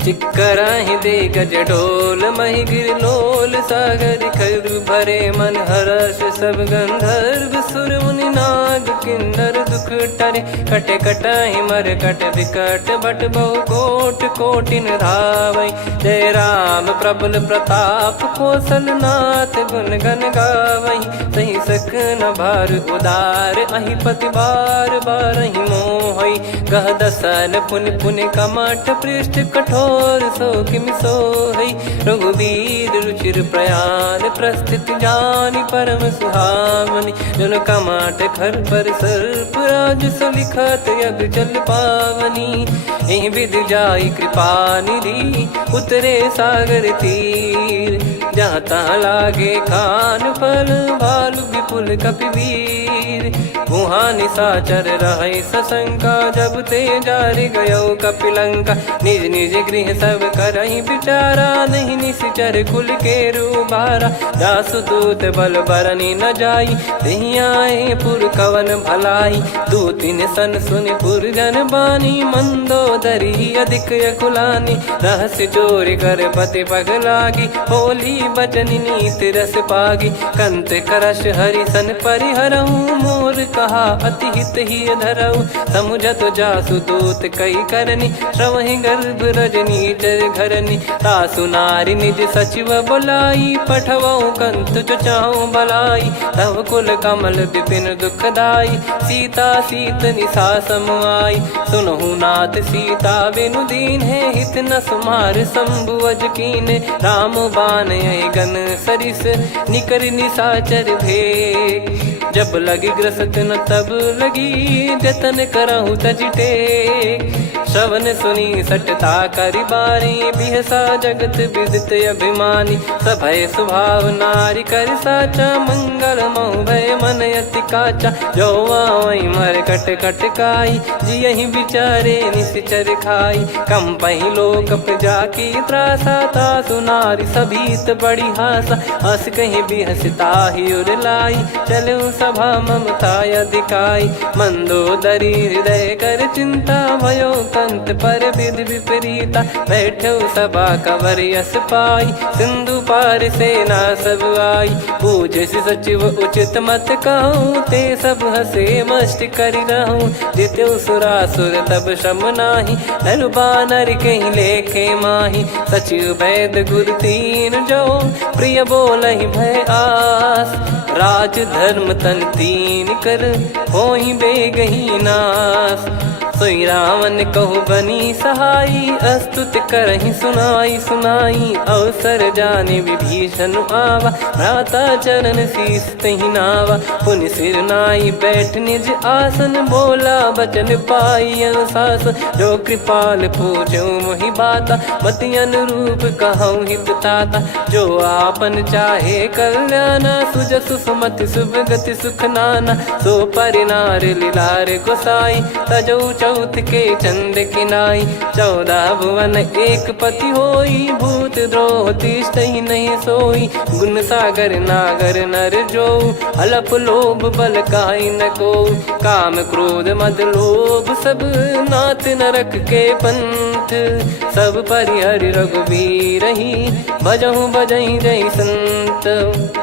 चिक्कराहि दे गज ढोल, महि गिर लोल। सागर खर भरे मन हर्ष, सब गंधर्व सुर मुनि नाग किन्नर दुख टरे। कटे कटाहि मर कट विकट, भट बहु कोट कोटिन धावै। जय राम प्रबल प्रताप, कौशल नाथ गुण गन गावै। सही सख न भार उदार, अहि पति बार बारहि मोहै। गह दसन पुन पुन कमठ, पृष्ठ कठोर सो किमि सोहै। रघुवीर रुचिर प्रयाण, प्रस्थित जानि परम सुहावनी। जन कमाट खर पर सर्प, राज सलिखत यग जल पावनी। एहि विधि जाई कृपा निधि, उतरे सागर तीर। जहाँ तहाँ लागे खान फल, भालु विपुल कपिवीर। वहाँ निशाचर रहै सशंका, जब ते जारि गयो कपिलंका। निज निज गृह सब करहि विचारा, नहीं निश्चर कुल के रूबारा। दासु दूत बल बरनी न जाई, तेहि आए पुर कवन भलाई। दूतिन सन सुनि पुर जन बानी, मंदोदरी अधिक अकुलानी। रहस्य चोरी कर पति पग लागी, होली बचन नीत रस पागी। कंत करश हरि सन परिहरहु, मोर कहा अति हित ही धरऊ। समुझत जासु दूत कई करनी, श्रवहि गर्भ रजनी चर घरनी। तासु नारी निज सचिव बुलाई, पठवऊ कंत जो चाहूं भलाई। तव कुल कमल विपिन दुखदाई, सीता सीत निशा समाई। सुनहु नाथ सीता बिनु दीन है, हित न सुमार शंभु अज कीने। राम बान गन सरिस, निकर निशाचर भेग। जब लगी ग्रसत न तब लगी, जतन करहु तज टेक। श्रवण सुनी सटता करि बारी बिहसा जगत विदित अभिमानी सभय स्वभाव नारी कर साचा मंगल मोह भय मन अति काचा जो आवई मर कट कट काई जियहि विचारे निश्चर खाई कम पही लोक जाकी त्रासा तासु नारी सभीत बड़ी हासा हस कहीं भी हंसता ही उर लाई चलो सभा ममता अधिकाई मंदोदरी हृदय कर चिंता भयो कंत पर विध विपरीता बैठो सभा कवर यस पाई सिंधु पार सेना सब आई पूजे से सचिव उचित मत कहूँ ते सब हसे मस्त करि रहूँ जित्यो सुरासुर तब शम नाही नर बानर कहीं लेखे माही सचिव वैद गुरु तीन जो प्रिय बोलहि भय आस राज धर्म तन तीन कर होहि बेगही नास सोई रावण कहु बनी सहाई अस्तुत करहि सुनाई सुनाई अवसर जाने विभीषण आवा भ्राता चरण शीस तहि नावा पुनि सिर नाई बैठ निज आसन बोला बचन पाई अनुशासन जो कृपाल पूजो मोहि बाता मति अनुरूप कहूँ हित ताता जो आपन चाहे कल्याणा सुजसु सुमति शुभ गति सुख नाना सो परिनार लीलार गोसाई तजौ चौथ के चंद किनाई 14 भुवन एक पति होई भूत द्रोह तिष्ठहि नहीं सोई गुण सागर नागर नर जो अलप लोभ बल काई न को काम क्रोध मद लोभ सब नाथ नरक के पंथ सब परिहरि रघुवीर ही भजहु भजहि जय संत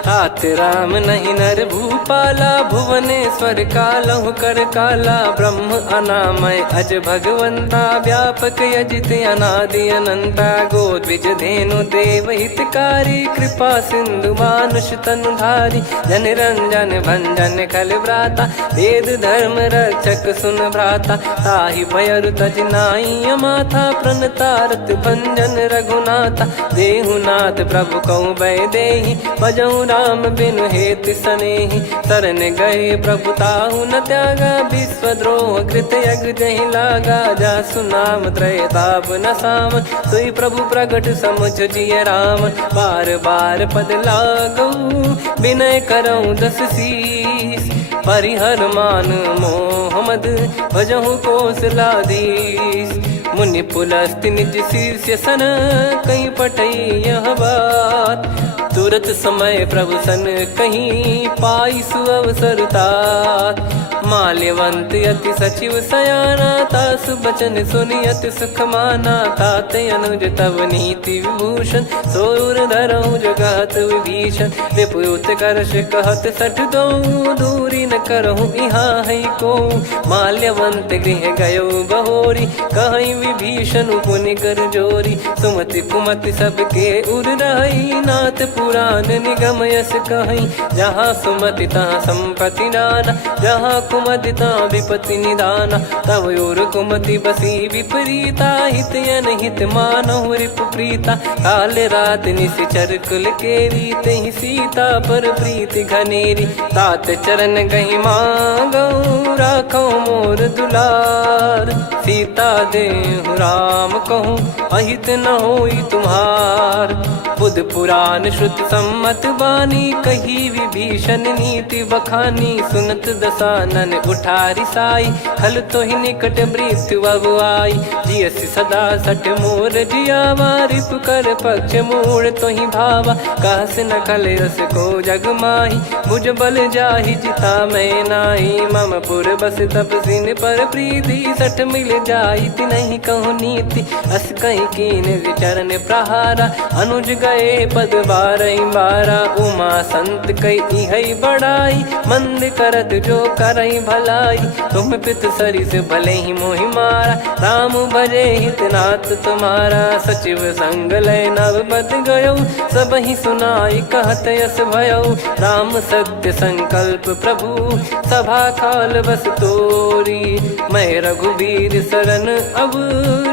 तात राम नहीं नर भूपाला भुवनेश्वर कालहु कर काला ब्रह्म अनामय अज भगवंता व्यापक यजित अनादि अनंता गोद्विज धेनु देव हितकारी कृपा सिंधु मानुष तनुधारी जन रंजन भंजन खल भ्राता वेद धर्म रक्षक सुन भ्राता ताहि भयरु तज नाई माथा प्रणतारत भंजन रघुनाथा देहुनाथ प्रभु कहु भय देहि भजहु राम बिनु हेति सनेहि शरण गए प्रभु ताहु न त्यागा विश्वद्रोह कृत यज्ञ जहि लागा जासु नाम त्रय ताप न साम सोई प्रभु प्रगट समुझ जिय राम बार बार पद लागऊ विनय करऊँ दस शीस परिहर मान मोह मद भजहु कौशलाधीश मुनि पुलस्ति निज शीर्ष सन कहीं पटई यह बात तुरत समय प्रभु सन कहीं पाई सुअवसर तात माल्यवंत अति सचिव सयाना तासु बचन सुनि अति सुख माना ताते अनुज तव नीति विभूषण सोर धरऊ जगत विभीषण विपुत करश कहत सठ दो दूरी न करहु यहाँ है को माल्यवंत गृह गयो बहोरी कहीं विभीषण पुनि कर जोरी सुमति कुमति सबके उर रही नाथ पुराण निगम यस कहीं जहाँ सुमति तहाँ संपत्ति नाना जहाँ कुमति तहाँ विपत्ति निदाना तव और कुमति बसी विपरीता हित अनहित मानहु रिप प्रीता काल रात निश्चर कुल केरी तहि सीता पर प्रीति घनेरी तात चरण गहि मांगऊ राखो मोर दुलार सीता देहु राम कहूँ अहित न होई तुम्हार बुध पुराण श्रुति सम्मत बानी कही विभीषण नीति बखानी सुनत दसानन उठारी साई खल तो ही निकट मृत्यु अब आई जियसि सदा सट मोर जियावा रिप कर पक्ष मूड़ तो ही भावा कहस न खल रस को जग माही भुज बल जाहि जिता मैं नाही मम पुर बस तप सिन पर प्रीति सठ मिल जाई नहीं कहूँ नीति अस कहीं कीन विचरण प्रहारा अनुज गए पद बारई बारा उमा संत कई है बड़ाई मंद करत जो करई भलाई तुम पित सरिस भले ही मोहि मारा राम भजे हितनाथ तुम्हारा सचिव संग लय नव बत गयो सब ही सुनाई कहत यस भयो राम सत्य संकल्प प्रभु सभा काल बस तोरी मैं रघुबीर शरण अब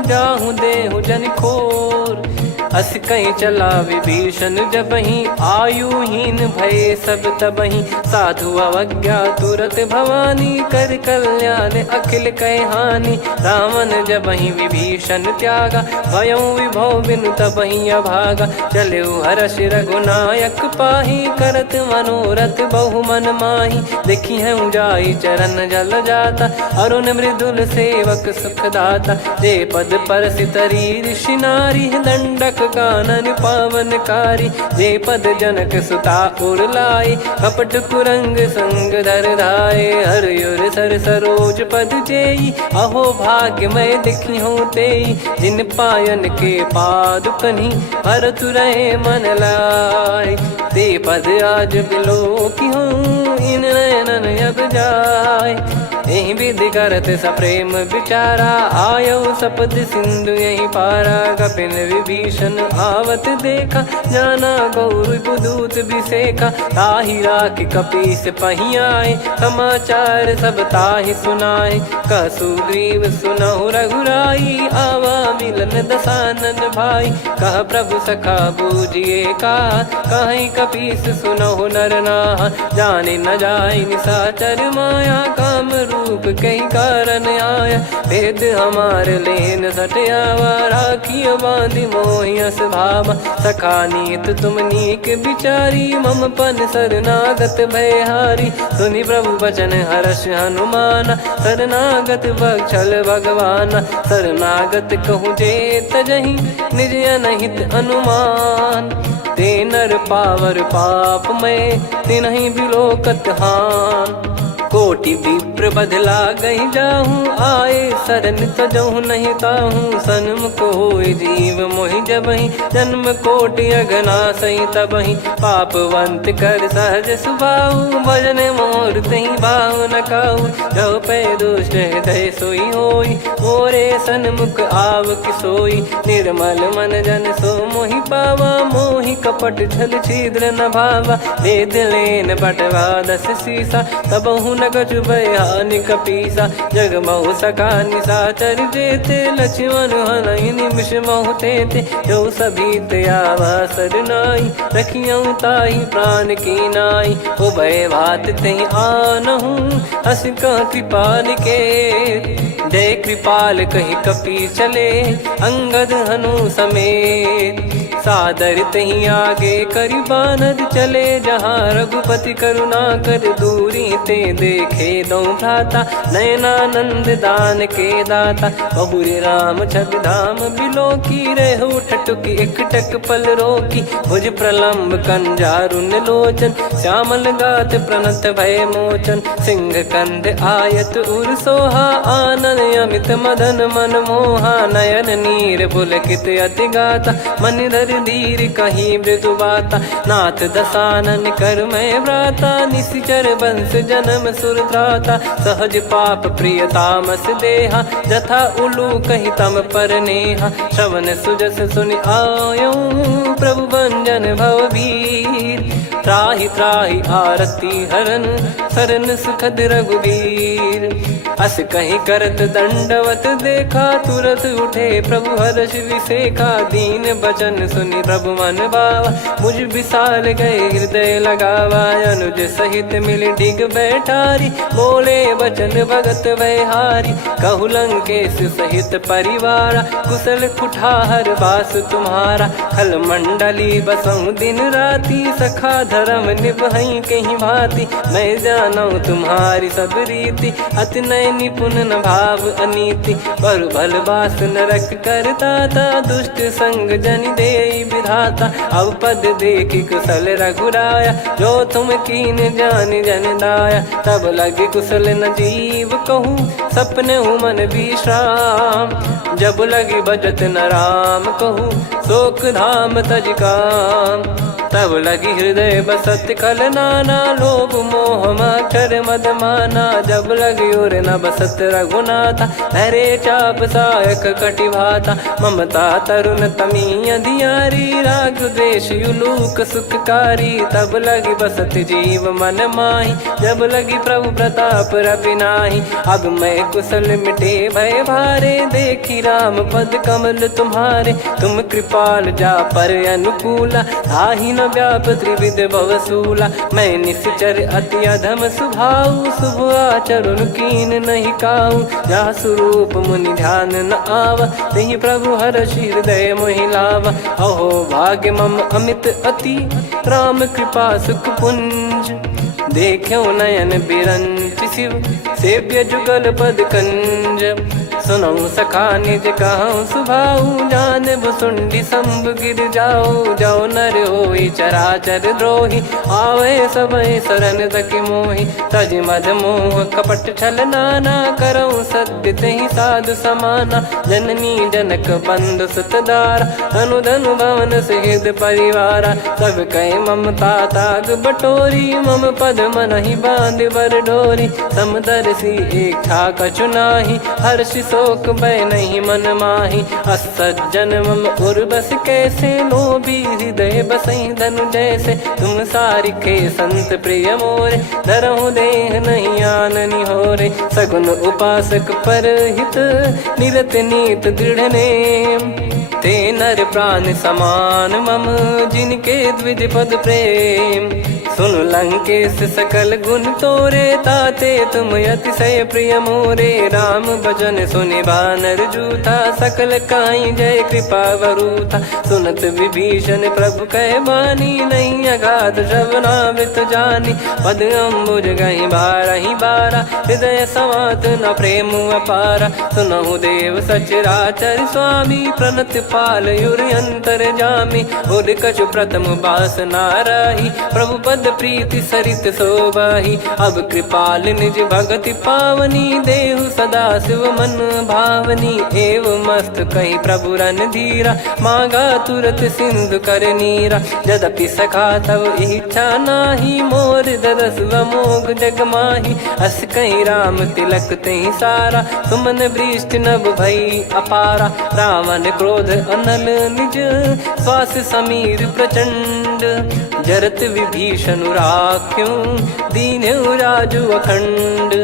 जाहूँ देहु जन खोर अस कहीं चला विभीषण जबहि, आयुहीन भये सब तबहि। साधु अवज्ञा तुरत भवानी, कर कल्याण अखिल कह हानि। रावण जबहि विभीषण त्यागा, भयउ विभव बिनु तबहि अभागा। चले हर्ष रघुनायक पाहि, करत मनोरथ बहु मन माहि। देखी है जाई चरण जल जाता, अरुण मृदुल सेवक सुख दाता। जे पद परसि तरी ऋषि नारी, दंडक कानन पावनकारी। जे पद जनक सुता उर लाई, कपट कुरंग संग धर धाये। हरियुर सर सरोज पद जेई, अहो भाग्य मैं दिखी हूँ तेई। जिन पायन के पाद कन्ही, भरत रहे मन लाई। ते पद आज बिलो की हूँ, इन नयनन अब जाय। यही विधि करत सप्रेम विचारा, आयो सपद सिंधु यही पारा। कपिन विभीषण आवत देखा, जाना गौर बुदूत बिसेखा। ताहि राख कपीस पही आए, समाचार सब ताहि सुनाए। कह सुग्रीव सुनहु रघुराई, आवा मिलन दसानन भाई। कह प्रभु सखा बूझिए का, कहीं कपीस सुनहु नर नाहा। जाने न जाय निशाचर माया, काम रूप कई कारण आया। भेद हमार लेन सटयावा, राखियो बांधि मोहियस भावा। सखा नीत तुम नीक बिचारी, मम पन शरणागत भयहारी। सुनि प्रभु बचन हर्ष हनुमाना, शरणागत बक्षल भगवाना। शरणागत कहूँ जे तजहि, निज अनहित अनुमान। ते नर पावर पाप में, तिन्हि बिलोकत हान। कोटि विप्र बदला गई जाहूँ, आए शरण तजहु नहीं ताहूँ। सन्मुख होय जीव मोहि जबहि, जन्म कोटि अगना सही तबहि। पापवंत कर सहज सुभाऊ, भजन मोर तहि भाव न काऊ। जो पै दुष्ट हृदय सोई होई, मोरे सन्मुख आव किसोई। निर्मल मन जन सो मोहि पावा, मोहि कपट छल छिद्र न भावा। वेद लेन बटवा दस सीसा, तबहु न कछु बयानि कपीसा। जग महु सका निशाचर जेते, लक्ष्मण हनहि निमिष महु तेते। जो सभी त्यावा सरनाई, रखियऊ ताहि प्राण की नाई। उभय भात तहि आनहु, अस कह कृपाल के। जय कृपाल कहि कपी चले, अंगद हनु समेत। सादर तही आगे करि बानर चले, जहाँ रघुपति करुणा कर दूरी ते देखे दो भ्राता। नयनानंद दान के दाता, बहुरे राम छवि धाम बिलो की। रहु ठटुकी एकटक पल रोकी, भुज प्रलम्ब कंजारुन लोचन। श्यामल गात प्रणत भय मोचन, सिंह कंध आयत उर सोहा। आनन अमित मदन मन मोहा, नयन नीर पुलकित अति गाता। मन धर धीर कहीं मृदु बाता, नाथ दसानन कर मैं व्राता। निशिचर वंश जन्म सुर त्राता, सहज पाप प्रिय तामस देहा। जथा उलू कहि तम पर नेहा, श्रवण सुजस सुनि आयो। प्रभु भंजन भव भीर, त्राहि त्राहि आरती हरन। शरण सुखद रघुबीर, अस कहीं करत दंडवत देखा। तुरत उठे प्रभु हर्ष विसेखा, दीन बचन सुनि प्रभु मन भावा। मुझ विशाल गए हृदय लगावा, अनुज सहित मिल डिग बैठारी। बोले बचन भगत भयहारी, कहु लंकेश सहित परिवारा। कुशल कुठार बास तुम्हारा, खल मंडली बसऊं दिन राती। सखा धर्म निभई कहीं भांति, मैं जानू तुम्हारी सब रीति। अति नय निपुण न भाव अनीति, पर भल बास नरक करता था। दुष्ट संग जन दे विधाता, अब पद देखी कुशल रघुराया। जो तुम कीन जान जन दाया, तब लगे कुशल न जीव कहूँ। सपने मन विश्राम, जब लगी बजत न राम कहूँ। शोक धाम तज काम, तब लगी हृदय बसत खल नाना। लोभ मोह मक्षर मद माना, जब लगी उर न बसत रघुनाथा। हरे चाप सायक कटि भाता, ममता तरुण तमी अधियारी। राग द्वेष युलूक सुखकारी, तब लगी बसत जीव मन माही। जब लगी प्रभु प्रताप रवि नाही, अब मैं कुशल मिटे भय भारे। देखी राम पद कमल तुम्हारे। तुम कृपाल जा पर अनुकूला, ताहि न व्याप त्रिविध भवसूला। मैं निश्चर अति अधम सुभाऊ, शुभ आचरण कीन नहीं काऊ। जा स्वरूप मुनि ध्यान न आवा, तेहि प्रभु हर्षि हृदय मोहि लावा। अहो भाग्य मम अमित अति, राम कृपा सुख पुंज। देखो नयन बिरंच शिव, सेव्य जुगल पद कंज। सुनऊ सखा निज कहूँ सुभाऊ, जान भुसुंडी शंभ गिर जाओ। जाओ नर होई चराचर द्रोही, आवे सबय शरण तकी मोहि। तज मद मोह कपट छल नाना, करऊँ सत्य तेहि साधु समाना। जननी जनक बंधु सुतदारा, धनु धनु भवन सहित परिवारा। सब कहे ममता ताग बटोरी, मम पद मनहि बांध बर डोरी। समदर्शी इच्छा कछु नाही, हर्ष शोक भय नहीं मन माही। असज्जन मम उर्वश कैसे, लोभी हृदय बसई धनु जैसे। तुम सारिखे संत प्रिय मोरे, धरहु देह नहीं आननि होरे। सगुन उपासक परहित, निरत नीत दृढ़ नेम। ते नर प्राण समान मम, जिनके द्विज पद प्रेम। सुन लंकेश सकल गुण तोरे, ताते तुम अतिशय प्रिय मोरे। राम भजन सुनि बानर जूथा, सकल काई जय कृपा वरूथा। सुनत विभीषण प्रभु कह बानी, नहीं अगाध श्रवणामृत जानी। पद अम्बुज गहि बारहि बारा, हृदय समात न प्रेम अपारा। सुनहु देव सचराचर स्वामी, प्रणत पाल युर अंतर जामी। उर कछु प्रथम बास नाराही, प्रभु पद प्रीति सरित शोभाही। अब कृपाल निज भगति पावनी, देहु सदा शिव मन भावनी। एव मस्त कही प्रभु रन धीरा, मांगा तुरत सिंधु कर नीरा। यद्यपि सखा तब इच्छा नाही, मोर दरस मोग जग माही। अस कहीं राम तिलक तेहि सारा, सुमन वृष्टि नभ भई अपारा। रावण क्रोध अनल निज, श्वास समीर प्रचंड। जरत विभीषण राख्यों, दीन्हु राजु अखंड।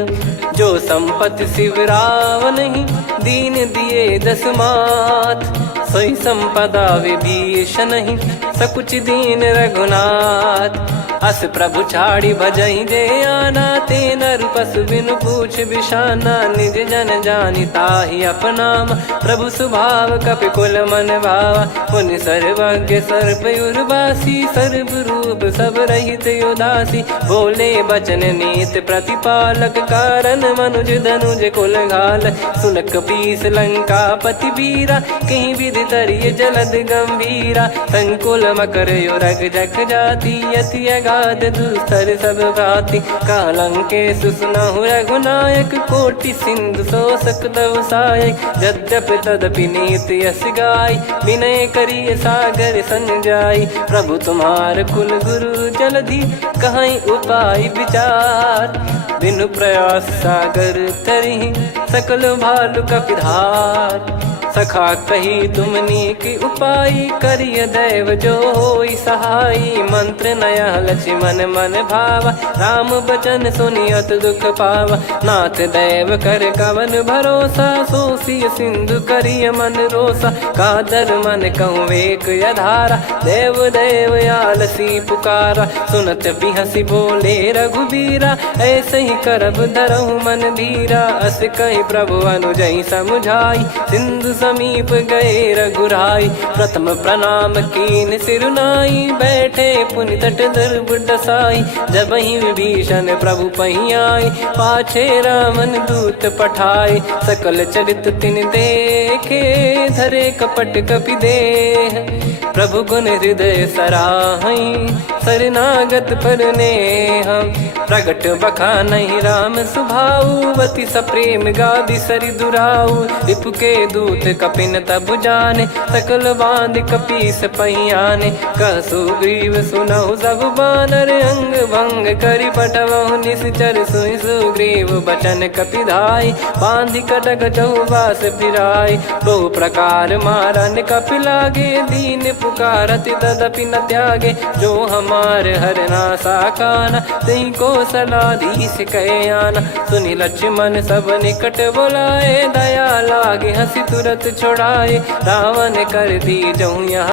जो संपत्ति शिव रावण ही, दीन दिए दस मात। सोई संपदा विभीषण ही, सकुच दीन रघुनाथ। अस प्रभु छाड़ी भजई जे आना, ते नर पशु बिनु पूछ बिशाना। निज जन जानि ताहि अपनाम, प्रभु स्वभाव कपि कुल मन भावा। मुनि सर्वज्ञ सर्वयुर्वासी, सर्व रूप सब रहित उदासी। बोले बचन नीत प्रतिपालक, कारण मनुज धनुज कुल घाल। सुन कपीस लंका पति वीरा, कहीं विधि तरिय जलद गंभीरा। संकुल मकर युरग जग जाति, यति अगाध दुस्तर सब भाति। कालंकेश सुनहु रघुनायक, कोटि सिंधु शोषक तव सहायक। यद्यपि तदपि नीति यस गाय, विनय करिय सागर सन जाई। प्रभु तुम्हार कुल गुरु जलधि, कहीं उपाय विचार। बिनु प्रयास सागर तरिहि, सकल भालु कपिधार। सखा कही तुमनी की उपाय, करिय दैव जो होई सहाई। मंत्र नया लक्ष्मण मन भावा, राम बचन सुनियत दुख पावा। नाथ दैव कर कवन भरोसा, सोसिय सिंधु करिय मन रोसा। कादर मन कहूँ एक अधारा, देव देव आलसी पुकारा। सुनत बिहसी बोले रघुबीरा, ऐसे ही करब धरहु मन धीरा। अस कही प्रभु अनुजई समुझाई, सिंधु समीप गए रघुराई। प्रथम प्रणाम कीन सिरुनाई, बैठे पुनि तट दर्भ डसाई। जब ही विभीषण प्रभु पही आई, पाछे रामन दूत पठाए। सकल चरित तिन देखे, धरे कपट कपि देह। प्रभु गुण हृदय सराहई, शरणागत पर नेह। प्रगट बखानहि राम सुभाऊ, बति सप्रेम गादि सरि दुराऊ। रिपु के दूत कपिन तब जाने, सकल बांध कपीस पहियाने। कह सुग्रीव सुनहु सब बानर, अंग भंग करि पठवहु निश्चर। सुनि सुग्रीव बचन कपिधाई, बांधि कटक चहुबास फिराई। बहु प्रकार मारन कपि लागे, दीन पुकारति तदपि न त्यागे। जो हम कुमार हरना साकाना, तई को सलाधीश कहे आना। सुनि लक्ष्मण सब निकट बुलाए, दया लागे हंसी तुरत छुड़ाए, रावण कर दी जऊँ यहाँ